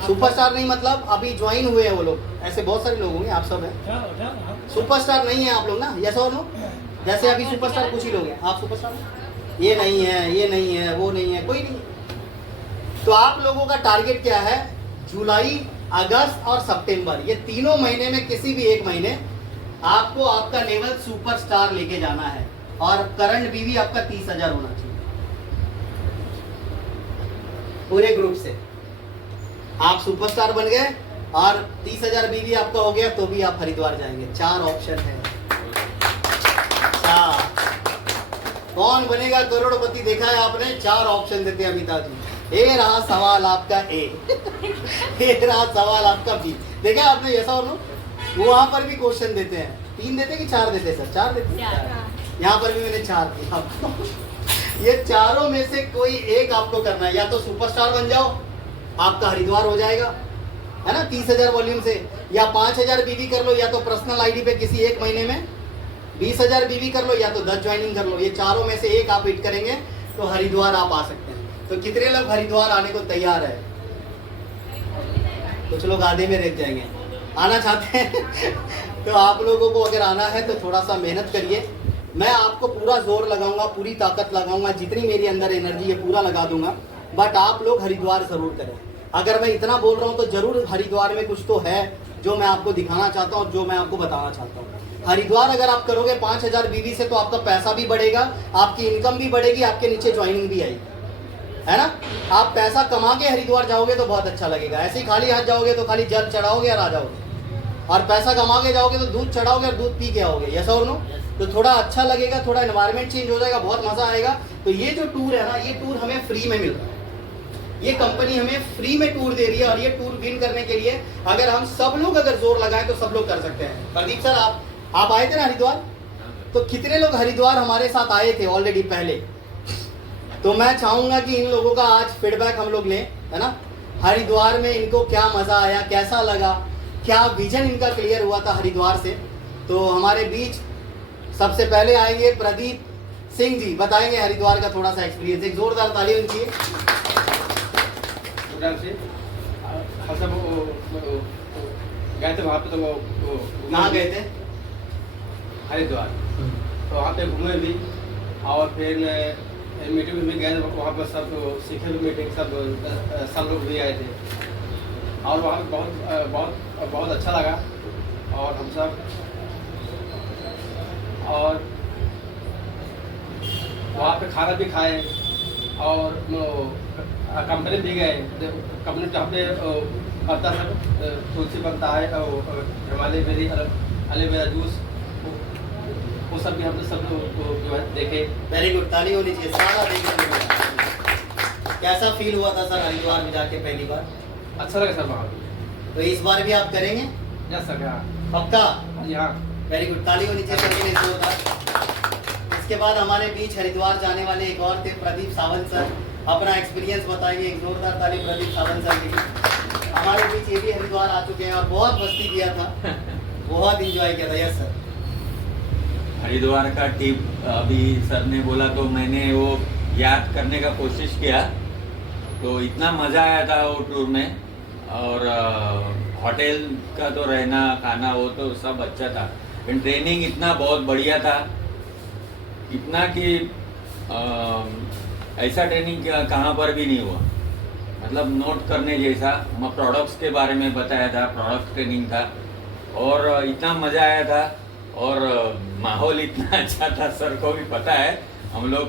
सुपरस्टार नहीं मतलब अभी ज्वाइन हुए हैं वो लोग, ऐसे बहुत सारे लोग होंगे, आप सब हैं। सुपरस्टार नहीं है आप लोग ना, यस और नो? जैसे अभी सुपरस्टार कुछ ही लोग हैं, आप सुपरस्टार? ये नहीं है, ये नहीं है, वो नहीं है, कोई नहीं। तो आप लोगों का टारगेट क्या है? जुलाई, अगस्त और सितंबर, ये तीनों महीने में किसी भी एक महीने आपको आपका लेवल सुपरस्टार लेके जाना है और करंट बीवी आपका 30,000 होना चाहिए पूरे ग्रुप से। आप सुपरस्टार बन गए और 30,000 बीवी आपका हो गया तो भी आप हरिद्वार जाएंगे। 4 ऑप्शन है। 4 कौन बनेगा करोड़पति देखा है आपने? 4 ऑप्शन देते हैं अमिताभ जी। ये रहा सवाल आपका ए, ये रहा सवाल आपका बी। देखा आपने? ऐसा हो वो वहां पर भी क्वेश्चन देते हैं, 3 देते कि 4 देते सर? 4 देते। यहाँ पर भी मैंने 4 दिया आपको। ये चारों में से कोई एक आपको करना है, या तो सुपरस्टार बन जाओ, आपका हरिद्वार हो जाएगा, है ना, 30,000 वॉल्यूम से, या 5,000 बीवी कर लो, या तो पर्सनल आईडी पे किसी एक महीने में 20,000 बीवी कर लो, या तो 10 ज्वाइनिंग कर लो। ये चारों में से एक आप हिट करेंगे तो हरिद्वार आप आ सकते हैं। तो कितने लोग हरिद्वार आने को तैयार है? कुछ लोग आधे में रह जाएंगे। आना चाहते हैं तो आप लोगों को अगर आना है तो थोड़ा सा मेहनत करिए। मैं आपको पूरा जोर लगाऊंगा, पूरी ताकत लगाऊंगा, जितनी मेरी अंदर एनर्जी है पूरा लगा दूंगा, बट आप लोग हरिद्वार जरूर करें। अगर मैं इतना बोल रहा हूँ तो जरूर हरिद्वार में कुछ तो है जो मैं आपको दिखाना चाहता हूँ, जो मैं आपको बताना चाहता हूँ। हरिद्वार अगर आप करोगे 5,000 बीवी से तो आपका पैसा भी बढ़ेगा, आपकी इनकम भी बढ़ेगी, आपके नीचे ज्वाइनिंग भी आएगी, है ना। आप पैसा कमा के हरिद्वार जाओगे तो बहुत अच्छा लगेगा। ऐसे ही खाली हाथ जाओगे तो खाली जल चढ़ाओगे और आ जाओगे, और पैसा कमा के जाओगे तो दूध चढ़ाओगे और दूध पी के आओगे, ऐसा और नो? तो थोड़ा अच्छा लगेगा, थोड़ा एनवायरनमेंट चेंज हो जाएगा, बहुत मजा आएगा। तो ये जो टूर है ना, ये टूर हमें फ्री में मिल रहा है। ये कंपनी हमें फ्री में टूर दे रही है, और ये टूर विन करने के लिए अगर हम सब लोग अगर जोर लगाएं तो सब लोग कर सकते हैं। प्रदीप सर आप आए थे ना हरिद्वार? तो कितने लोग हरिद्वार हमारे साथ आए थे ऑलरेडी पहले? तो मैं चाहूंगा कि इन लोगों का आज फीडबैक हम लोग लें, है ना। हरिद्वार में इनको क्या मजा आया, कैसा लगा, क्या विजन इनका क्लियर हुआ था हरिद्वार से। तो हमारे बीच सबसे पहले आएंगे प्रदीप सिंह जी, बताएंगे हरिद्वार का थोड़ा सा एक्सपीरियंस। एक जोरदार ताली उनकी। हम सब गए थे वहाँ पे, तो वो कहाँ गए थे? हरिद्वार। तो वहाँ पे घूमे भी, और फिर मीटिंग में भी गए, वहाँ पर सब सीखे भी मीटिंग, सब लोग भी आए थे, और वहाँ पे बहुत बहुत बहुत अच्छा लगा। और हम सब और वहाँ पे खाना भी खाए, और कंपनी भी गए। कंपनी जहाँ पे बनता है, तुलसी बनता है, हिमालय बेरी, एलोवेरा जूस, वो सब भी हम सब जो है देखे। वेरी गुड, ताली होनी चाहिए, सारा देखने को मिला। कैसा फील हुआ था सर हरिद्वार में जाके पहली बार? अच्छा लगा सर वहाँ पे। तो इस बार भी आप करेंगे यस सर। हाँ पक्का? जी हाँ। वेरी गुड, ताली होनी चाहिए सर के लिए जोरदार। इसके बाद हमारे बीच हरिद्वार जाने वाले एक और थे प्रदीप सावंत सर, अपना एक्सपीरियंस बताएंगे। एक जोरदार ताली प्रदीप सावंत सर की। हमारे बीच ये भी हरिद्वार आ चुके हैं और बहुत मस्ती किया था, बहुत इंजॉय किया था। Yes sir. हरिद्वार का टिप अभी सर ने बोला तो मैंने वो याद करने का कोशिश किया, तो इतना मज़ा आया था वो टूर में। और होटल का तो रहना खाना वो तो सब अच्छा था, लेकिन ट्रेनिंग इतना बहुत बढ़िया था, इतना कि ऐसा ट्रेनिंग कहाँ पर भी नहीं हुआ, मतलब नोट करने जैसा। प्रोडक्ट्स के बारे में बताया था, प्रोडक्ट ट्रेनिंग था और इतना मज़ा आया था और माहौल इतना अच्छा था, सर को भी पता है। हम लोग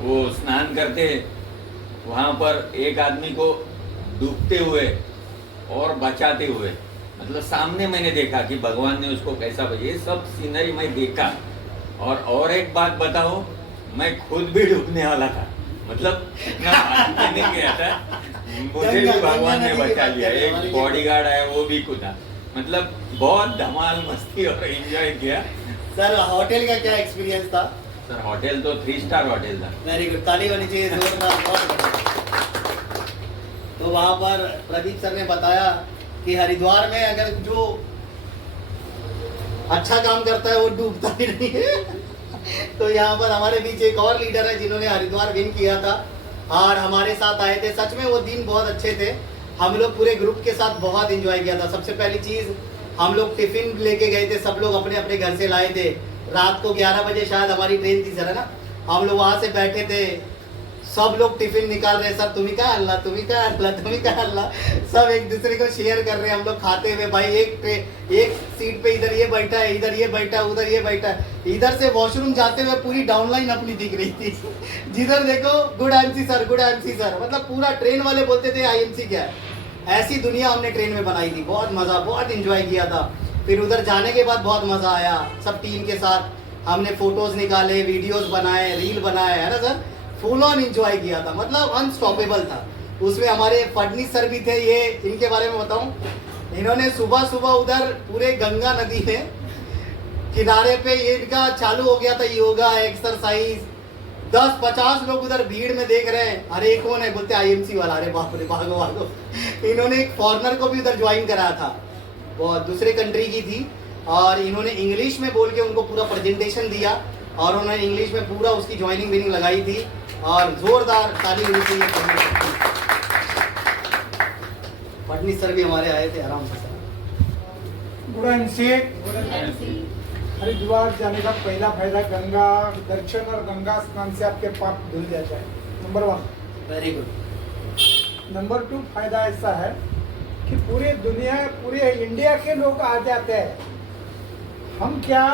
वो स्नान करते वहाँ पर एक आदमी को डूबते हुए और बचाते हुए, मतलब सामने मैंने देखा कि भगवान ने उसको कैसा, ये सब सीनरी मैं देखा। और एक बात बताओ, मैं खुद भी डूबने वाला था, मतलब इतना पानी नहीं गया था, मुझे भी भगवान ने बचा लिया। एक बॉडीगार्ड है वो भी कूदा, मतलब बहुत धमाल मस्ती और एंजॉय किया। सर होटल का क्या एक्सपीरियंस था? सर होटल तो 3 स्टार होटल था। वेरी गुड, ताली होनी चाहिए जोरदार, बहुत बढ़िया। तो वहाँ पर प्रदीप सर ने बताया कि हरिद्वार में अगर जो अच्छा काम करता है वो डूबता भी नहीं है। तो यहाँ पर हमारे बीच एक और लीडर है जिन्होंने हरिद्वार विन किया था और हमारे साथ आए थे। सच में वो दिन बहुत अच्छे थे, हम लोग पूरे ग्रुप के साथ बहुत एंजॉय किया था। सबसे पहली चीज़, हम लोग टिफिन लेके गए थे, सब लोग अपने अपने घर से लाए थे। रात को 11 बजे शायद हमारी ट्रेन थी सर, है ना। हम लोग वहाँ से बैठे थे, सब लोग टिफिन निकाल रहे, सर तुम्हें क्या अल्लाह, तुम्हें क्या अल्लाह, तुम्हें क्या अल्लाह, सब एक दूसरे को शेयर कर रहे हैं। हम लोग खाते हुए, भाई एक सीट पे इधर ये बैठा है, इधर ये बैठा है, उधर ये बैठा है। इधर से वॉशरूम जाते हुए पूरी डाउनलाइन अपनी दिख रही थी, जिधर देखो good MC sir, good MC sir, मतलब पूरा ट्रेन वाले बोलते थे आईएमसी क्या है। ऐसी दुनिया हमने ट्रेन में बनाई थी, बहुत मज़ा, बहुत इंजॉय किया था। फिर उधर जाने के बाद बहुत मज़ा आया, सब टीम के साथ हमने फोटोज निकाले, वीडियोस बनाए, रील बनाए, है ना सर। फुल ऑन इंजॉय किया था, मतलब अनस्टॉपेबल था। उसमें हमारे फडनीस सर भी थे, ये इनके बारे में बताऊं, इन्होंने सुबह सुबह उधर पूरे गंगा नदी में किनारे पे ये इनका चालू हो गया था योगा एक्सरसाइज। 10-50 लोग उधर भीड़ में देख रहे हैं, अरे कौन है, बोलते आईएमसी वाला, अरे बाप रे भागो भागो। इन्होंने एक फॉरेनर को भी उधर ज्वाइन कराया था, बहुत दूसरे कंट्री की थी, और इन्होंने इंग्लिश में बोल के उनको पूरा प्रेजेंटेशन दिया और उन्होंने इंग्लिश में पूरा उसकी ज्वाइनिंग विनिंग लगाई थी और जोरदार ताली होनी चाहिए। फडनीस सर भी हमारे आए थे, आराम से सर। Good MC. हरिद्वार जाने का पहला फायदा, गंगा दर्शन और गंगा स्नान से आपके पाप धुल जाता है, नंबर 1। Very good. नंबर 2 फायदा ऐसा है कि पूरे दुनिया, पूरे इंडिया के लोग आ जाते हैं। हम क्या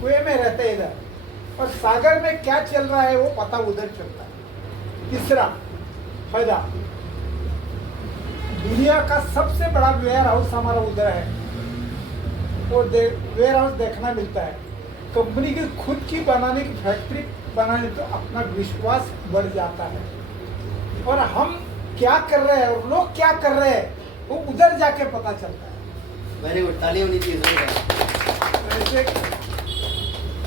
कुएं में रहते हैं इधर, और सागर में क्या चल रहा है वो पता उधर चलता है। तीसरा फायदा, दुनिया का सबसे बड़ा वेयर हाउस हमारा उधर है, वो वेयर हाउस देखना मिलता है। कंपनी की खुद की बनाने की फैक्ट्री बनाने तो अपना विश्वास बढ़ जाता है, और हम क्या कर रहे हैं और लोग क्या कर रहे हैं वो उधर जाके पता चलता है। वेरी गुड, ताली होनी चाहिए। वैसे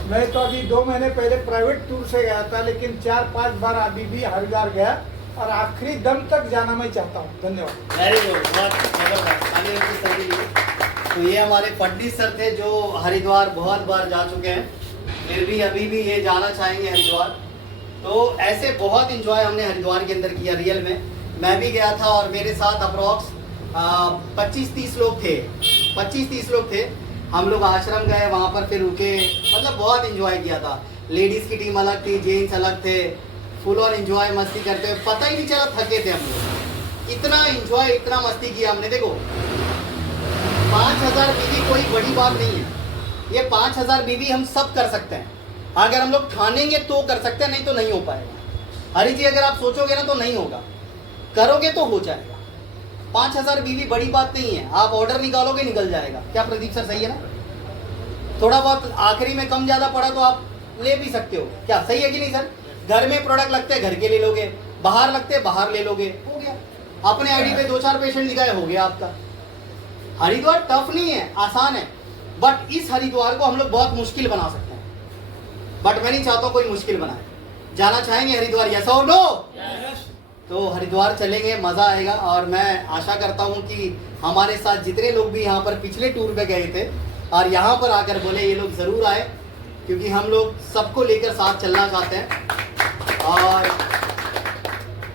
मैं तो अभी 2 महीने पहले प्राइवेट टूर से गया था, लेकिन 4-5 बार अभी भी हरिद्वार गया और आखिरी दम तक जाना मैं चाहता हूँ। धन्यवाद। वेरी गुड, बहुत जबरदस्त, ताली होनी सर के लिए। तो ये हमारे फडनीस सर थे जो हरिद्वार बहुत बार जा चुके हैं, फिर भी अभी भी ये जाना चाहेंगे हरिद्वार। तो ऐसे बहुत इंजॉय हमने हरिद्वार के अंदर किया, रियल में। मैं भी गया था और मेरे साथ अप्रॉक्स 25-30 लोग थे, 25-30 लोग थे। हम लोग आश्रम गए, वहाँ पर फिर रुके, मतलब बहुत इंजॉय किया था। लेडीज़ की टीम अलग थी, जेंट्स अलग थे, फुल ऑन इंजॉय मस्ती करते हुए, पता ही नहीं चला थके थे हम लोग। इतना इंजॉय, इतना मस्ती किया हमने। देखो 5000 बीवी कोई बड़ी बात नहीं है, ये 5000 बीवी हम सब कर सकते हैं। अगर हम लोग ठानेंगे तो कर सकते हैं, नहीं तो नहीं हो पाएगा। हरी जी अगर आप सोचोगे ना तो नहीं होगा, करोगे तो हो जाएगा। 5000 बीवी बड़ी बात नहीं है, आप ऑर्डर निकालोगे निकल जाएगा। क्या प्रदीप सर सही है ना? थोड़ा बहुत आखिरी में कम ज़्यादा पड़ा तो आप ले भी सकते हो, क्या सही है कि नहीं सर? घर में प्रोडक्ट लगते हैं, घर के ले लोगे, बाहर लगते हैं, बाहर ले लोगे, हो गया। अपने आईडी पे 2-4 पेशेंट दिखाए, हो गया आपका। हरिद्वार टफ नहीं है, आसान है, बट इस हरिद्वार को हम लोग बहुत मुश्किल बना सकते हैं। बट मैं नहीं चाहता कोई मुश्किल बनाए। जाना चाहेंगे हरिद्वार, यस और नो? तो हरिद्वार चलेंगे, मज़ा आएगा। और मैं आशा करता हूँ कि हमारे साथ जितने लोग भी यहाँ पर पिछले टूर पे गए थे और यहाँ पर आकर बोले ये लोग ज़रूर आए, क्योंकि हम लोग सबको लेकर साथ चलना चाहते हैं। और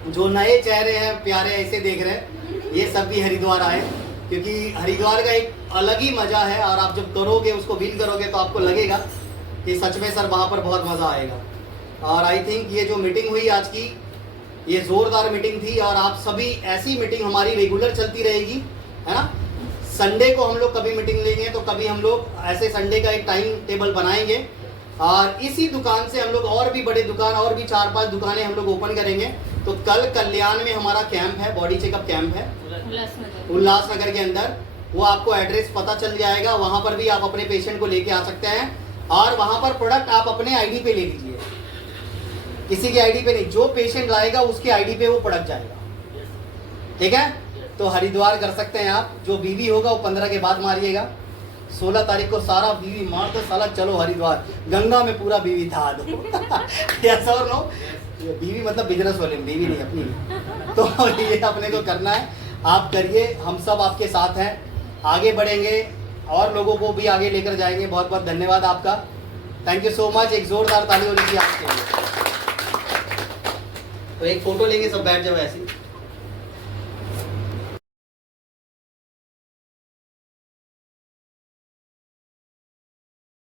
जो नए चेहरे हैं प्यारे ऐसे देख रहे हैं, ये सब भी हरिद्वार आए, क्योंकि हरिद्वार का एक अलग ही मज़ा है। और आप जब करोगे, उसको फील करोगे, तो आपको लगेगा कि सच में सर वहाँ पर बहुत मज़ा आएगा। और आई थिंक ये जो मीटिंग हुई आज की, ये ज़ोरदार मीटिंग थी। और आप सभी ऐसी मीटिंग हमारी रेगुलर चलती रहेगी, है ना। संडे को हम लोग कभी मीटिंग लेंगे, तो कभी हम लोग ऐसे संडे का एक टाइम टेबल बनाएंगे। और इसी दुकान से हम लोग और भी बड़े दुकान, और भी 4-5 दुकानें हम लोग ओपन करेंगे। तो कल कल्याण में हमारा कैंप है, बॉडी चेकअप कैंप है उल्लासनगर के अंदर। वो आपको एड्रेस पता चल जाएगा, वहाँ पर भी आप अपने पेशेंट को लेके आ सकते हैं। और वहाँ पर प्रोडक्ट आप अपने आईडी पे ले लीजिए, किसी की आईडी पे नहीं। जो पेशेंट लाएगा उसके आईडी पे वो प्रोडक्ट जाएगा, ठीक है। तो हरिद्वार कर सकते हैं आप। जो बीवी होगा वो 15 के बाद मारिएगा। 16 तारीख को सारा बीवी मार दो, साला चलो हरिद्वार, गंगा में पूरा बीवी था दो। यस और नो? बीवी मतलब बिजनेस वाले, बीवी नहीं अपनी। तो ये अपने को करना है, आप करिए, हम सब आपके साथ हैं, आगे बढ़ेंगे और लोगों को भी आगे लेकर जाएंगे। बहुत बहुत धन्यवाद आपका, थैंक यू सो मच। एक जोरदार ताली होनी चाहिए आपके लिए। तो एक फोटो लेंगे, सब बैठ जाओ ऐसे।